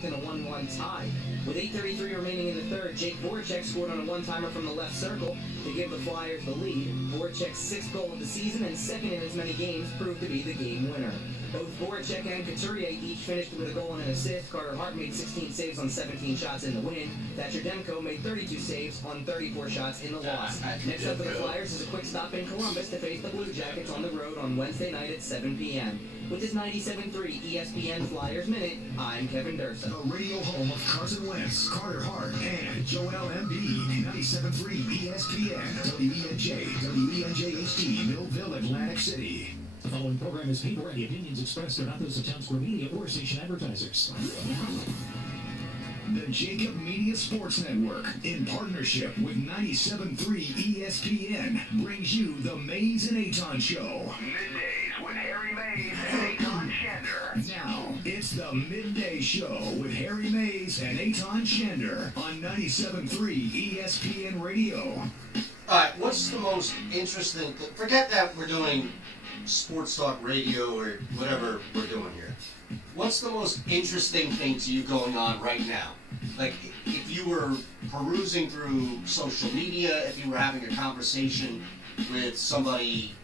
walked in a 1-1 tie. With 8:33 remaining in the third, Jake Voracek scored on a one-timer from the left circle to give the Flyers the lead. Voracek's sixth goal of the season and second in as many games proved to be the game winner. Both Voracek and Couturier each finished with a goal and an assist. Carter Hart made 16 saves on 17 shots in the win. Thatcher Demko made 32 saves on 34 shots in the loss. Next up for the Flyers is a quick stop in Columbus to face the Blue Jackets on the road on Wednesday night at 7 p.m. With this 97.3 ESPN Flyers Minute, I'm Kevin Dursa. The radio home of Carson Wentz, Carter Hart, and Joel Embiid. 97.3 ESPN, WENJ, WENJHD, Millville, Atlantic City. The following program is paid for, and the opinions expressed are not those of Town Square Media or station advertisers. The Jacob Media Sports Network, in partnership with 97.3 ESPN, brings you the Mays and Aton Show. Middays with Harry Mays and Aton Shander. Now, it's the Midday Show with Harry Mays and Aton Shander on 97.3 ESPN Radio. All right, what's the most interesting thing? Forget that we're doing sports talk radio or whatever we're doing here. What's the most interesting thing to you going on right now? Like, if you were perusing through social media, if you were having a conversation with somebody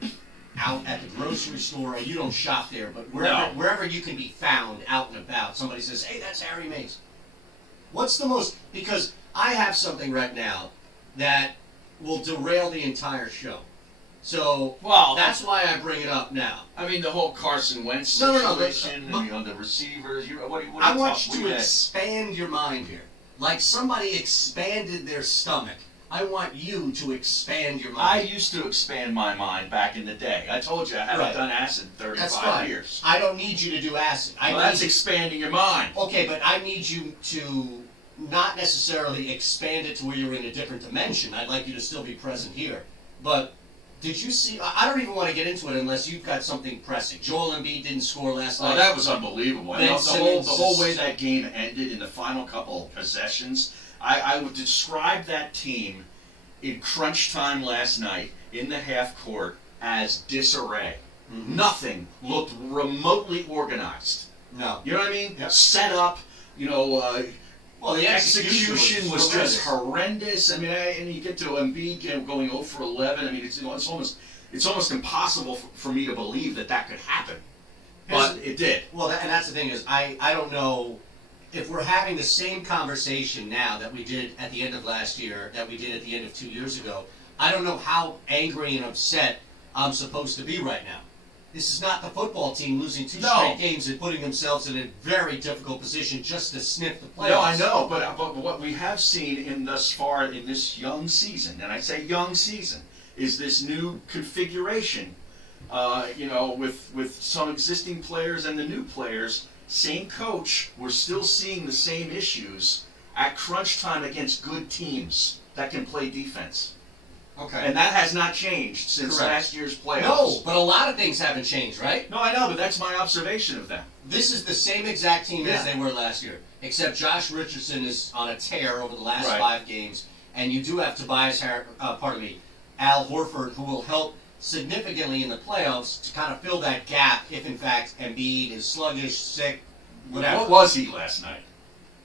out at the grocery store, and you don't shop there, but wherever you can be found out and about, somebody says, hey, that's Harry Mays. What's the most, because I have something right now that will derail the entire show. So, that's why I bring it up now. I mean, the whole Carson Wentz situation, the receivers. I want you to expand your mind here. Like somebody expanded their stomach. I want you to expand your mind. I used to expand my mind back in the day. I told you I haven't done acid in 35 years. I don't need you to do acid. That's expanding your mind. Okay, but I need you to not necessarily expand it to where you're in a different dimension. I'd like you to still be present here. But did you see? I don't even want to get into it unless you've got something pressing. Joel Embiid didn't score last night. Oh, that was unbelievable. The whole way that game ended in the final couple possessions, I would describe that team in crunch time last night in the half court as disarray. Mm-hmm. Nothing looked remotely organized. No. You know what I mean? Yep. Set up, well, the execution was just horrendous. I mean, and you get to Embiid going 0 for 11. I mean, it's almost impossible for me to believe that could happen. But it did. Well, and that's the thing is, I don't know if we're having the same conversation now that we did at the end of last year, that we did at the end of 2 years ago. I don't know how angry and upset I'm supposed to be right now. This is not the football team losing two straight games and putting themselves in a very difficult position just to sniff the playoffs. No, I know, but what we have seen thus far in this young season, and I say young season, is this new configuration. With some existing players and the new players, same coach, we're still seeing the same issues at crunch time against good teams that can play defense. Okay. And that has not changed since last year's playoffs. No, but a lot of things haven't changed, right? No, I know, but that's my observation of them. This is the same exact team as they were last year, except Josh Richardson is on a tear over the last 5 games, and you do have Al Horford, who will help significantly in the playoffs to kind of fill that gap if, in fact, Embiid is sluggish, sick, whatever. What was he last night?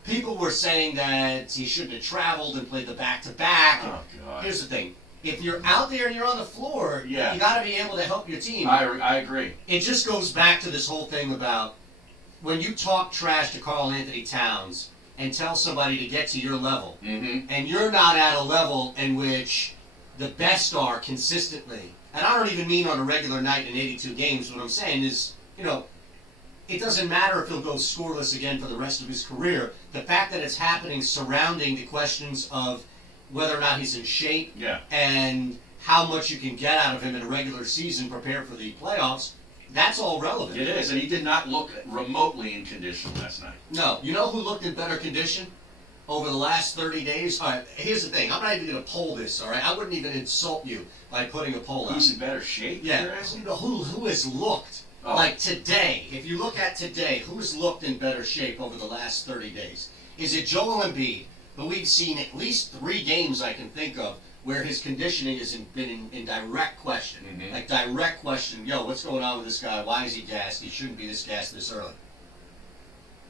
People were saying that he shouldn't have traveled and played the back-to-back. Oh, God. Here's the thing. If you're out there and you're on the floor, you got to be able to help your team. I agree. It just goes back to this whole thing about when you talk trash to Karl Anthony Towns and tell somebody to get to your level, and you're not at a level in which the best are consistently, and I don't even mean on a regular night in 82 games, what I'm saying is, it doesn't matter if he'll go scoreless again for the rest of his career. The fact that it's happening surrounding the questions of whether or not he's in shape and how much you can get out of him in a regular season prepared for the playoffs, that's all relevant. It is, and he did not look remotely in condition last night. No. You know who looked in better condition over the last 30 days? All right, here's the thing. I'm not even going to poll this, all right? I wouldn't even insult you by putting a poll out. Who's in better shape? Yeah. Who has looked? Like today, if you look at today, who's looked in better shape over the last 30 days? Is it Joel Embiid? But we've seen at least 3 games I can think of where his conditioning has been in direct question. Like direct question, what's going on with this guy? Why is he gassed? He shouldn't be this gassed this early.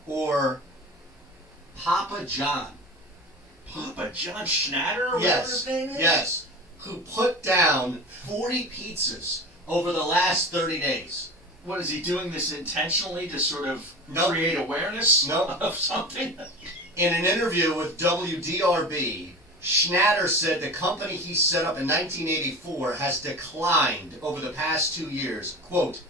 Or Papa John. Papa John Schnatter, or whatever Yes. his name is? Yes. Who put down 40 pizzas over the last 30 days. What, is he doing this intentionally to sort of Nope. create awareness Nope. of something? In an interview with WDRB, Schnatter said the company he set up in 1984 has declined over the past 2 years. Quote,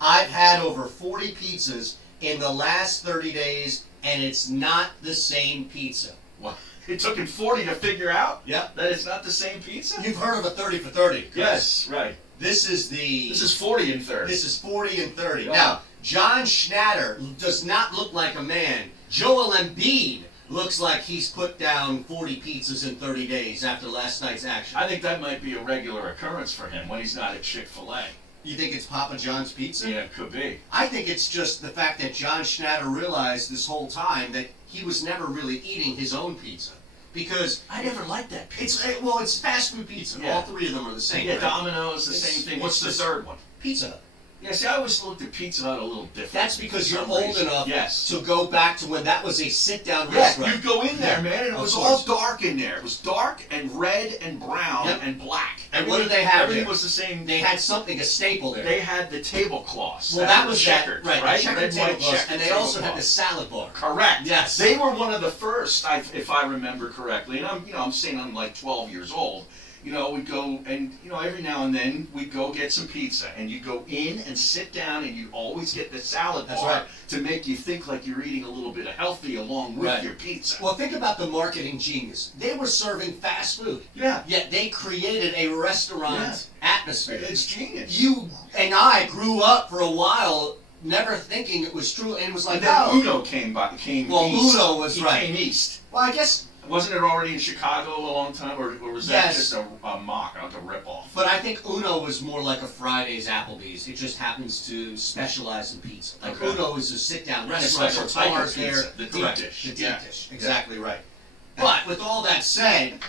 I've had over 40 pizzas in the last 30 days, and it's not the same pizza. What? It took him 40 to figure out Yep. that it's not the same pizza? You've heard of a 30 for 30. Chris. Yes, right. This is 40 and 30. This is 40 and 30. Wow. Now, John Schnatter does not look like a man. Joel Embiid looks like he's put down 40 pizzas in 30 days after last night's action. I think that might be a regular occurrence for him when he's not at Chick-fil-A. You think it's Papa John's pizza? Yeah, it could be. I think it's just the fact that John Schnatter realized this whole time that he was never really eating his own pizza. Because I never liked that pizza. it's fast food pizza. Yeah. All three of them are the same. Yeah, right? Domino's, the It's- same thing. it's What's the just- third one? Pizza Hut. Yeah, see, I always looked at Pizza Hut a little different. That's because for you're some old reason. enough Yes. to go back to when that was a sit-down Yeah, restaurant. you'd go in there, man, and it Of was course. all dark in there. It was dark and red and brown Yep. and black. And what did they have Everything there? was the same. They had something, a staple there. They had the tablecloths. Well, that were was checkered, that, right? right? The checkered Red, white, tablecloths, checkered and they also had the tablecloths. salad bar. Correct. Yes. They were one of the first, if I remember correctly. And I'm saying I'm like 12 years old. We'd go and, every now and then we'd go get some pizza. And you'd go in and sit down and you'd always get the salad That's bar right. to make you think like you're eating a little bit of healthy along with Right. your pizza. Well, think about the marketing genius. They were serving fast food. Yeah. Yet they created a restaurant atmosphere. It's genius. You and I grew up for a while never thinking it was true, and it was like, And then oh. Uno came Well, east. Uno was He right. came east. Well, I guess, Wasn't it already in Chicago a long time, or was that Yes. just a mock, like a ripoff? but I think Uno was more like a Friday's Applebee's. It just happens to specialize in pizza. Like Okay. Uno is a sit-down A restaurant. special with type of bars pizza, there. the deep Correct. dish. The deep Yeah. dish. Exactly right. But with all that said,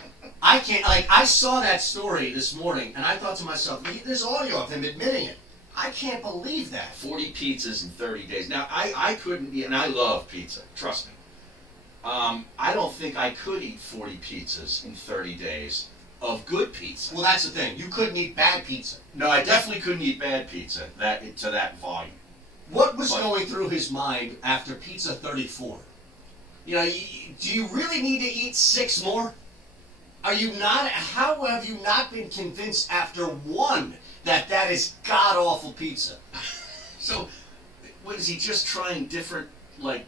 I saw that story this morning, and I thought to myself, there's audio of him admitting it. I can't believe that. 40 pizzas in 30 days. Now, I couldn't eat, and I love pizza, trust me. I don't think I could eat 40 pizzas in 30 days of good pizza. Well, that's the thing. You couldn't eat bad pizza. No, I definitely couldn't eat bad pizza to that volume. What was But- going through his mind after pizza 34? Do you really need to eat 6 more? Are you not? How have you not been convinced after one that is god awful pizza? So, what is he just trying different, like,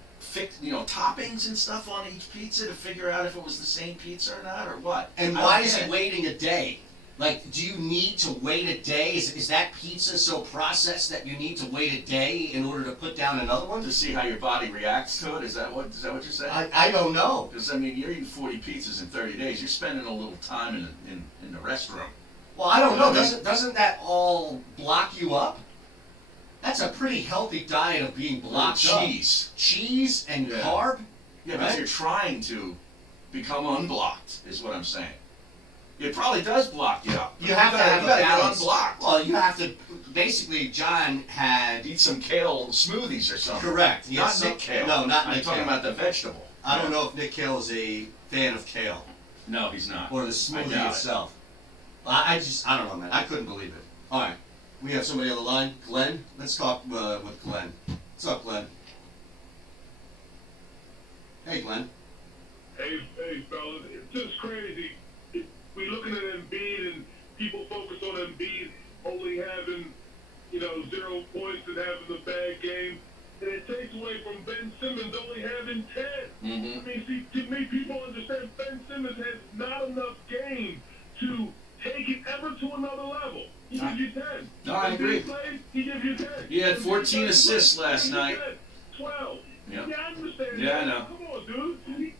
toppings and stuff on each pizza to figure out if it was the same pizza or not, or what? And I why don't is get he it. waiting a day? Like, do you need to wait a day? Is that pizza so processed that you need to wait a day in order to put down another one? To see how your body reacts to it? Is that what you're saying? I don't know. Because you're eating 40 pizzas in 30 days. You're spending a little time in the restroom. Well, I don't know. Doesn't that all block you up? That's a pretty healthy diet of being blocked up. Cheese and Yeah. carb? Yeah, Right. because you're trying to become unblocked, is what I'm saying. It probably does block you up. You have to have you a gotta balance. get unblocked. Well, you have to. Basically, John had. Eat some kale smoothies or something. Correct. He had Not some- Nick Kale. No, not I'm Nick talking Kale. about the vegetable. I don't know if Nick Kale is a fan of kale No, he's not. or the I smoothie doubt it. itself. I don't know, man. I couldn't believe it. All right, we have somebody on the line, Glenn. Let's talk with Glenn. What's up, Glenn? Hey, Glenn. Hey, fellas, it's just crazy. We're looking at Embiid, and people focus on Embiid only having, 0 points and having a bad game. And it takes away from Ben Simmons only having 10. Mhm. I mean, see, to me, people understand Ben Simmons has not enough game to take it ever to another level. He gives you 10. No, I Embiid agree. plays, he gives you 10. He had Embiid 14 plays, assists he last gives you night. 10. 12. Yeah. Yeah, I understand. Yeah, I that. know. Come on, dude.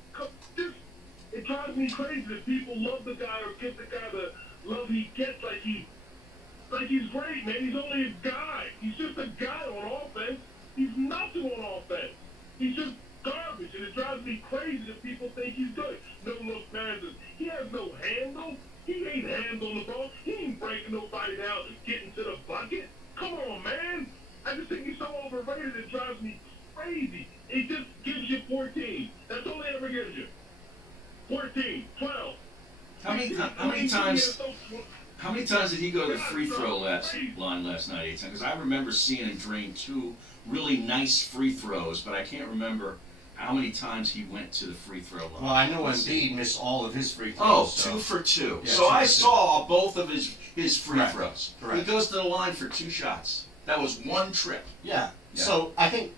It drives me crazy that people love the guy or give the guy the love he gets like he's great, man. He's only a guy. He's just a guy on offense. He's nothing on offense. He's just garbage, and it drives me crazy that people think he's good. No look passes. He has no handle. He ain't handling the ball. He ain't breaking nobody down, getting to the bucket. Come on, man. I just think he's so overrated it drives me crazy. It just gives you 14. That's all they ever many is you? 14, 12. How many times did he go to the free throw line last night, Eitan? Because I remember seeing him drain 2 really nice free throws, but I can't remember how many times he went to the free throw line. Well, I know Embiid missed all of his free throws. Oh, so. 2 for 2. Yeah, so 2 I for 2. saw both of his free Correct. throws. Correct. He goes to the line for 2 shots. That was 1 trip. Yeah. Yeah. So I think,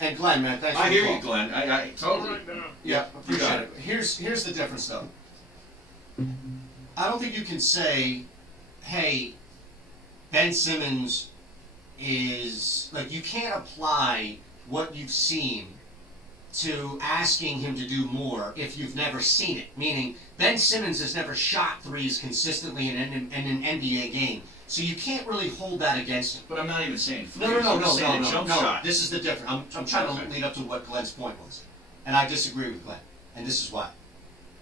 and Glenn, man, thanks for I the hear call. you, Glenn. I All totally. right now. Yeah, You appreciate got it. Here's the difference, though. I don't think you can say, hey, Ben Simmons is, like, you can't apply what you've seen to asking him to do more if you've never seen it. Meaning, Ben Simmons has never shot threes consistently in an NBA game. So you can't really hold that against him. But I'm not even saying No, threes. I'm no, saying a jump shot. This is the difference. I'm trying Okay. to lead up to what Glenn's point was. And I disagree with Glenn. And this is why.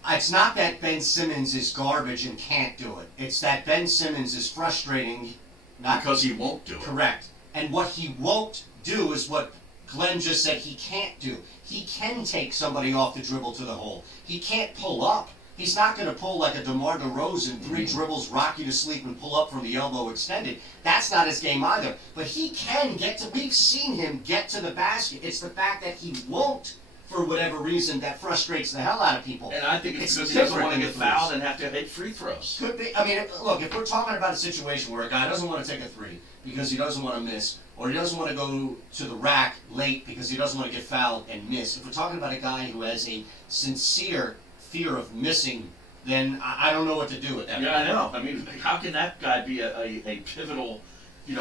It's not that Ben Simmons is garbage and can't do it. It's that Ben Simmons is frustrating. Not Because he won't do it. correct. And what he won't do is what Glenn just said he can't do. He can take somebody off the dribble to the hole. He can't pull up. He's not going to pull like a DeMar DeRozan, 3 dribbles, rock you to sleep, and pull up from the elbow extended. That's not his game either. But he can get to, we've seen him get to the basket. It's the fact that he won't, for whatever reason, that frustrates the hell out of people. And I think it's because he different doesn't want to than get the threes. fouled and have to hit free throws. Could be. I mean, look, if we're talking about a situation where a guy doesn't want to take a 3 because he doesn't want to miss, or he doesn't want to go to the rack late because he doesn't want to get fouled and miss, if we're talking about a guy who has a sincere fear of missing, then I don't know what to do with that. Yeah, I know. I mean, how can that guy be a pivotal,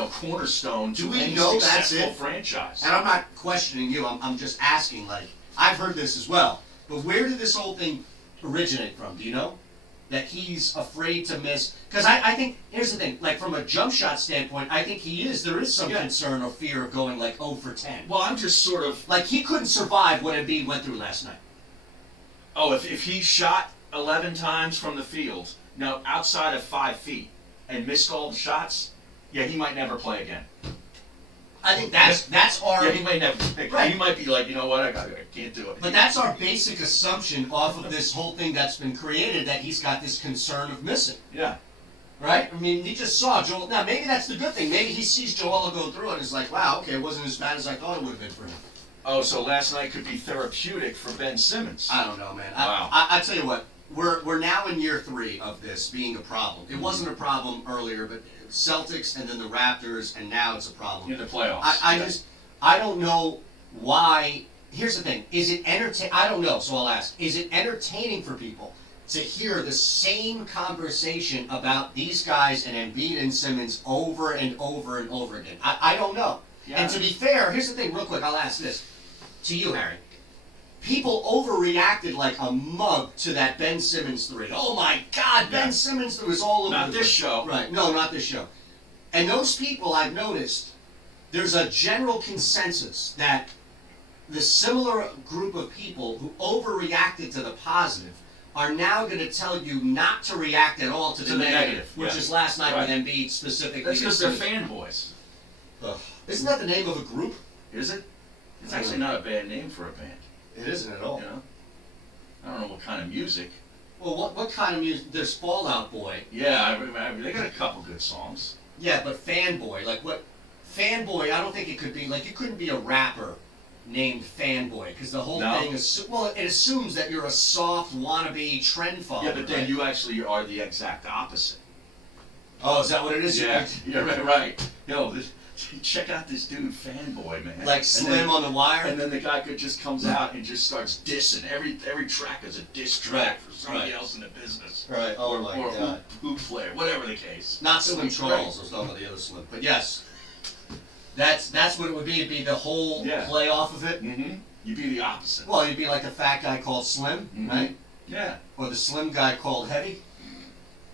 cornerstone to Do we any know that's successful it? franchise? And I'm not questioning you. I'm just asking. Like, I've heard this as well. But where did this whole thing originate from? Do you know? That he's afraid to miss? Because I think, here's the thing, like from a jump shot standpoint, I think there is some Yeah. concern or fear of going like 0 for 10. Well, I'm just sort of, Like he couldn't survive what Embiid went through last night. if he shot 11 times from the field, now outside of 5 feet, and missed all the shots, yeah, he might never play again. I think that's our Yeah, he might never. Right. He might be like, you know what, I can't do it. but that's our basic assumption off of this whole thing that's been created, that he's got this concern of missing. Yeah. Right? I mean, he just saw Joel. Now, maybe that's the good thing. Maybe he sees Joel go through it and is like, wow, okay, it wasn't as bad as I thought it would have been for him. Oh, so last night could be therapeutic for Ben Simmons. I don't know, man. Wow. I tell you what, we're now in year 3 of this being a problem. It wasn't a problem earlier, but Celtics and then the Raptors, and now it's a problem. In the playoffs. I don't know why. Here's the thing: is it I don't know, so I'll ask: is it entertaining for people to hear the same conversation about these guys and Embiid and Simmons over and over and over again? I don't know. Yeah. And to be fair, here's the thing, real quick. I'll ask this to you, Harry. People overreacted like a mug to that Ben Simmons 3. Oh my God, Yeah. Ben Simmons 3 was all over Not the this place. show. Right, no, not this show. And those people, I've noticed, there's a general consensus that the similar group of people who overreacted to the positive are now going to tell you not to react at all to the negative, which yeah. is last night Right. with Embiid specifically. That's because they're Simmons. fanboys. Ugh. Isn't that the name of a group? Is it? It's actually not a bad name for a band. It isn't at all. You know? I don't know what kind of music. Well, what kind of music? There's Fallout Boy. Yeah, I mean, they got a couple good songs. Yeah, but Fanboy, like what? Fanboy, I don't think it could be, like you couldn't be a rapper named Fanboy, because the whole No. thing is, well, it assumes that you're a soft wannabe trend follower. Yeah, but then right? you actually are the exact opposite. Oh, is that what it is? Yeah, you're right. Yo, check out this dude, Fanboy, man. Like And Slim then- on the Wire? And then the guy just comes out and just starts dissing. Every track is a diss track Right, for somebody right. else in the business. Right, oh or my or God. hoop player, whatever the case. Not Slim It's Trolls, great. I was talking about the other Slim. But yes, that's what it would be. It'd be the whole Yeah. play off of it. Mm-hmm. You'd be the opposite. Well, you'd be like the fat guy called Slim, Mhm. right? Yeah. Or the slim guy called Heavy.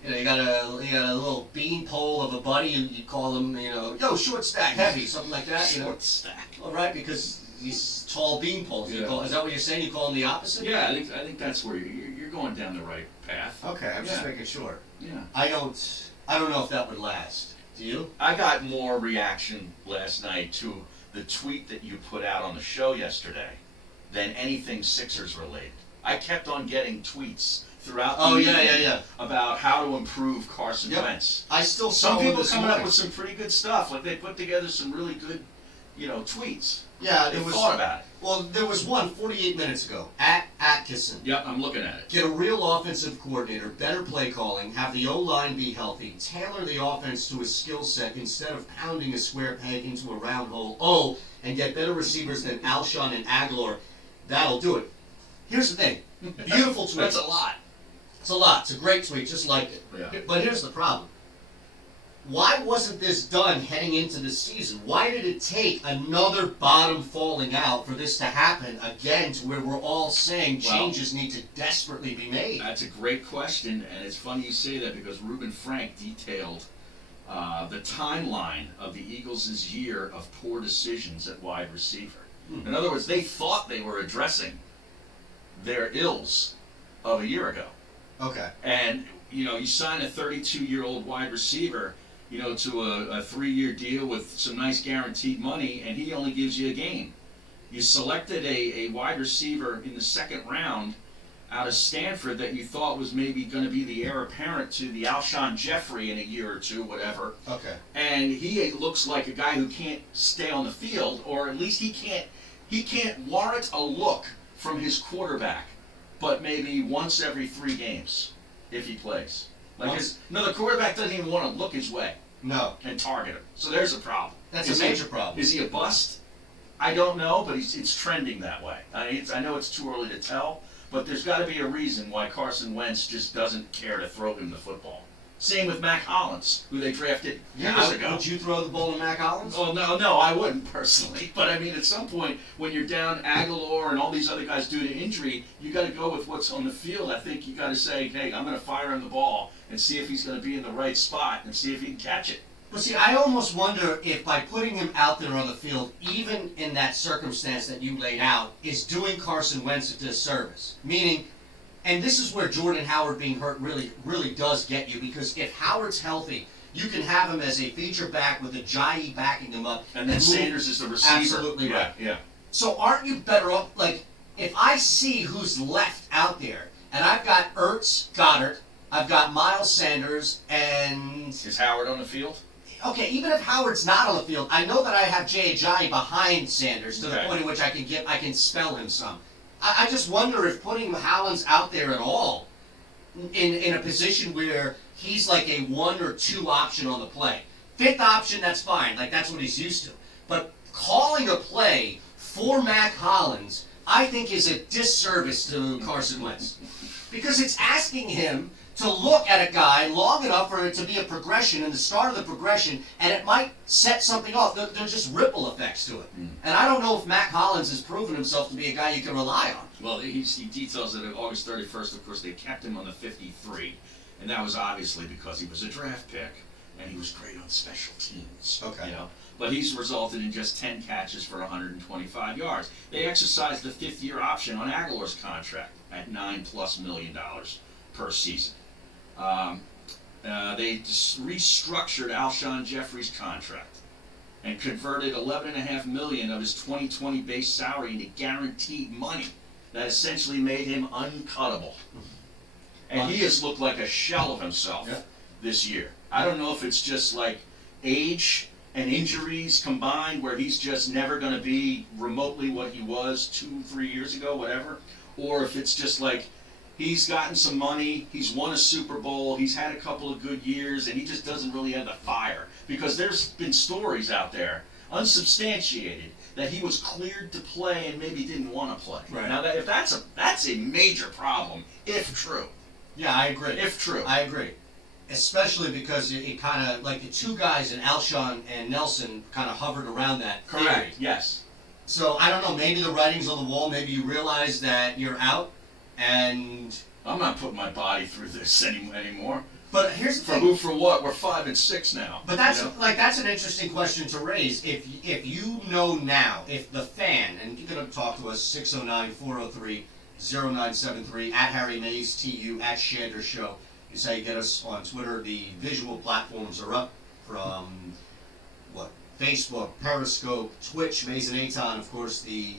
You know, you got a little beanpole of a buddy, you call him, yo, short stack, Heavy, something like that. Short stack. All right, because he's tall beanpoles. Yeah. Is that what you're saying? You call him the opposite? Yeah, I think that's where you're going down the right path. Okay, I'm just Yeah. making sure. Yeah. I don't know if that would last. Do you? I got more reaction last night to the tweet that you put out on the show yesterday than anything Sixers related. I kept on getting tweets throughout the Oh, evening yeah. about how to improve Carson Yep. Wentz. I still saw Some people this coming morning. up with some pretty good stuff. Like they put together some really good, tweets. Yeah, They it was. thought about it. Well, there was one 48 minutes ago at Atkinson. Yep, I'm looking at it. Get a real offensive coordinator, better play calling, have the O-line be healthy, tailor the offense to his skill set instead of pounding a square peg into a round hole. Oh, and get better receivers than Alshon and Aguilar. That'll do it. Here's the thing. Beautiful tweet. That's a lot. It's a lot. It's a great tweet. Just liked it. Yeah. But here's the problem. Why wasn't this done heading into the season? Why did it take another bottom falling out for this to happen again to where we're all saying changes need to desperately be made? That's a great question, and it's funny you say that because Reuben Frank detailed the timeline of the Eagles' year of poor decisions at wide receiver. In other words, they thought they were addressing their ills of a year ago. Okay. And, you sign a 32-year-old wide receiver, to a 3-year deal with some nice guaranteed money, and he only gives you a game. You selected a wide receiver in the second round out of Stanford that you thought was maybe going to be the heir apparent to the Alshon Jeffrey in a year or two, whatever. Okay. And he looks like a guy who can't stay on the field, or at least he can't warrant a look from his quarterback, but maybe once every 3 games if he plays. The quarterback doesn't even want to look his way No. and target him. So there's a problem. That's a major problem. Is he a bust? I don't know, but it's trending that way. I know it's too early to tell, but there's got to be a reason why Carson Wentz just doesn't care to throw him the football. Same with Mac Hollins, who they drafted years ago. Would you throw the ball to Mac Hollins? Oh, no, I wouldn't personally. But I mean, at some point, when you're down Aguilar and all these other guys due to injury, you got to go with what's on the field. I think you got to say, hey, I'm going to fire him the ball and see if he's going to be in the right spot and see if he can catch it. But see, I almost wonder if by putting him out there on the field, even in that circumstance that you laid out, is doing Carson Wentz a disservice. Meaning, and this is where Jordan Howard being hurt really, really does get you, because if Howard's healthy, you can have him as a feature back with Ajayi backing him up. And then Sanders is the receiver. Absolutely right. Yeah. So aren't you better off, if I see who's left out there, and I've got Ertz, Goddard, I've got Miles Sanders, and... Is Howard on the field? Okay, even if Howard's not on the field, I know that I have Jay Ajayi behind Sanders to the point in which I can spell him some. I just wonder if putting Hollins out there at all in a position where he's like a 1 or 2 option on the play. 5th option, that's fine. That's what he's used to. But calling a play for Mac Hollins, I think is a disservice to Carson Wentz. Because it's asking him to look at a guy long enough for it to be a progression and the start of the progression, and it might set something off. There's just ripple effects to it. And I don't know if Mac Hollins has proven himself to be a guy you can rely on. Well, he details that on August 31st, of course, they kept him on the 53, and that was obviously because he was a draft pick, and he was great on special teams. Okay. But he's resulted in just 10 catches for 125 yards. They exercised the 5th-year option on Aguilar's contract at $9+ million per season. They restructured Alshon Jeffrey's contract and converted $11.5 million of his 2020 base salary into guaranteed money that essentially made him uncuttable. And he has looked like a shell of himself this year. I don't know if it's just like age and injuries combined where he's just never going to be remotely what he was 2-3 years ago, whatever, or if it's just like he's gotten some money, he's won a Super Bowl, he's had a couple of good years, and he just doesn't really have the fire. Because there's been stories out there, unsubstantiated, that he was cleared to play and maybe didn't want to play. Right. Now, that's a major problem, if true. Yeah, I agree. If true. I agree. Especially because it kind of, like the 2 guys in Alshon and Nelson kind of hovered around that theory. Correct, yes. So, I don't know, maybe the writing's on the wall, maybe you realize that you're out, and... I'm not putting my body through this anymore. But here's the For thing. who, for what? We're 5 and 6 now. But that's that's an interesting question to raise. If you know now, if the fan, and you're going to talk to us, 609-403-0973, at Harry Mays, TU, at Shander Show, is how you get us on Twitter. The visual platforms are up from, Facebook, Periscope, Twitch, Mays and Aton, of course, the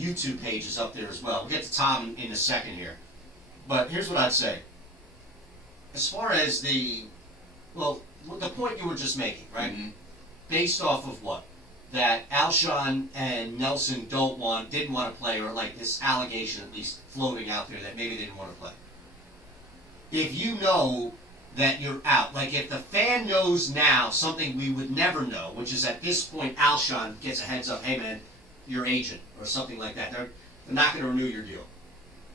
YouTube page is up there as well. We'll get to Tom in a second here. But here's what I'd say. As far as the point you were just making, right? Mm-hmm. Based off of what? That Alshon and Nelson didn't want to play, or like this allegation at least floating out there that maybe they didn't want to play. If you know that you're out, like if the fan knows now something we would never know, which is at this point Alshon gets a heads up, hey man, your agent, or something like that. They're not going to renew your deal.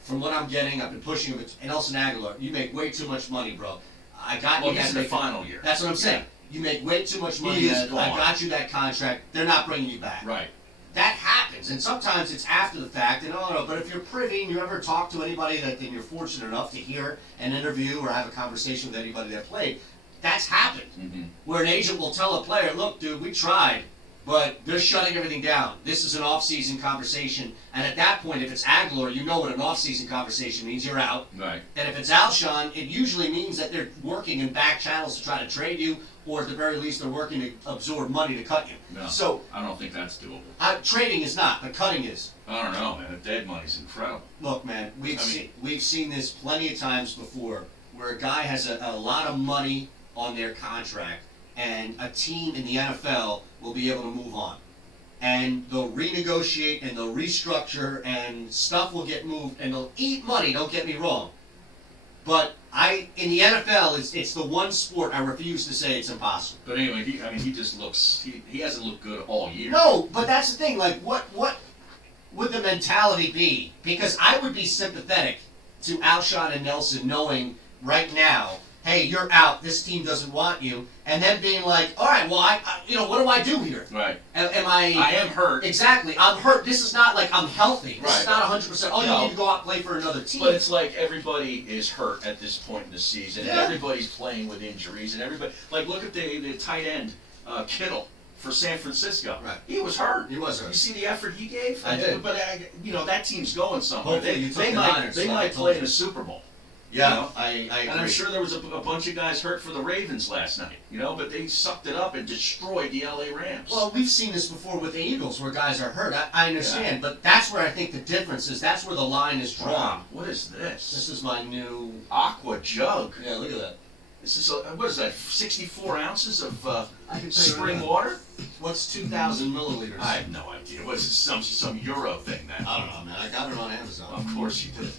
From what I'm getting, I've been pushing him. And Nelson Aguilar, you make way too much money, bro. I got you. Well, he's in the final year. That's what I'm saying. You make way too much money. He is I gone. got you that contract. They're not bringing you back. Right. That happens, and sometimes it's after the fact. And but if you're privy and you ever talk to anybody that you're fortunate enough to hear an interview or have a conversation with anybody that played, that's happened. Mm-hmm. Where an agent will tell a player, "Look, dude, we tried, but they're shutting everything down. This is an off-season conversation." And at that point, if it's Aguilar, you know what an off-season conversation means. You're out. Right. And if it's Alshon, it usually means that they're working in back channels to try to trade you, or at the very least, they're working to absorb money to cut you. No, So I don't think that's doable. trading is not, but cutting is. I don't know, man. The dead money's incredible. Look, man, we've seen this plenty of times before, where a guy has a lot of money on their contract, and a team in the NFL will be able to move on. And they'll renegotiate and they'll restructure and stuff will get moved and they'll eat money, don't get me wrong. But in the NFL, it's the one sport I refuse to say it's impossible. But anyway, he just looks, he hasn't looked good all year. No, but that's the thing, like what would the mentality be? Because I would be sympathetic to Alshon and Nelson knowing right now, hey, you're out, this team doesn't want you, and then being like, all right, well, I what do I do here? Right. I am hurt. Exactly, I'm hurt. This is not like I'm healthy. This is Right. not 100%. Oh, No. you need to go out and play for another team. But it's like everybody is hurt at this point in the season, and Yeah. everybody's playing with injuries, and everybody, like, look at the tight end, Kittle, for San Francisco. Right. He was hurt. He was hurt. You see the effort he gave? I did. But, that team's going somewhere. Hopefully you took They the might, Niners, they like I might told play you. in a Super Bowl. yeah, you know? I agree. And I'm sure there was a bunch of guys hurt for the Ravens last night, but they sucked it up and destroyed the LA Rams. Well, we've seen this before with the Eagles where guys are hurt. I understand, but that's where I think the difference is. That's where the line is drawn. Wow, what is this? This is my new... Aqua jug. Yeah, look at that. This is, what is that, 64 ounces of I can tell you spring right now. water? What's 2,000 milliliters? I have no idea. What is this, some Euro thing, man? I don't know, man. I got it on Amazon. Of course you did.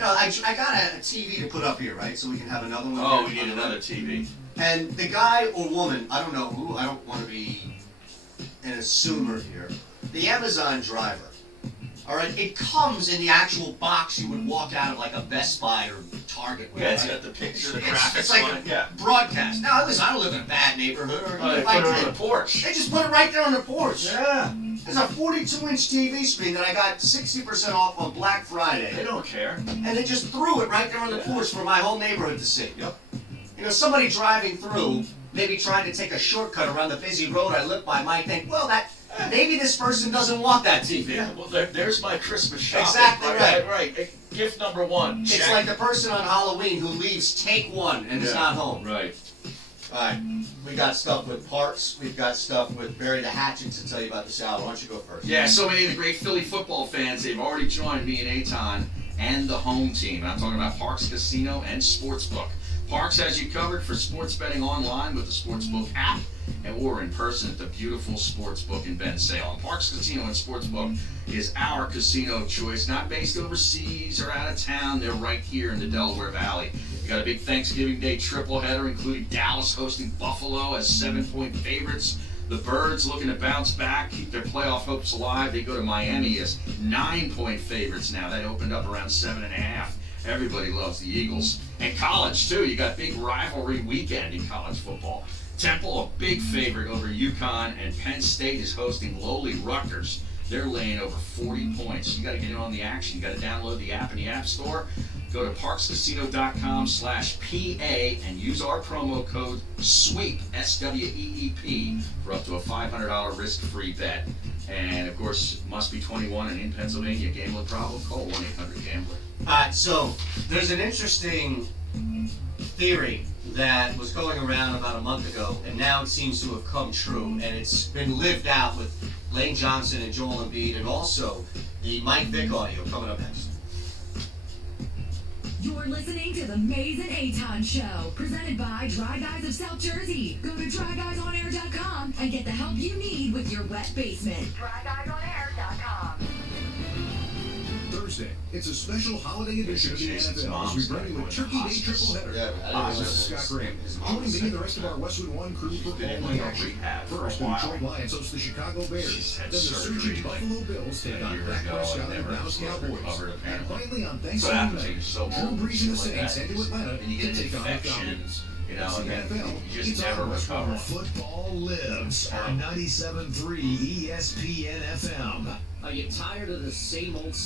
I got a TV to put up here, right? So we can have another one. Oh, here. we need another TV. And the guy or woman, I don't know who, I don't want to be an assumer here. The Amazon driver. All right, it comes in the actual box you would walk out of like a Best Buy or Target with. Yeah, it's right? got the picture, the It's graphics like on it. Yeah. broadcast. Now, listen, I don't live in a bad neighborhood, or Oh, they if I put it on did, the porch. they just put it right there on the porch. Yeah. There's a 42-inch TV screen that I got 60% off on Black Friday. They don't care. And they just threw it right there on the porch for my whole neighborhood to see. Yep. Somebody driving through, maybe trying to take a shortcut around the busy road I live by, might think, well, maybe this person doesn't want that TV. Yeah, well, there's my Christmas shopping. Exactly right. Right. Gift number one. It's Check. like the person on Halloween who leaves take one and is not home. Right. All right, we got stuff with parts. We've got stuff with Bury the Hatchet to tell you about this hour. Why don't you go first? Yeah, so many of the great Philly football fans, they've already joined me and Eitan and the home team. I'm talking about Parks Casino and Sportsbook. Parks has you covered for sports betting online with the Sportsbook app or in person at the beautiful Sportsbook in Ben Salem. Parks Casino and Sportsbook is our casino of choice, not based overseas or out of town. They're right here in the Delaware Valley. We got a big Thanksgiving Day triple header, including Dallas hosting Buffalo as 7-point favorites. The Birds looking to bounce back, keep their playoff hopes alive. They go to Miami as 9-point favorites now. They opened up around 7.5. Everybody loves the Eagles. And college, too. You got big rivalry weekend in college football. Temple, a big favorite over UConn, and Penn State is hosting lowly Rutgers. They're laying over 40 points. You got to get in on the action. You got to download the app in the App Store. Go to parkscasino.com/PA and use our promo code SWEEP, SWEEP, for up to a $500 risk-free bet. And, of course, must be 21 and in Pennsylvania. Gambling problem? Call 1-800-GAMBLER. So there's an interesting theory that was going around about a month ago, and now it seems to have come true, and it's been lived out with Lane Johnson and Joel Embiid, and also The Mike Vick audio coming up next. You're listening to the Maze and Aton Show, presented by Dry Guys of South Jersey. Go to dryguysonair.com and get the help you need with your wet basement. dryguysonair.com. Thursday, it's a special holiday edition of the NFL as we bring you a Turkey Day triple-header. This is Scott Graham. Joining me and the rest of our Westwood One crew for all the action. First, the Detroit Lions host the Chicago Bears. Then the surging Buffalo Bills take on Dak Prescott and the Dallas Cowboys. And finally, on Thanksgiving night, Drew Brees and the Saints head to Atlanta to take on the Falcons. You know, and and NFL, you just it's never on recover. Football lives on 97.3 ESPN FM. Are you tired of the same old,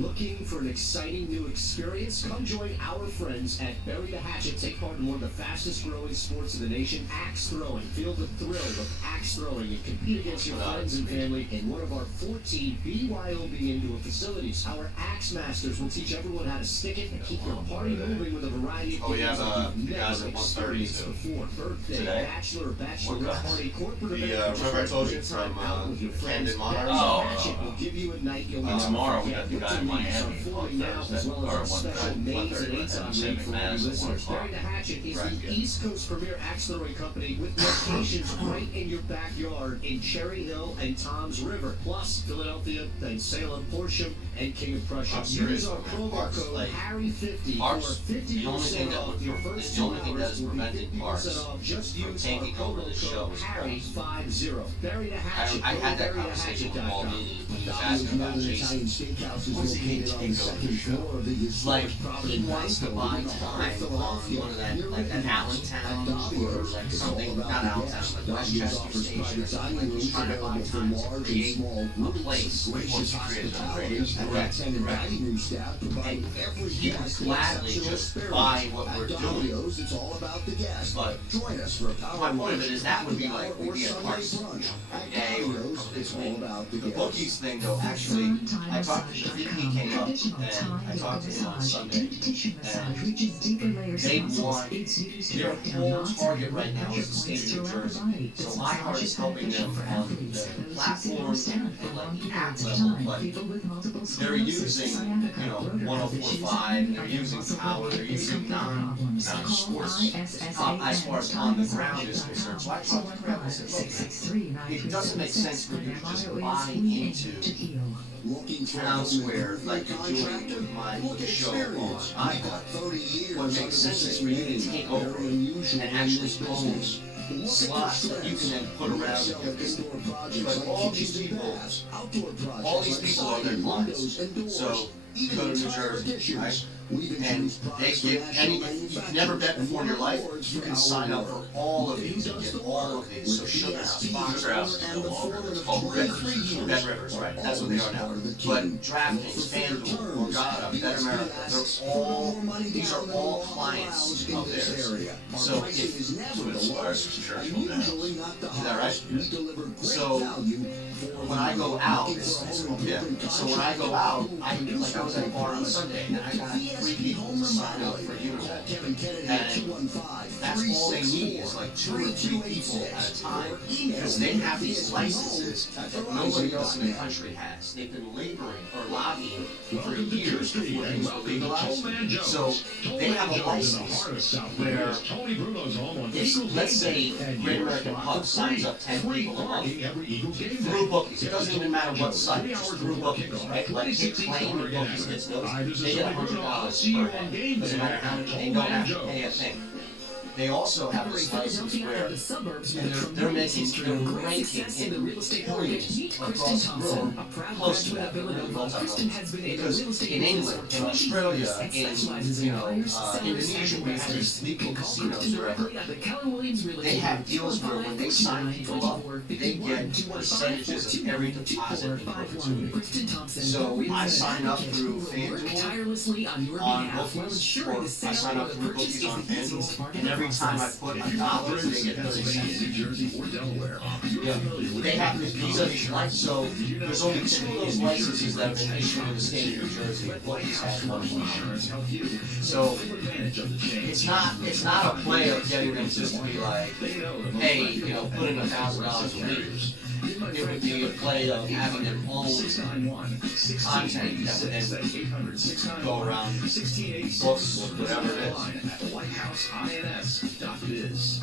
looking for an exciting new experience? Come join our friends at Bury the Hatchet. Take part in one of the fastest growing sports in the nation, axe throwing. Feel the thrill of axe throwing and compete against your friends and family in one of our 14 BYOB indoor facilities. Our axe masters will teach everyone how to stick it and keep your party moving with a variety of games that you've guys never at 1:30 experienced before. Birthday, today. bachelor, bachelorette What party, corporate event. Remember I told you time from out with your friends. Camden Monarchs? Oh, Hatchet will give you a night you'll never tomorrow we forget. got the guy What's in the news Miami are on forming now, Thursday, as well as or a special 1:30, Maze and 1:30, Aton and read for all you Madison, listeners. 4 Bury the Hatchet is Right, the yeah. East Coast premier axe throwing company with locations right in your backyard in Cherry Hill and Toms River, plus Philadelphia and Salem, Horsham, and King of Prussia. I'm serious, Use our man. promo Parks, code like, Harry50 for Parks, the only thing 50% that off would- your first the only 2 thing that hours is will be preventing 50% Parks off. Just from use our taking over promo the show code is Parks. Harry50. Bury the Hatchet. I had that Go to conversation with Paul burythhatchet.com. Meany when he was asking about Jason. What's he going to take over the show? Like, he wants to buy time on one of that, like that Allentown or like something, not Allentown, like Westchester Station or something. Like he's trying to buy time to create a place where he creates a radio. Correct. And he would gladly just buy what we're doing. It's all about the guest. But Join us for a my point of it is that would be like we'd be at Parks every day or a couple days a week. The bookies thing though, actually, I talked to the VP came up and I talked to him on Sunday, and they want their whole target right now is the state of New Jersey. So my heart is helping them on the platform and like the app level, but they're using 104.5, they're using power, they're using non-sports as far as on the ground is concerned. So I talked to Crab, I said, look, it doesn't make sense for you to just buy into Town Square like you're doing with the show on iPod. What makes sense is for you to take over and actually own slots that you can then put around it. But all these people are their clients. So you go to New Jersey, right? And they give you can never bet before in your life. You can sign up for all of these and get all of these. So Sugar House, Sugar House is no longer, it's called Rivers. Bet Rivers, right? That's what they are now. But DraftKings, FanDuel, Borgata, Bet America, these are all clients of theirs. So if is that right? So when I go out, So when I go out, I was at a bar on Sunday and I got 3 people to sign up for Unibet. And that's all they need is like 2 or 3 people at a time. Because they have these licenses that nobody else in the country has. They've been laboring or lobbying for years before things were legalized. So they have a license where if, let's say, Great American Pub signs up 10 people a month through bookies. It doesn't even matter what site, just through bookies, right? Like hit claim and bookies gets those. They get $100 per head. Doesn't matter how many, they don't have to pay a thing. They also have this license where they're ranking in billions across the world, close to that, because in England, in Australia, in Indonesia, where they have these legal casinos wherever, they have deals where when they sign people up, they get percentages of every deposit in perpetuity. So I sign up through FanDuel on bookies, or I sign up through bookies on FanDuel, and every time I put $1, they get 30 cents. Yeah, they have these are these licenses. So there's only 2 of those licenses that have been issued in the state of New Jersey. Bookies has 1. So it's not a play of getting them just to be like, hey, put in $1,000 a week. it would be a play of having their own content that would then go around books, whatever it is.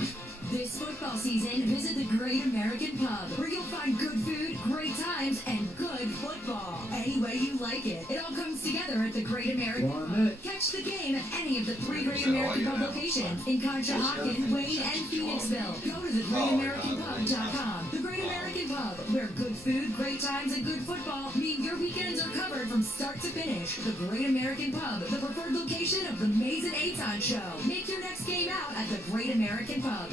This football season, visit the Great American Pub, where you'll find good food, great times, and good football. Any way you like it. It all comes together at the Great American Pub. Catch the game at any of the 3 Great American Pub locations in Conshohocken, Wayne, and Phoenixville. Go to thegreatamericanpub.com. The Great American Pub, where good food, great times, and good football mean your weekends are covered from start to finish. The Great American Pub, the preferred location of the Mays and Aton Show. Make your next game out at the Great American Pub.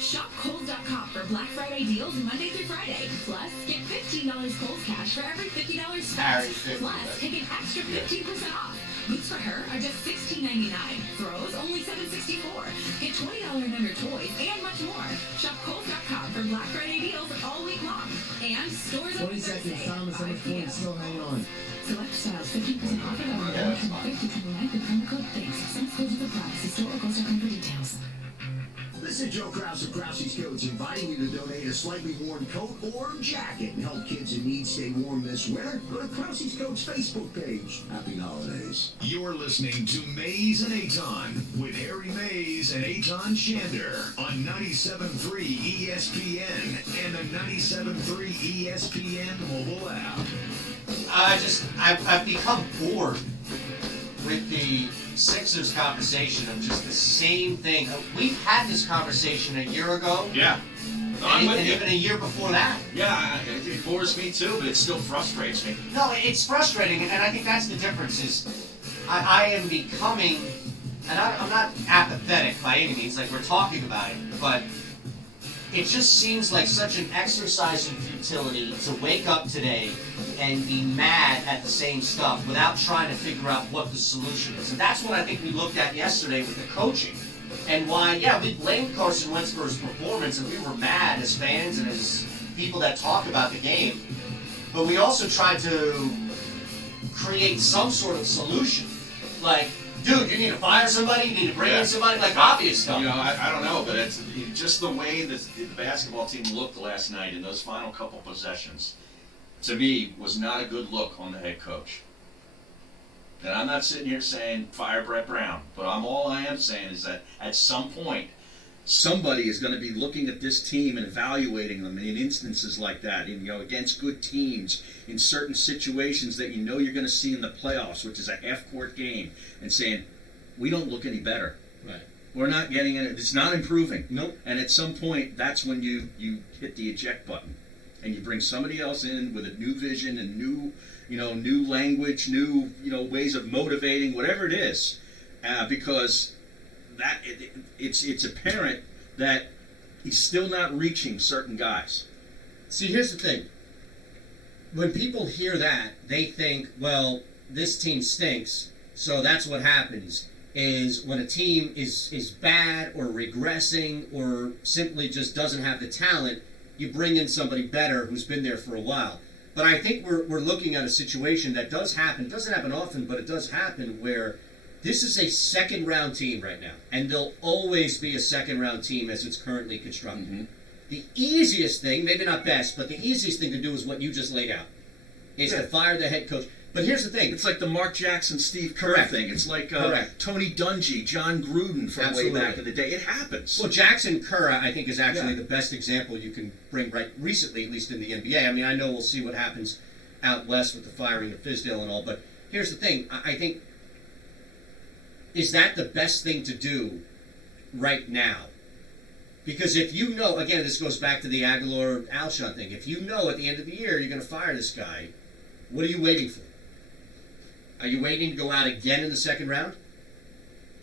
Shop Kohl's.com for Black Friday deals Monday through Friday. Plus, get $15 Kohl's cash for every $50 spent. Plus, take an extra 15% off. Boots for her are just $16.99. Throws only $7.64. Get $20 and under toys and much more. Shop Kohl's.com for Black Friday deals all week long. And stores open 20 seconds, Thursday, Thomas, how much 5 p.m. points still hang on? Select styles 15% off and on from 5 to 29 with promo code THINKS. Some exclusions apply. See store or Kohl's.com for details. This is Joe Krause of Krause's Coats inviting you to donate a slightly worn coat or jacket and help kids in need stay warm this winter. Go to Krause's Coats Facebook page. Happy holidays. You're listening to Mays and Aton with Harry Mays and Aton Shander on 97.3 ESPN and the 97.3 ESPN mobile app. I've become bored with the Sixers conversation of just the same thing. We've had this conversation a year ago. Yeah. And even a year before that. Yeah, it bores me too, but it still frustrates me. No, it's frustrating, and I think that's the difference is I am becoming, and I'm not apathetic by any means, like we're talking about it, but it just seems like such an exercise in futility to wake up today and be mad at the same stuff without trying to figure out what the solution is. And that's what I think we looked at yesterday with the coaching. And why, yeah, we blamed Carson Wentz for his performance, and we were mad as fans and as people that talk about the game. But we also tried to create some sort of solution. Like, dude, you need to fire somebody, you need to bring in somebody, like obvious stuff. You know, I don't know, but it's just the way the basketball team looked last night in those final couple possessions, to me, was not a good look on the head coach. And I'm not sitting here saying fire Brett Brown, but all I am saying is that at some point, somebody is going to be looking at this team and evaluating them in instances like that, against good teams, in certain situations that you're going to see in the playoffs, which is a half-court game, and saying, we don't look any better. Right. We're not getting it. It's not improving. Nope. And at some point, that's when you hit the eject button, and you bring somebody else in with a new vision and new language, new ways of motivating, whatever it is, because it's apparent that he's still not reaching certain guys. See, here's the thing. When people hear that, they think, well, this team stinks, so that's what happens, is when a team is bad or regressing or simply just doesn't have the talent, you bring in somebody better who's been there for a while. But I think we're looking at a situation that does happen. It doesn't happen often, but it does happen where this is a second-round team right now, and there'll always be a second-round team as it's currently constructed. Mm-hmm. The easiest thing, maybe not best, but the easiest thing to do is what you just laid out, is to fire the head coach. But here's the thing. It's like the Mark Jackson, Steve Kerr thing. It's like Tony Dungy, John Gruden from way back in the day. It happens. Well, Jackson Kerr, I think, is actually the best example you can bring right recently, at least in the NBA. I mean, I know we'll see what happens out west with the firing of Fizdale and all, but here's the thing. I think, is that the best thing to do right now? Because if you know, again, this goes back to the Aguilar-Alshon thing. If you know at the end of the year you're going to fire this guy, what are you waiting for? Are you waiting to go out again in the second round?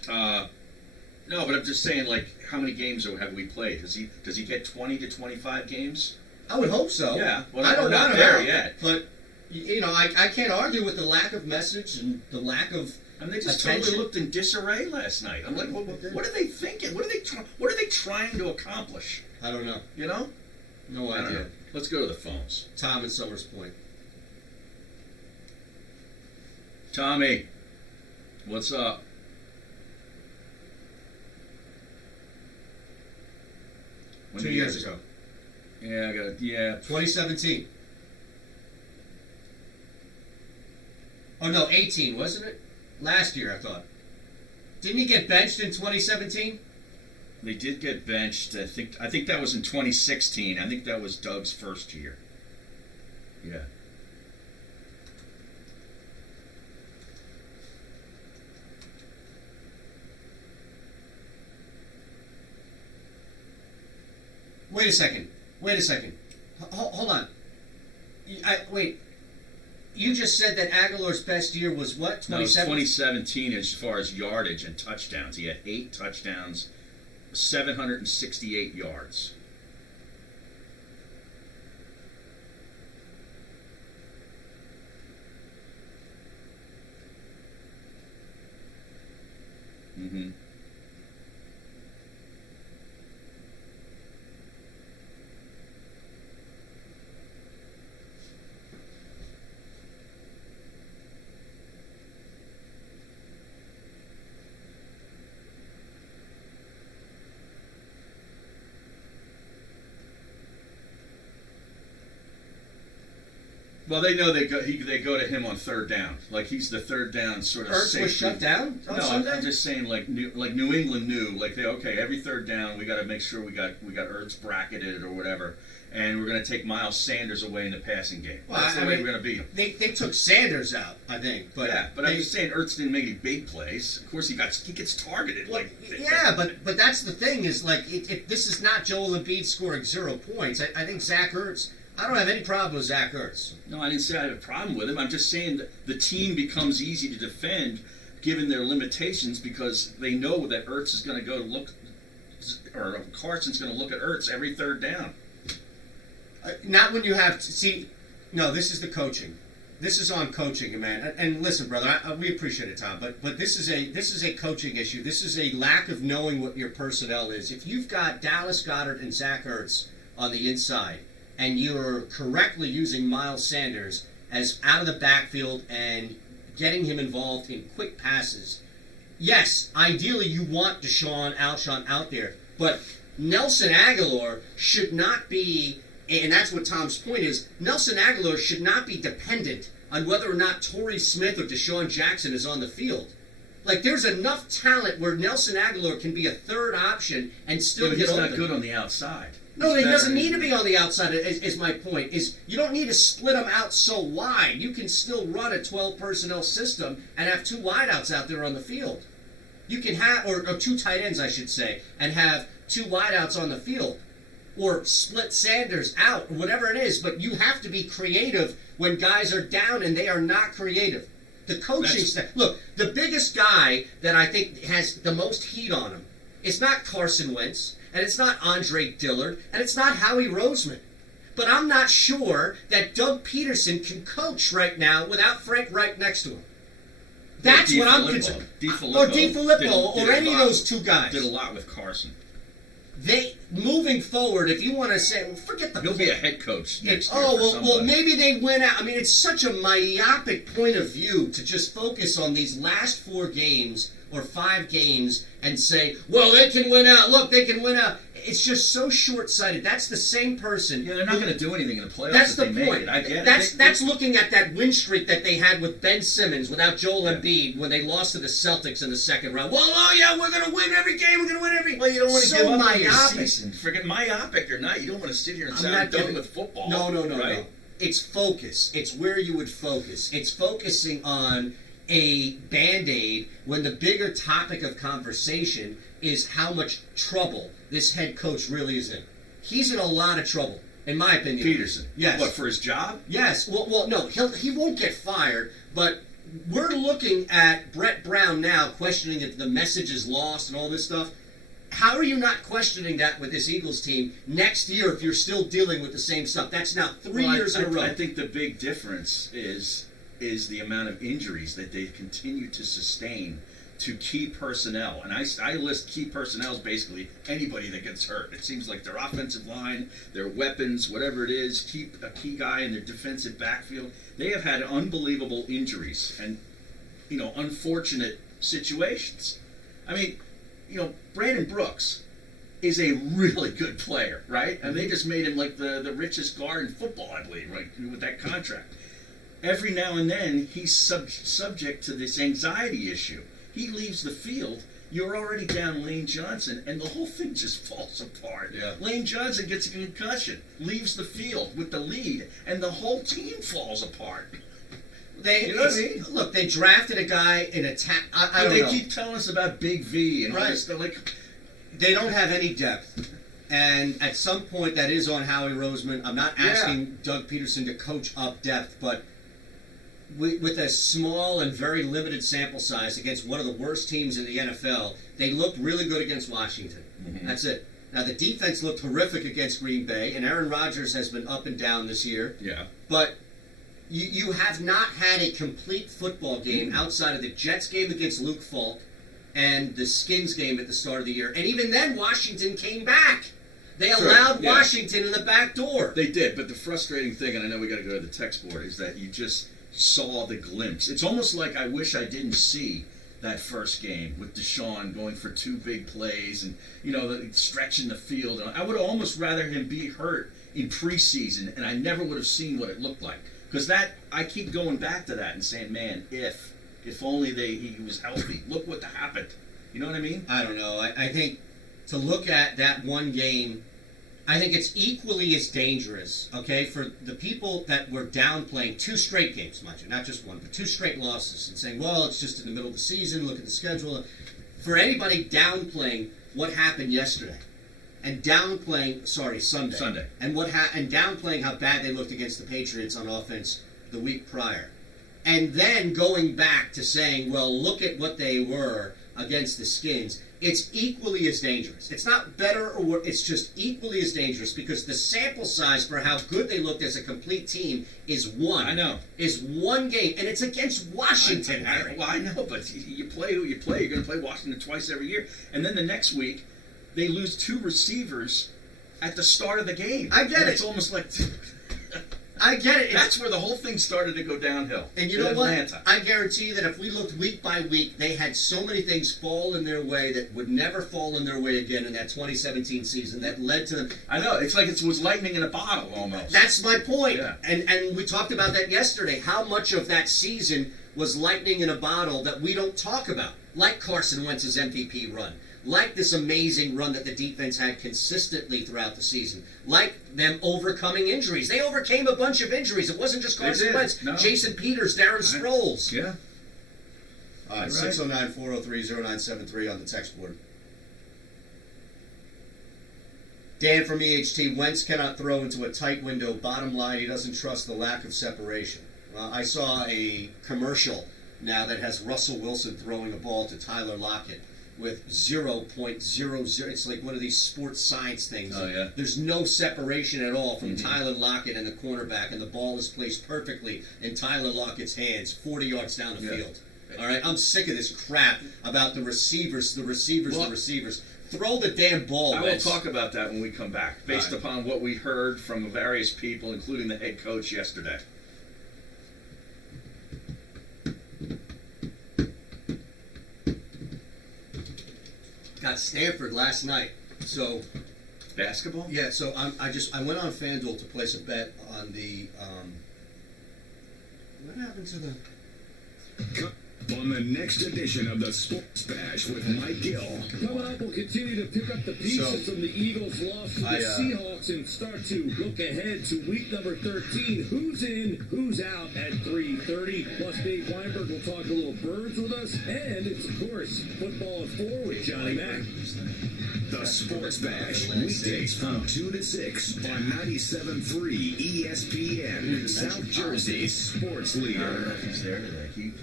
No, but I'm just saying, like, how many games have we played? Does he get 20 to 25 games? I would hope so. Yeah, well, I don't not want there him yet. But I can't argue with the lack of message and the lack of. And they just attention. totally looked in disarray last night. I'm like, what are they thinking? What are they trying to accomplish? I don't know. You know? No I don't idea. know. Let's go to the phones. Tom in Summers Point. Tommy, what's up? When 2 years ago. Yeah, I got it. Yeah. 2017. Oh no, 18, wasn't it? Last year, I thought. Didn't he get benched in 2017? They did get benched. I think that was in 2016. I think that was Doug's first year. Yeah. Wait a second. Hold on. Wait. You just said that Aguilar's best year was what? 2017? No, it was 2017? 2017 as far as yardage and touchdowns. He had 8 touchdowns, 768 yards. Mm-hmm. Well, they know they go to him on third down. Like he's the third down sort of. Ertz was shut down on Sunday? I'm just saying like New England knew like every third down we got to make sure we got Ertz bracketed or whatever, and we're going to take Miles Sanders away in the passing game. Well, That's the way we're going to beat him. They took Sanders out, I think. But yeah, but I'm just saying Ertz didn't make any big plays. Of course he gets targeted. Well, but that's the thing is like this is not Joel Embiid scoring 0 points. I think Zach Ertz. I don't have any problem with Zach Ertz. No, I didn't say I had a problem with him. I'm just saying that the team becomes easy to defend given their limitations because they know that Ertz is going to go look, or Carson's going to look at Ertz every third down. Not when you have to see. No, this is the coaching. This is on coaching, man. And listen, brother, we appreciate it, Tom. But this is a coaching issue. This is a lack of knowing what your personnel is. If you've got Dallas Goedert and Zach Ertz on the inside, and you're correctly using Miles Sanders as out of the backfield and getting him involved in quick passes, yes, ideally you want Alshon out there, but Nelson Aguilar should not be, and that's what Tom's point is, Nelson Aguilar should not be dependent on whether or not Torrey Smith or Deshaun Jackson is on the field. Like, there's enough talent where Nelson Aguilar can be a third option and still get open. He's not good on the outside. No, he doesn't need to be on the outside, is my point. Is you don't need to split them out so wide. You can still run a 12 personnel system and have 2 wideouts out there on the field. You can have, or 2 tight ends, I should say, and have 2 wideouts on the field. Or split Sanders out, or whatever it is. But you have to be creative when guys are down and they are not creative. The coaching staff. Look, the biggest guy that I think has the most heat on him is not Carson Wentz. And it's not Andre Dillard, and it's not Howie Roseman. But I'm not sure that Doug Peterson can coach right now without Frank Reich next to him. That's what I'm concerned. Or DiFilippo, or any of those 2 guys. Did a lot with Carson. Moving forward, if you want to say, well, forget the. He'll be a head coach next year. Well, maybe they win out. I mean, it's such a myopic point of view to just focus on these last 4 games or 5 games and say, well, they can win out. Look, they can win out. It's just so short-sighted. That's the same person. Yeah, they're not going to do anything in the playoffs. That's the point. I get it. That's looking at that win streak that they had with Ben Simmons without Joel Embiid when they lost to the Celtics in the second round. Well, oh yeah, we're going to win every game. We're going to win every. Well, you don't want to give up on your myopic. season. Forget myopic or not. You don't want to sit here and say I'm done with football. No. Right? It's focus. It's where you would focus. It's focusing on a Band-Aid when the bigger topic of conversation is how much trouble this head coach really is in. He's in a lot of trouble, in my opinion. Peterson. Yes. What, for his job? Yes. Well, no, he won't get fired, but we're looking at Brett Brown now questioning if the message is lost and all this stuff. How are you not questioning that with this Eagles team next year if you're still dealing with the same stuff? That's now 3 years in a row. I think the big difference is the amount of injuries that they continue to sustain to key personnel. And I list key personnel as basically anybody that gets hurt. It seems like their offensive line, their weapons, whatever it is, keep a key guy in their defensive backfield. They have had unbelievable injuries and, unfortunate situations. I mean, Brandon Brooks, is a really good player, right? And they just made him like the richest guard in football, I believe, right, with that contract. Every now and then, he's subject to this anxiety issue. He leaves the field, you're already down Lane Johnson, and the whole thing just falls apart. Yeah. Lane Johnson gets a concussion, leaves the field with the lead, and the whole team falls apart. You know what I mean? Look, they drafted a guy in a I don't They know. keep telling us about Big V and all Right. this stuff. Like, They don't have any depth. And at some point, that is on Howie Roseman. I'm not asking Doug Peterson to coach up depth, but with a small and very limited sample size against one of the worst teams in the NFL, they looked really good against Washington. Mhm. That's it. Now, the defense looked horrific against Green Bay, and Aaron Rodgers has been up and down this year. yeah. But you have not had a complete football game outside of the Jets game against Luke Falk and the Skins game at the start of the year. And even then, Washington came back. They True, allowed yeah. Washington in the back door. They did, but the frustrating thing, and I know we got to go to the text board, is that you just saw the glimpse. It's almost like I wish I didn't see that first game with Deshaun going for 2 big plays and, stretching the field. I would almost rather him be hurt in preseason, and I never would have seen what it looked like. Because I keep going back to that and saying, man, if only he was healthy. Look what happened. You know what I mean? I don't know. I think to look at that one game, I think it's equally as dangerous, okay, for the people that were downplaying 2 straight games, mind you, not just one, but 2 straight losses, and saying, well, it's just in the middle of the season, look at the schedule. For anybody downplaying what happened yesterday, and downplaying, Sunday. And and downplaying how bad they looked against the Patriots on offense the week prior. And then going back to saying, well, look at what they were against the Skins. It's equally as dangerous. It's not better or worse. It's just equally as dangerous because the sample size for how good they looked as a complete team is one. I know. Is one game. And it's against Washington, Harry. Well, I know, but you play who you play. You're going to play Washington twice every year. And then the next week, they lose 2 receivers at the start of the game. I get it. It's almost like... I get it. That's where the whole thing started to go downhill. And you know what? I guarantee you that if we looked week by week, they had so many things fall in their way that would never fall in their way again in that 2017 season that led to them. I know. It's like it was lightning in a bottle almost. That's my point. Yeah. And we talked about that yesterday. How much of that season was lightning in a bottle that we don't talk about? Like Carson Wentz's MVP run. Like this amazing run that the defense had consistently throughout the season. Like them overcoming injuries. They overcame a bunch of injuries. It wasn't just Carson Wentz. No. Jason Peters, Darren Sproles. Yeah. All right, 609-403-0973 on the text board. Dan from EHT, Wentz cannot throw into a tight window. Bottom line, he doesn't trust the lack of separation. I saw a commercial now that has Russell Wilson throwing a ball to Tyler Lockett with 0.00. It's like one of these sports science things. Oh, yeah. There's no separation at all from Tyler Lockett and the cornerback, and the ball is placed perfectly in Tyler Lockett's hands, 40 yards down the field. All right, I'm sick of this crap about the receivers. Throw the damn ball. I will talk about that when we come back, based upon what we heard from various people, including the head coach yesterday. Got Stanford last night. So basketball? Yeah, so I went on FanDuel to place a bet on the what happened to the On the next edition of the Sports Bash with Mike Gill. Coming up, we'll continue to pick up the pieces from the Eagles' loss to the Seahawks and start to look ahead to week number 13. Who's in, who's out at 3:30. Plus, Dave Weinberg will talk a little birds with us. And it's, of course, football at 4 with Johnny Mack. The Sports Bash, weekdays from 2 to 6 on 97.3 ESPN, South Jersey's sports leader.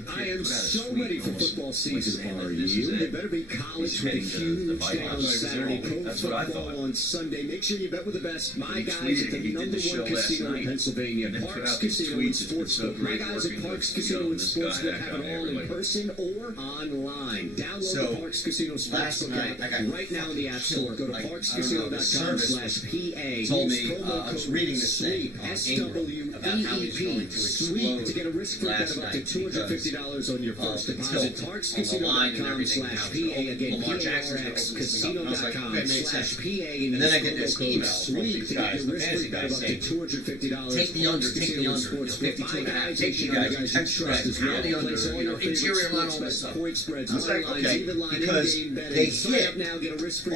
I am so ready for football season, are you? You better be college with a huge day on Saturday, pro football on Sunday. Make sure you bet with the best. My guys at the #1 casino in Pennsylvania, Parks Casino and Sportsbook. My guys at Parks Casino and Sportsbook have it all in person or online. Download the Parks Casino Sportsbook app right now in the App Store. Go to parkscasino.com/PA. Told me, I was reading this thing on Ingram about how he's going to SWEEP to get a risk-free bet of up to $250 $50 on your first the deposit. tilt on the line and everything. ParksCasino.com/PA. Again, Lamar Jackson's mixed with this thing up. And I was like, okay, it makes sense. Casino.com/PA. And then I get this email from these guys, the fantasy guys, saying, take the under, take the under, 52.5, take the guys, text spread, pound the under, interior line, all this stuff. I was like, okay, because they hit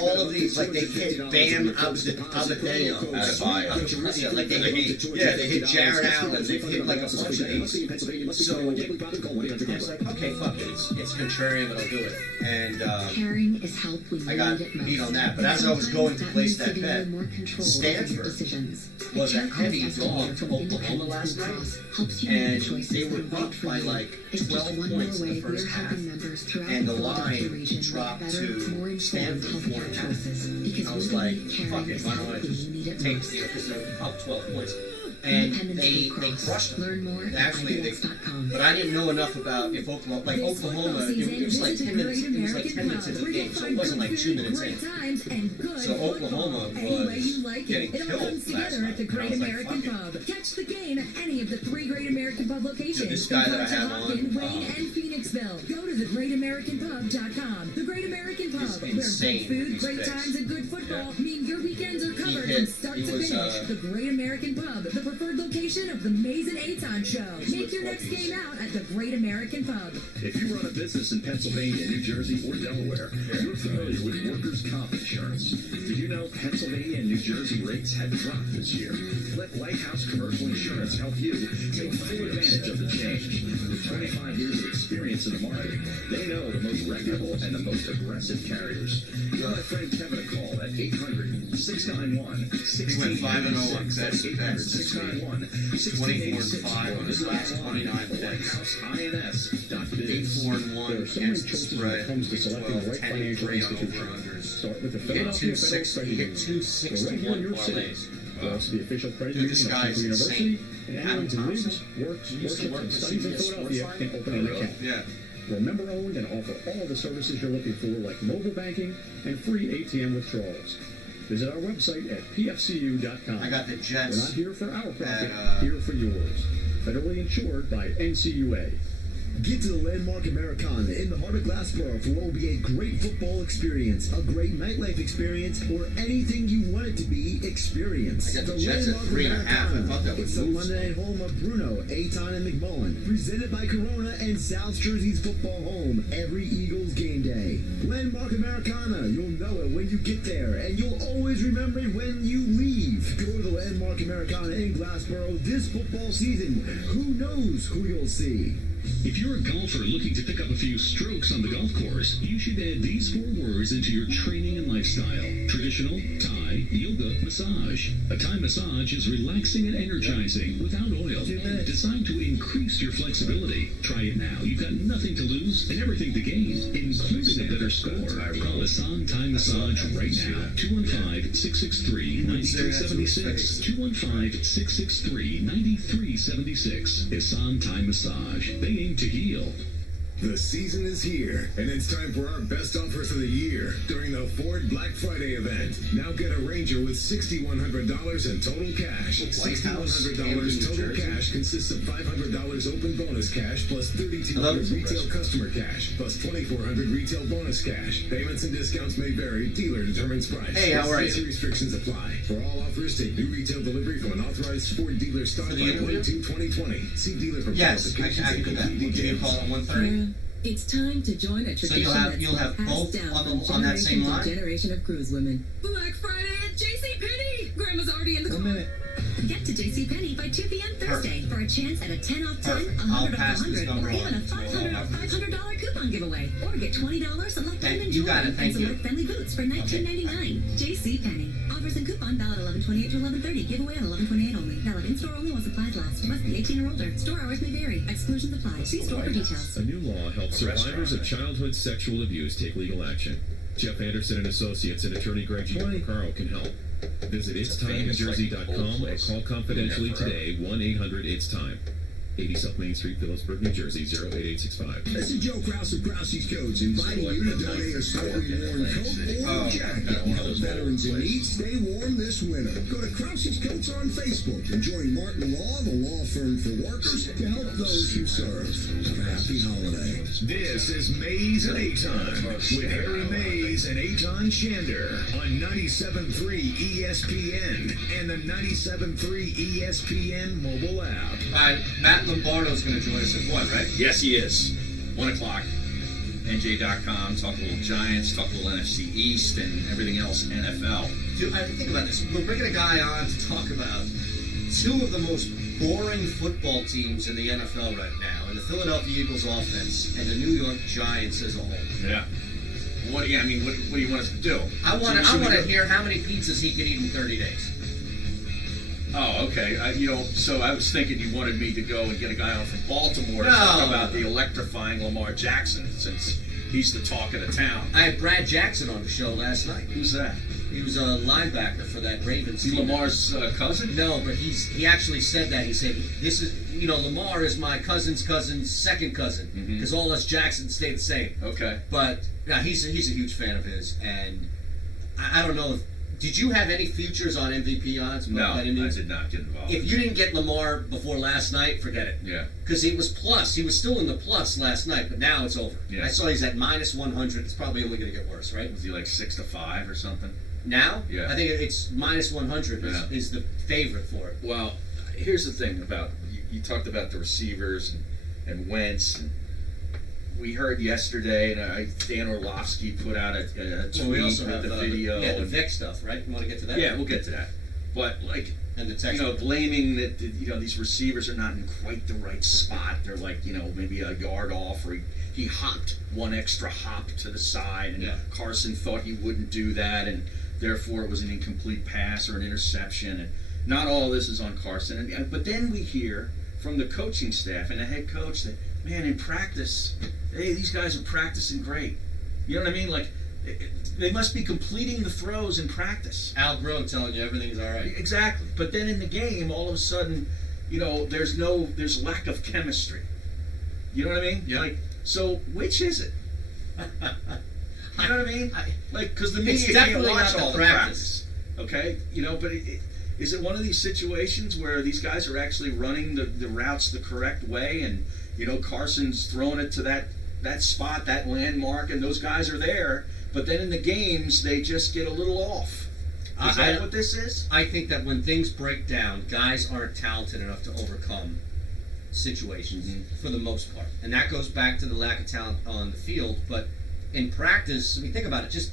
all of these, like they hit Bam Abadeo, like they hit Jared Allen, they've hit like a bunch of these. So I was like, okay, fuck it, it's contrarian, but I'll do it. And Caring is help when I you got need it most. beat on that. But as I was going to place that bet, Stanford was a heavy dog to Oklahoma last night, and they were up by like 12 points in the first half, and the line dropped to Stanford 4.5. I was like, fuck it, why don't I just take the, because they're up 12 points. And they crushed them. Actually, but I didn't know enough about if Oklahoma, like Oklahoma, it was like 10 minutes. It was like 10 minutes into the game, so it wasn't like 2 minutes in. So Oklahoma was getting killed last night. And I was like, fuck it. Catch the game at any of the 3 Great American Pub locations. So this guy that I have on, Wayne and Phoenixville. Go to thegreatamericanpub.com. The Great American Pub, where good food, great times, and good football mean your weekends are covered from start to finish. The Great American Pub, the preferred location of the Mays and Aton Show. Make your next game out at the Great American Pub. If you run a business in Pennsylvania, New Jersey, or Delaware, you're familiar with workers' comp insurance. Did you know Pennsylvania and New Jersey rates have dropped this year? Let Lighthouse Commercial Insurance help you take full advantage of the change. With 25 years of experience in the market, they know the most reputable and the most aggressive carriers. Give my friend Kevin a call at 800-691-1686. He went 5-0 That's 800-691-1686. 24-5 on his last 29 plays. 8-4-1 against the spread. Comes to selecting the right 10 financial 3 on institution. over-unders. Start with the He hit Philadelphia 2-6. He hit 2-6-1 parlays. We're also the official credit Dude, this union of guy is Temple University, insane. and Adam anyone who lives, Thompson? works, He used to worships, work and with studies in CBS Philadelphia Sports can open an account. Yeah. We're member-owned and offer all the services you're looking for, like mobile banking and free ATM withdrawals. Visit our website at pfcu.com. I got the We're Jets not here for our profit, at, here for yours. Federally insured by NCUA. Get to the Landmark Americana in the heart of Glassboro for what will be a great football experience, a great nightlife experience, or anything you want it to be experience. I got the Jets at 3.5. I thought that It's was the Monday night home of Bruno, Aton, and McMullen. Presented by Corona and South Jersey's football home every Eagles game day. Landmark Americana. You'll know it when you get there, and you'll always remember it when you leave. Go to the Landmark Americana in Glassboro this football season. Who knows who you'll see? If you're a golfer looking to pick up a few strokes on the golf course, you should add these 4 words into your training and lifestyle. Traditional, Thai, yoga, massage. A Thai massage is relaxing and energizing without oil and designed to increase your flexibility. Try it now. You've got nothing to lose and everything to gain, including a better score. Call Asan Thai Massage right now. 215-663-9376. 215-663-9376. Asan Thai Massage. They aim to heal. The season is here, and it's time for our best offers of the year during the Ford Black Friday event. Now get a Ranger with $6,100 in total cash. $6,100 total cash consists of $500 open bonus cash plus $3,200 retail customer cash plus $2,400 retail bonus cash. Payments and discounts may vary. Dealer determines price. Hey, how are you? Restrictions apply. For all offers, take new retail delivery from an authorized Ford dealer stock by 22-2020. See dealer for Yes, I qualifications can do and that. complete We'll give you a details. call at 1:30. It's time to join a tradition you'll have both on that same line? Generation of cruise women. Black Friday at JCPenney! Grandma's already in the car. Get to JCPenney by 2 p.m. Thursday for a chance at a 10 off 10, Perfect. 100 I'll off pass this 100, or number even a on. $500 off $500 coupon giveaway. Or get $20 select diamond You got jewelry it, thank and you. select Bentley boots for $19.99. JCPenney. Offers and coupon valid 11/28 to 11/30. Giveaway on 11/28 only. Valid in-store only while supplies last. Must be 18 or older. Store hours may vary. Exclusions apply. See store for details. A new law helps survivors of childhood sexual abuse take legal action. Jeff Anderson and Associates and attorney Greg Carl can help. Visit itstimeinjersey.com or call confidentially today 1-800-ITS-TIME. 80 South Main Street, Phillipsburg, New Jersey, 08865. This is Joe Krause of Krause's Coats, inviting you to donate a slightly worn coat or jacket. Help veterans in need stay warm this winter. Go to Krause's Coats on Facebook and join Martin Law, the law firm for workers, to help those you serve. Have a happy holiday. This is Mays and Aton with Harry Mays and Aton Shander on 97.3 ESPN and the 97.3 ESPN mobile app. All right, Matt Lombardo's going to join us at 1, right? Yes, he is. 1 o'clock. NJ.com. Talk a little Giants, talk a little NFC East, and everything else NFL. Dude, I think about this. We're bringing a guy on to talk about two of the most boring football teams in the NFL right now, and the Philadelphia Eagles offense and the New York Giants as a whole. Yeah. What do you want us to do? I want to hear how many pizzas he could eat in 30 days. Oh, okay. So I was thinking you wanted me to go and get a guy on from Baltimore to talk about the electrifying Lamar Jackson, since he's the talk of the town. I had Brad Jackson on the show last night. Who's that? He was a linebacker for that Ravens team. Lamar's cousin? No, but he actually said that. He said, this is, Lamar is my cousin's cousin's second cousin, because all us Jacksons stay the same. Okay. But yeah, he's a huge fan of his, and I don't know if, did you have any futures on MVP odds? No, I did not get involved. If you didn't get Lamar before last night, forget it. Yeah. Because he was plus. He was still in the plus last night, but now it's over. Yeah. I saw he's at minus 100. It's probably only going to get worse, right? Was he like 6-5 or something? Now? Yeah. I think it's minus 100 is the favorite for it. Well, here's the thing about, you talked about the receivers and Wentz, and we heard yesterday, and Dan Orlovsky put out a tweet we also with have the video. The Vic stuff, right? You want to get to that? Yeah, we'll get to that. But and the text, blaming that these receivers are not in quite the right spot. They're like maybe a yard off, or he hopped one extra hop to the side, and Carson thought he wouldn't do that, and therefore it was an incomplete pass or an interception. And not all of this is on Carson. But then we hear from the coaching staff and the head coach that, man, in practice, hey, these guys are practicing great. You know what I mean? Like, they must be completing the throws in practice. Al Groh telling you everything's all right. Exactly. But then in the game, all of a sudden, there's lack of chemistry. You know what I mean? Yeah. So which is it? You know what I mean? Because the It's media can't definitely watch not all the the practice. Okay? But is it one of these situations where these guys are actually running the routes the correct way, and Carson's throwing it to that spot, that landmark, and those guys are there, but then in the games they just get a little off? Is that what this is? I think that when things break down, guys aren't talented enough to overcome situations for the most part, and that goes back to the lack of talent on the field. But in practice, think about it. Just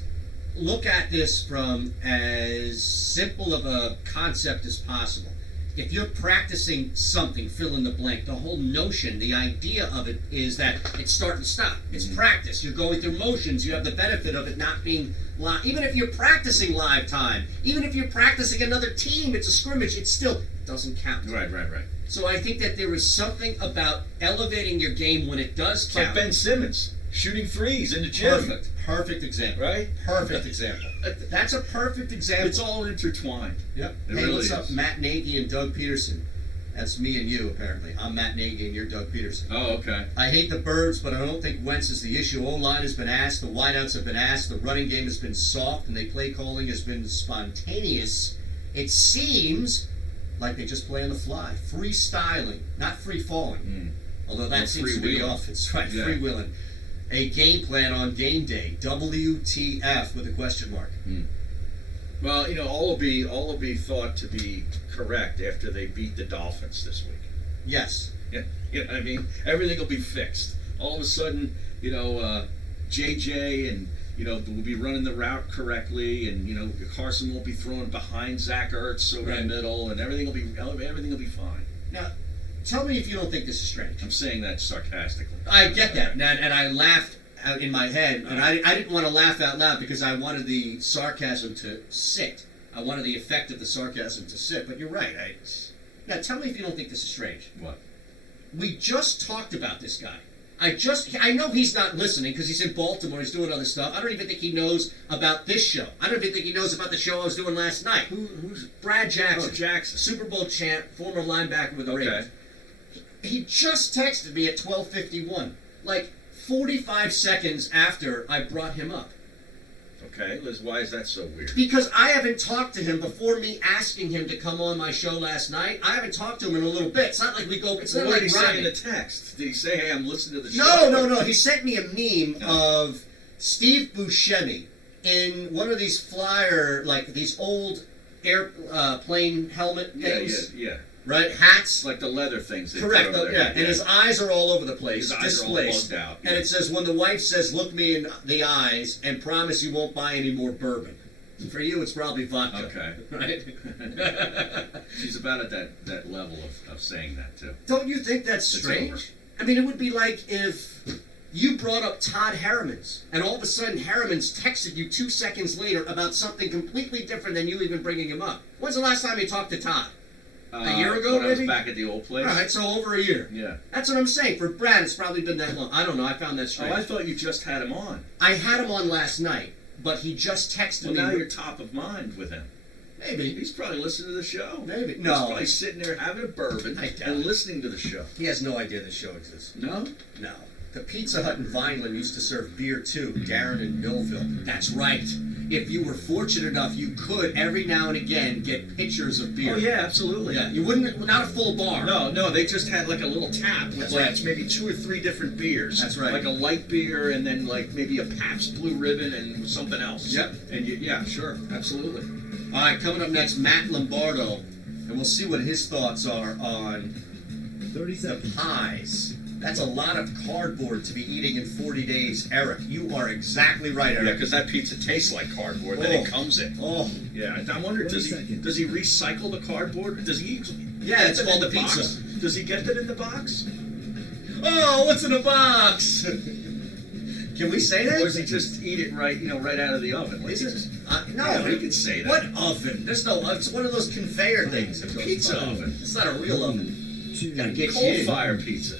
look at this from as simple of a concept as possible. If you're practicing something, fill in the blank, the whole notion, the idea of it is that it's start and stop. It's practice. You're going through motions. You have the benefit of it not being live. Even if you're practicing live time, even if you're practicing another team, it's a scrimmage, it still doesn't count. Right. So I think that there is something about elevating your game when it does count. Like Ben Simmons shooting threes in the gym. Perfect example. Right? Perfect example. That's a perfect example. It's all intertwined. Yep. It Hey, really what's is. up, Matt Nagy and Doug Peterson? That's me and you, apparently. I'm Matt Nagy and you're Doug Peterson. Oh, okay. I hate the Birds, but I don't think Wentz is the issue. O-line has been asked, the wideouts have been asked, the running game has been soft, and the play calling has been spontaneous. It seems like they just play on the fly. Freestyling, not free-falling. Although that seems to be off. It's right, Yeah. freewheeling. A game plan on game day. WTF with a question mark. Well, all will be thought to be correct after they beat the Dolphins this week. Yes. Yeah, you know what I mean? Everything will be fixed. All of a sudden, JJ and will be running the route correctly, and Carson won't be throwing behind Zach Ertz over the middle, and everything will be fine. Now, tell me if you don't think this is strange. I'm saying that sarcastically. I get that, and I laughed out in my head, and I didn't want to laugh out loud because I wanted the sarcasm to sit. I wanted the effect of the sarcasm to sit, but you're right. Now, tell me if you don't think this is strange. What? We just talked about this guy. I know he's not listening because he's in Baltimore, he's doing other stuff. I don't even think he knows about this show. I don't even think he knows about the show I was doing last night. Who's Brad Jackson? Oh, Jackson. Super Bowl champ, former linebacker with the Ravens. He just texted me at 12:51, like 45 seconds after I brought him up. Okay, Liz, why is that so weird? Because I haven't talked to him before me asking him to come on my show last night. I haven't talked to him in a little bit. It's not like we go. It's Well, not what like did he say Rodney. in the text? Did he say, "Hey, I'm listening to the show"? No. He sent me a meme of Steve Buscemi in one of these flyer, like these old airplane helmet things. Yeah. Right? Hats. Like the leather things. They Correct. put over there. Yeah. And his eyes are all over the place. His eyes are all displaced. bugged out. And it says, when the wife says, look me in the eyes and promise you won't buy any more bourbon. For you, it's probably vodka. Okay. Right? She's about at that level of saying that, too. Don't you think that's It's strange? over. I mean, it would be like if you brought up Todd Harriman's, and all of a sudden Harriman's texted you 2 seconds later about something completely different than you even bringing him up. When's the last time you talked to Todd? A year ago, when maybe? I was back at the old place. All right, so over a year. Yeah. That's what I'm saying. For Brad, it's probably been that long. I don't know. I found that strange. Oh, I thought you just had him on. I had him on last night, but he just texted Well, me. now you're top of mind with him. Maybe. He's probably listening to the show. Maybe. He's No. probably sitting there having a bourbon I doubt and it. listening to the show. He has no idea the show exists. No? No. The Pizza Hut in Vineland used to serve beer too, Darren in Millville. That's right. If you were fortunate enough, you could every now and again get pitchers of beer. Oh, yeah, absolutely. Yeah, you wouldn't, not a full bar. No, they just had like a little tap with That's like right. maybe 2 or 3 different beers. That's right. Like a light beer and then like maybe a Pabst Blue Ribbon and something else. Yep. And yeah, sure, absolutely. All right, coming up next, Matt Lombardo, and we'll see what his thoughts are on 30 the seconds. pies. That's a lot of cardboard to be eating in 40 days. Eric, you are exactly right, Yeah, Eric. because that pizza tastes like cardboard that it comes in. Oh. Yeah, I wonder, 20 does he seconds. recycle the cardboard? Does he? Yeah, get it's them called in the pizza. box? Does he get them in the box? Oh, what's in a box? Can we say that? Or does he just eat it right out of the oven? Like Is he it? just- No, Yeah, we can say that. What oven? There's no. It's one of those conveyor things. that goes Pizza by. oven. It's not a real oven. Gotta get you Coal in. fire pizza.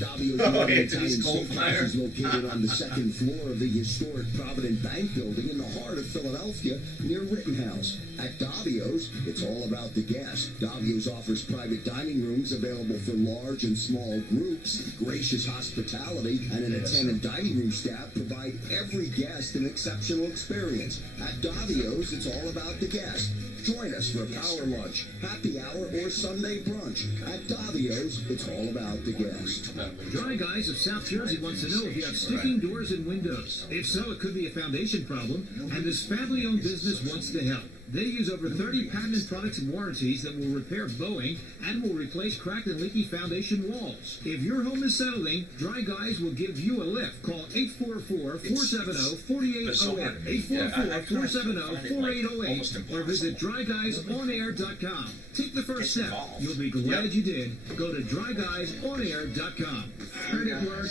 Davio's Oh, Modern Anthony's Italian coal Steakhouse fire. is located on the second floor of the historic Provident Bank Building in the heart of Philadelphia, near Rittenhouse. At Davio's, it's all about the guest. Davio's offers private dining rooms available for large and small groups. Gracious hospitality and an attendant dining room staff provide every guest an exceptional experience. At Davio's, it's all about the guest. Join us for a power lunch, happy hour, or Sunday brunch. At Davio's, it's all about the guest. Dry Guys of South Jersey wants to know if you have sticking doors and windows. If so, it could be a foundation problem, and this family-owned business wants to help. They use over 30 patented products and warranties that will repair bowing and will replace cracked and leaky foundation walls. If your home is settling, Dry Guys will give you a lift. Call 844-470-4808, 844-470-4808, or visit dryguysonair.com. Take the first step. You'll be glad you did. Go to dryguysonair.com. Hard at work?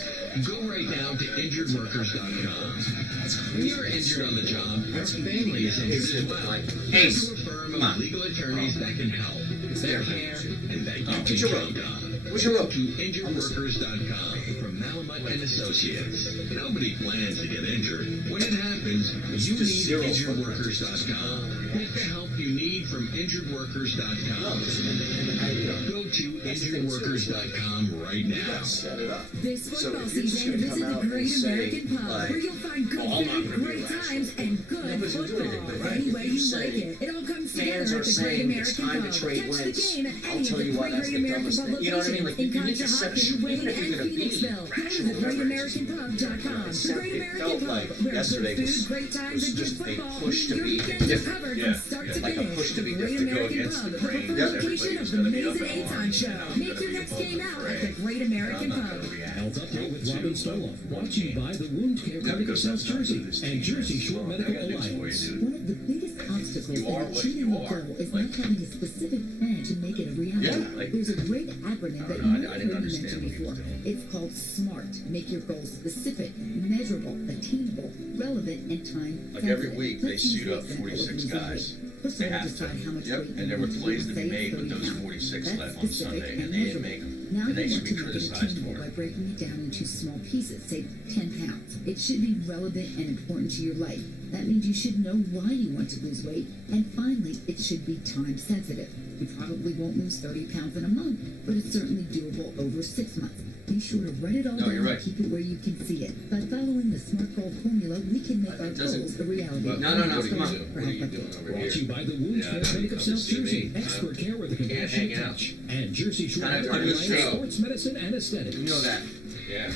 Go right now to injuredworkers.com. When you're injured on the job, your family is injured as well. Hey, Go to a firm come of on. legal attorneys that can help, that care, and that you What's can your count rope? on. What's your rope? To injuredworkers.com from Malamut and Associates. Nobody plans to get injured. When it happens, you need injuredworkers.com. Get the help you need from injuredworkers.com. Go to injuredworkers.com right now. This So football if you're just season, gonna come visit the out and Great say, American Pub, like, where you'll find good I'm not food, gonna be great around. times, and good Nobody's gonna do football. anything, right? Any way If you you say like it. It all comes together fans at are the Great saying it's American time to Pub. trade Catch the wins, game at I'll any of tell the you what, Great that's the American dumbest Pub thing. You know what I mean? locations Like, in you need to set Conshohocken, Wayne, even if you're and gonna be Phoenixville. Go to the rational Great beverages. American Pub.com. The Great American felt Pub, like where yesterday good was- food, great times, was and good just a football. push to Your be weekends are different. covered Yeah, from start to like a finish. push to be The Great different. To go American against Pub, the the grain, preferred because location everybody's of the gonna be Maze up and in Aton arms, Show. you know, Make your gonna be next game voting out for at the grain. Great American I'm not Pub. gonna react Health update with to, Robin Stoloff, brought to you by the Wound Care Yeah, Clinic of because South that's not Jersey who this and team Jersey is. Shore Well, I Medical got news for you, Alliance. dude. One of the biggest obstacles You in are what achieving you your are. goal is Like- not having a specific plan to make it a reality. Yeah, like- There's a great acronym that I you've didn't heard me understand mention what he was before. doing. It's called SMART. Make your goals specific, measurable, attainable, relevant, and time Like every sensitive. week, they Let's use suit the up example of 46 losing guys. weight. First, They we'll have decide to. how much Yep, weight and there were plays to be made with those 46 left on Sunday, and they didn't make them. Now And you they should want be to make it criticized attainable for by it. breaking it down into small pieces, say 10 pounds. It should be relevant and important to your life. That means you should know why you want to lose weight. And finally, it should be time sensitive. You probably won't lose 30 pounds in a month, but it's certainly doable over 6 months. Be sure to write it all No, down you're right. and keep it where you can see it. By following the SMART Goal formula, we can make our goals a reality. No, come on. What are you doing over Brought here? to you by the Wounds Care Clinic of South Jersey. Expert care with a compassionate hang out. touch. And Jersey Shore Kind of under the shade. Sports Medicine and Aesthetics. You know that. Yeah.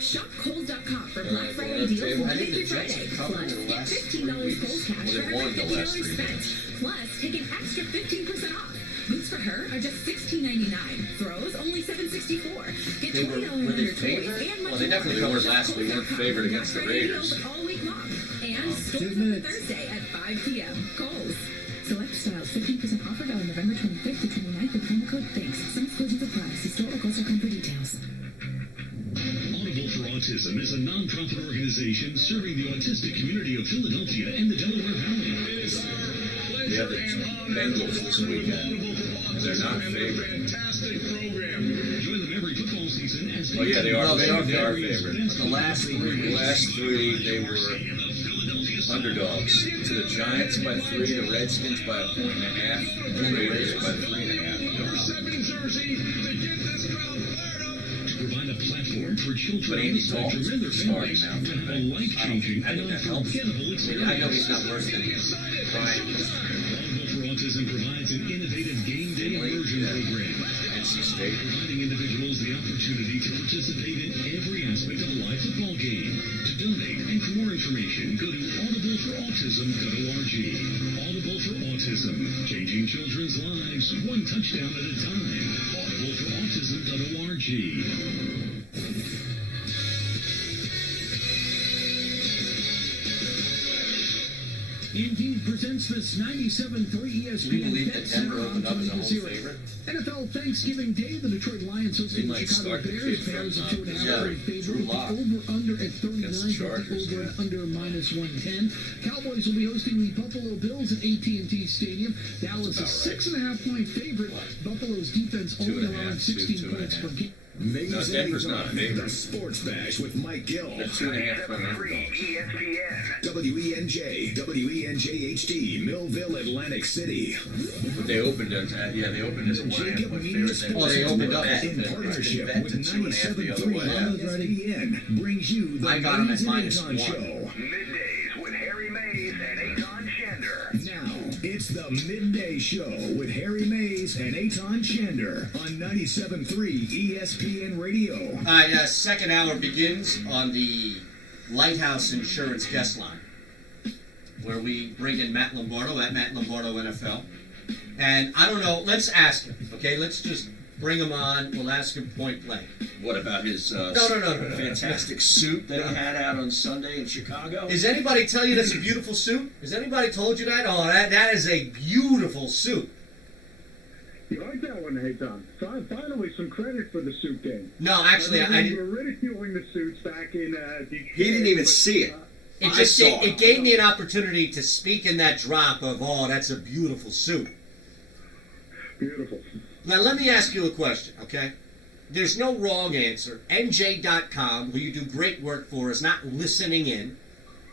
Shop Kohl's.com for All Black right, Friday well, deals I Monday think through the Jets Friday. have covered Plus, in the get last $15 Kohl's cash Well, for they've won every the last $50 three spent. Plus, take an extra 15% off. Boots for her are just $16.99. Throws only $7.64. Get They were $20 they on your favored? toys and much Well, they more. definitely were last. They weren't favored against the Raiders. All week long. And Oh, 2 stores open minutes. Thursday at 5 p.m. Kohl's. Select styles 15% offer valid November 25th to 29th with promo code THINKS. Some exclusions apply. See store or Kohl's.com for details. Audible for Autism is a non-profit organization serving the autistic community of Philadelphia and the Delaware Valley. We have the Bengals this weekend. They're not favored. Join them every football season as Oh yeah, they are. No, they are favored. The last The last three, they were underdogs. To the Giants by 3, the Redskins by 1.5, and then the Raiders by 3.5. to provide a platform for children But on Andy the spectrum Dalton's and their starting families now. to have a life-changing I and think that helps. unforgettable experience. I know he's not worse than Brian. Audible for Autism provides an innovative game day immersion program, NC State. providing individuals the opportunity to participate in every aspect of a live football game. To donate and for more information, go to audibleforautism.org. Audible for Autism, changing children's lives one touchdown at a time. Audibleforautism.org. Indeed presents this 97.3 ESPN. Can you believe that Bet Denver Center opened up as a on home zero. favorite? NFL Thanksgiving Day, the Detroit Lions hosting the might Chicago start the Bears. kid Bears from, are 2.5 yeah, point favorite. Drew The Lock over-under at against the 39, but the Chargers, over and yeah. under minus 110. Cowboys will be hosting the Buffalo Bills at AT&T Stadium. Dallas is About right. 6.5 point favorite. Buffalo's defense only 2.5, allowing 16 points per game. No, Denver's not a The favorite. Sports Bash with Mike Gill. They're 2.5 point underdogs. WENJ, WENJHD, Millville, Atlantic City. But they opened as they opened as a 1.5 point favorite. Oh, they opened up In partnership with 97.3 ESPN brings you the I got 'em at Mays and -1. Eitan Show. Middays with Harry Mays and Eitan Shander. Now, it's the Midday Show with Harry Mays and Eitan Shander on 97.3 ESPN Radio. All right, second hour begins on the Lighthouse Insurance guest line, where we bring in Matt Lombardo at Matt Lombardo NFL. And I don't know, let's ask him, okay? Let's just bring him on. We'll ask him point blank. What about his No. fantastic suit that he had out on Sunday in Chicago? Does anybody tell you that's a beautiful suit? Has anybody told you that? Oh, that is a beautiful suit. You like that one, Eitan? Finally, some credit for the suit game. No, actually, I You were ridiculing the suits back in Detroit. He didn't even see it. It just it gave me an opportunity to speak in that drop of, oh, that's a beautiful suit. Beautiful. Now, let me ask you a question, okay? There's no wrong answer. NJ.com, where you do great work for, is not listening in.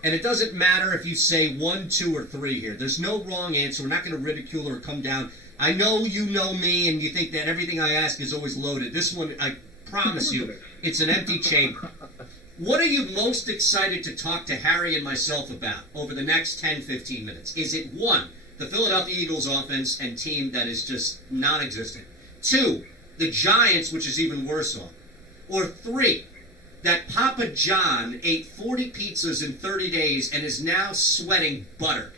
And it doesn't matter if you say 1, 2, or 3 here. There's no wrong answer. We're not going to ridicule or come down. I know you know me, and you think that everything I ask is always loaded. This one, I promise you, it's an empty chamber. What are you most excited to talk to Harry and myself about over the next 10, 15 minutes? Is it 1, the Philadelphia Eagles offense and team that is just non-existent? 2, the Giants, which is even worse off? Or 3, that Papa John ate 40 pizzas in 30 days and is now sweating butter?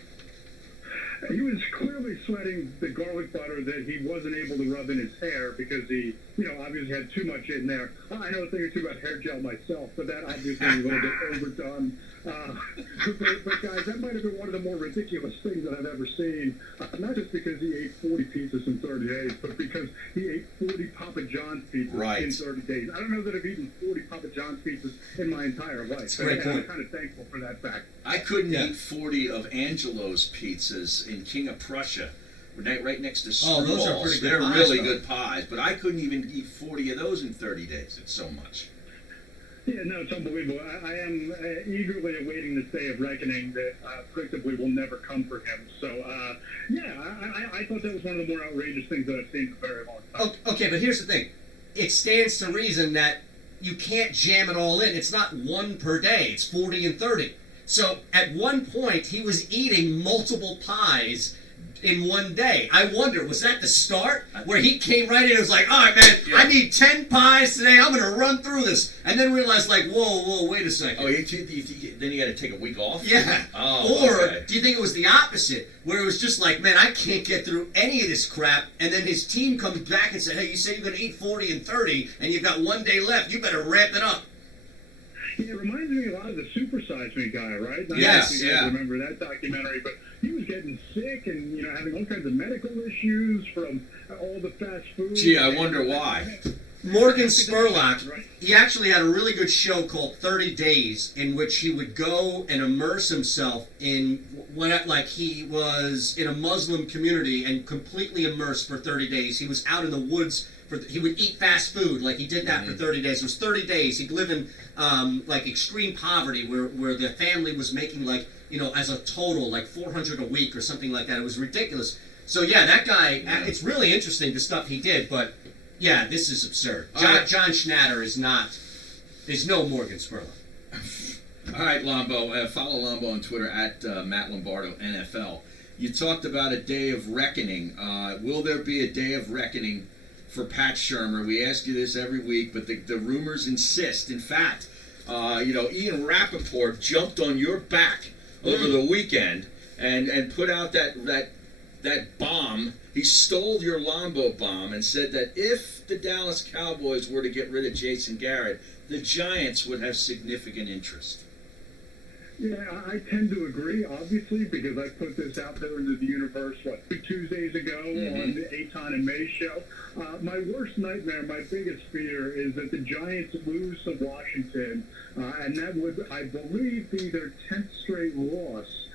He was clearly sweating the garlic butter that he wasn't able to rub in his hair because he obviously had too much in there. I know a thing or two about hair gel myself, but that obviously is a little bit overdone. But guys, that might have been one of the more ridiculous things that I've ever seen. Not just because he ate 40 pizzas in 30 days, but because he ate 40 Papa John's pizzas in 30 days. I don't know that I've eaten 40 Papa John's pizzas in my entire life. That's a great point. I'm kind of thankful for that fact. I couldn't eat 40 of Angelo's pizzas in King of Prussia, right next to Screwballs. Those are pretty good They're pies, really though. good pies, but I couldn't even eat 40 of those in 30 days. It's so much. Yeah, no, it's unbelievable. I am eagerly awaiting this day of reckoning that predictably will never come for him. So, I thought that was one of the more outrageous things that I've seen in a very long time. Okay, but here's the thing. It stands to reason that you can't jam it all in. It's not one per day. It's 40 and 30. So at one point, he was eating multiple pies in one day. I wonder, was that the start? Where he came right in and was like, all right, man, I need 10 pies today. I'm going to run through this. And then realized, like, whoa, wait a second. Oh, then you got to take a week off? Yeah. Oh, or okay. do you think it was the opposite, where it was just like, man, I can't get through any of this crap, and then his team comes back and said, hey, you said you're going to eat 40 and 30, and you've got one day left. You better ramp it up. Yeah, it reminds me a lot of the Super Size Me guy, right? Yes, I remember that documentary, but he was getting sick and, having all kinds of medical issues from all the fast food. Gee, I wonder why. Morgan Spurlock, he actually had a really good show called 30 Days, in which he would go and immerse himself in what, he was in a Muslim community and completely immersed for 30 days. He was out in the woods. He would eat fast food, he did that for 30 days. It was 30 days. He'd live in, extreme poverty where the family was making, as a total, $400 a week or something like that. It was ridiculous. So, yeah, that guy, it's really interesting, the stuff he did, but, yeah, this is absurd. John Schnatter is no Morgan Spurlock. All right, Lombo. Follow Lombo on Twitter at Matt Lombardo NFL. You talked about a day of reckoning. Will there be a day of reckoning for Pat Shurmur? We ask you this every week, but the rumors insist. In fact, Ian Rappaport jumped on your back over the weekend and put out that bomb. He stole your Lombo bomb and said that if the Dallas Cowboys were to get rid of Jason Garrett, the Giants would have significant interest. Yeah, I tend to agree, obviously, because I put this out there into the universe, 2 Tuesdays ago on the Aton and May show. My worst nightmare, my biggest fear is that the Giants lose to Washington, and that would, I believe, be their 10th straight loss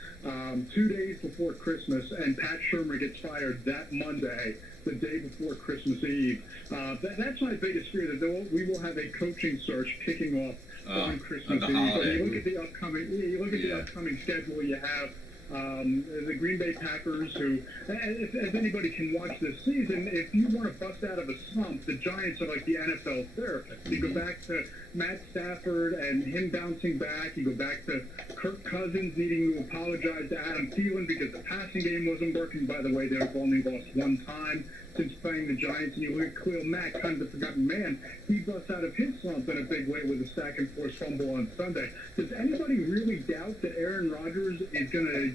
2 days before Christmas, and Pat Shurmur gets fired that Monday, the day before Christmas Eve. That's my biggest fear, that we will have a coaching search kicking off on Christmas Eve. Holiday. You look at the upcoming schedule you have. The Green Bay Packers, who, as anybody can watch this season, if you want to bust out of a slump, the Giants are like the NFL therapist. You go back to Matt Stafford and him bouncing back. You go back to Kirk Cousins needing to apologize to Adam Thielen because the passing game wasn't working. By the way, they've only lost one time since playing the Giants. And you look at Khalil Mack, kind of the forgotten man. He busts out of his slump in a big way with a sack and forced fumble on Sunday. Does anybody really doubt that Aaron Rodgers is going to,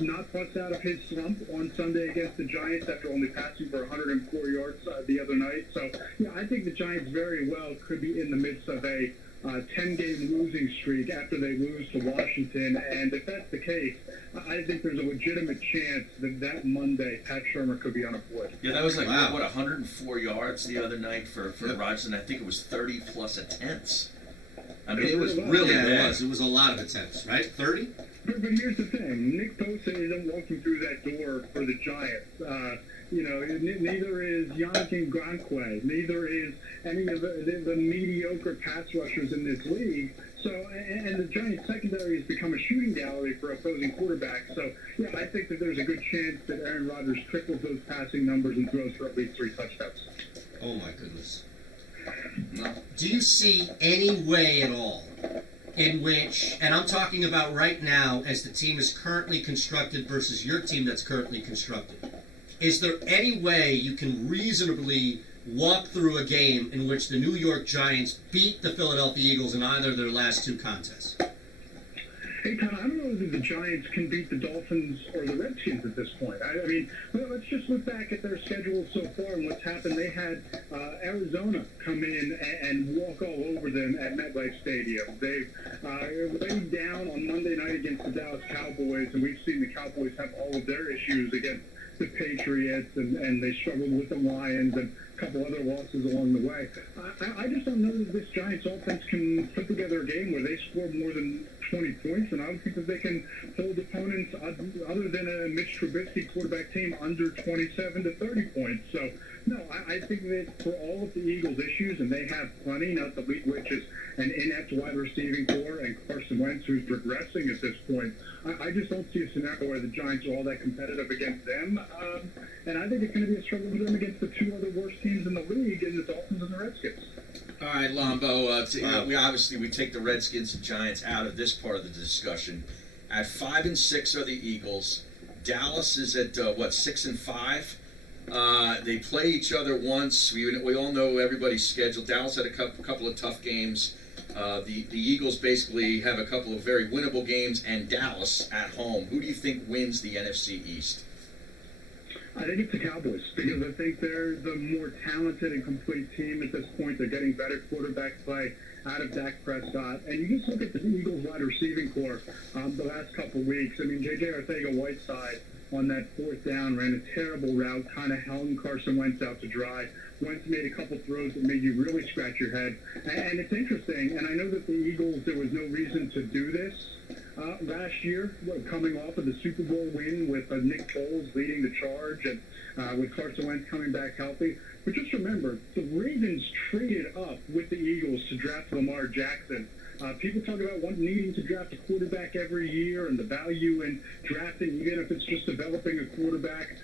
not bust out of his slump on Sunday against the Giants after only passing for 104 yards the other night? So, yeah, I think the Giants very well could be in the midst of a 10-game losing streak after they lose to Washington. And if that's the case, I think there's a legitimate chance that Monday Pat Shurmur could be unemployed. Yeah, that was 104 yards the other night for Rodgers, and I think it was 30-plus attempts. I mean, it was really bad. It was a lot of attempts, right? 30? But here's the thing. Nick Bosa isn't walking through that door for the Giants. Neither is Yannick Ngakoue. Neither is any of the mediocre pass rushers in this league. So, and the Giants secondary has become a shooting gallery for opposing quarterbacks. So, yeah, I think that there's a good chance that Aaron Rodgers triples those passing numbers and throws for at least 3 touchdowns. Oh, my goodness. Do you see any way at all in which, and I'm talking about right now as the team is currently constructed versus your team that's currently constructed, is there any way you can reasonably walk through a game in which the New York Giants beat the Philadelphia Eagles in either of their last 2 contests? Hey, Tom, I don't know if the Giants can beat the Dolphins or the Redskins at this point. I mean, well, let's just look back at their schedule so far and what's happened. They had Arizona come in and walk all over them at MetLife Stadium. They laid down on Monday night against the Dallas Cowboys, and we've seen the Cowboys have all of their issues against the Patriots, and they struggled with the Lions and a couple other losses along the way. I just don't know that this Giants offense can put together a game where they score more than 20 points, and I don't think that they can hold opponents other than a Mitch Trubisky quarterback team under 27 to 30 points. So, no, I think that for all of the Eagles' issues, and they have plenty, not the least which is an inept wide receiving core and Carson Wentz, who's regressing at this point, I just don't see a scenario where the Giants are all that competitive against them. And I think it's going to be a struggle for them against the two other worst teams in the league, in the Dolphins and the Redskins. All right, Lombo. We take the Redskins and Giants out of this part of the discussion. At 5-6 are the Eagles. Dallas is at 6-5. They play each other once. We all know everybody's schedule. Dallas had a couple of tough games. The Eagles basically have a couple of very winnable games, and Dallas at home. Who do you think wins the NFC East? I think it's the Cowboys, because I think they're the more talented and complete team at this point. They're getting better quarterback play out of Dak Prescott. And you just look at the Eagles wide receiving core the last couple weeks. I mean, J.J. Arcega-Whiteside on that fourth down ran a terrible route, kind of held Carson Wentz out to dry. Wentz made a couple throws that made you really scratch your head. And it's interesting, and I know that the Eagles, there was no reason to do this last year, coming off of the Super Bowl win with Nick Foles leading the charge and with Carson Wentz coming back healthy. But just remember, the Ravens traded up with the Eagles to draft Lamar Jackson. People talk about needing to draft a quarterback every year and the value in drafting, even if it's just developing a quarterback.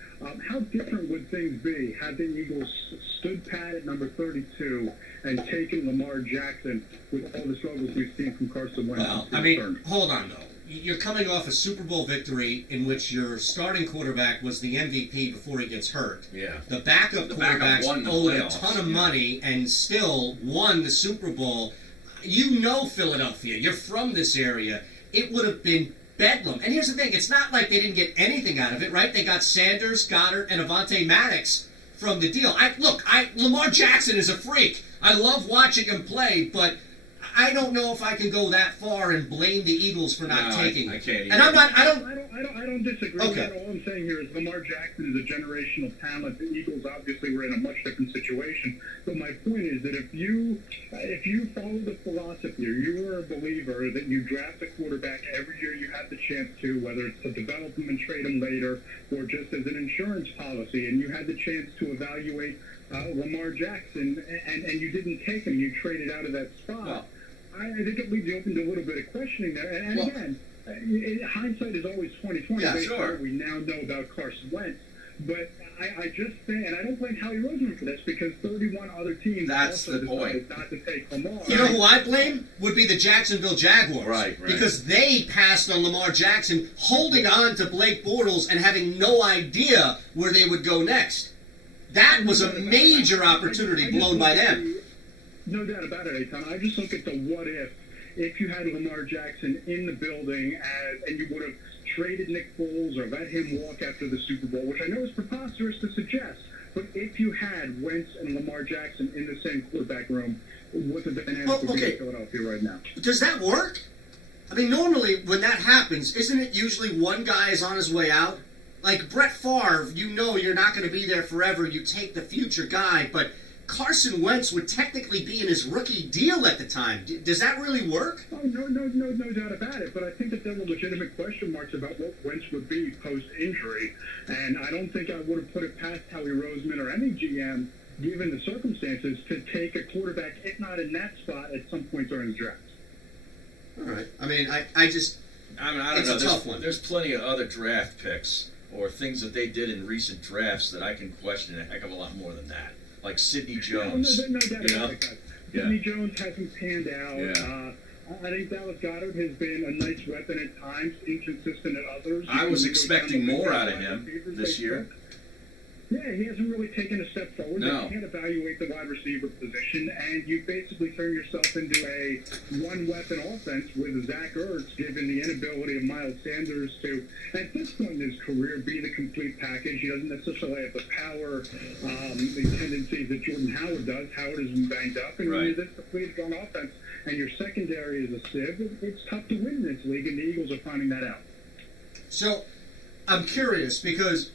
How different would things be had the Eagles stood pat at number 32 and taken Lamar Jackson with all the struggles we've seen from Carson Wentz? Well, I mean, hold on, though. You're coming off a Super Bowl victory in which your starting quarterback was the MVP before he gets hurt. Yeah. The backup quarterbacks owed a ton of money and still won the Super Bowl. You know Philadelphia. You're from this area. It would have been bedlam. And here's the thing. It's not like they didn't get anything out of it, right? They got Sanders, Goddard, and Avonte Maddox from the deal. Lamar Jackson is a freak. I love watching him play, but I don't know if I can go that far and blame the Eagles for not taking it. I can't either. And I don't disagree with Okay. that. All I'm saying here is Lamar Jackson is a generational talent. The Eagles obviously were in a much different situation. But my point is that if you follow the philosophy, or you are a believer that you draft a quarterback every year you have the chance to, whether it's to develop him and trade him later, or just as an insurance policy, and you had the chance to evaluate Lamar Jackson, and you didn't take him, you traded out of that spot. Well, I think it leaves you open to a little bit of questioning there. And again, hindsight is always 20/20. Yeah, based on sure. what we now know about Carson Wentz. But I just think, and I don't blame Howie Roseman for this, because 31 other teams also decided not to take Lamar. You know who I blame? Would be the Jacksonville Jaguars. Right. Because they passed on Lamar Jackson, holding on to Blake Bortles and having no idea where they would go next. That was a major opportunity blown by them. No doubt about it, Eitan. I just look at the what if you had Lamar Jackson in the building and you would have traded Nick Foles or let him walk after the Super Bowl, which I know is preposterous to suggest, but if you had Wentz and Lamar Jackson in the same quarterback room, what the dynamic would be in Philadelphia right now? Does that work? I mean, normally when that happens, isn't it usually one guy is on his way out? Like Brett Favre, you know you're not going to be there forever. You take the future guy, but Carson Wentz would technically be in his rookie deal at the time. Does that really work? Oh, no doubt about it. But I think that there were legitimate question marks about what Wentz would be post-injury. And I don't think I would have put it past Howie Roseman or any GM, given the circumstances, to take a quarterback, if not in that spot, at some point during the draft. All right. I mean, I don't know. It's a tough one. There's plenty of other draft picks or things that they did in recent drafts that I can question a heck of a lot more than that. Like Sidney Jones. No doubt about that. Sidney Jones hasn't panned out. Yeah. I think Dallas Goedert has been a nice weapon at times, inconsistent at others. I was expecting more out of him this year. Yeah, he hasn't really taken a step forward. No. You can't evaluate the wide receiver position, and you basically turn yourself into a one-weapon offense with Zach Ertz, given the inability of Miles Sanders to, at this point in his career, be the complete package. He doesn't necessarily have the power, the tendencies that Jordan Howard does. Howard has been banged up, and when you're this depleted on offense, and your secondary is a sieve, it's tough to win in this league, and the Eagles are finding that out. So, I'm curious, because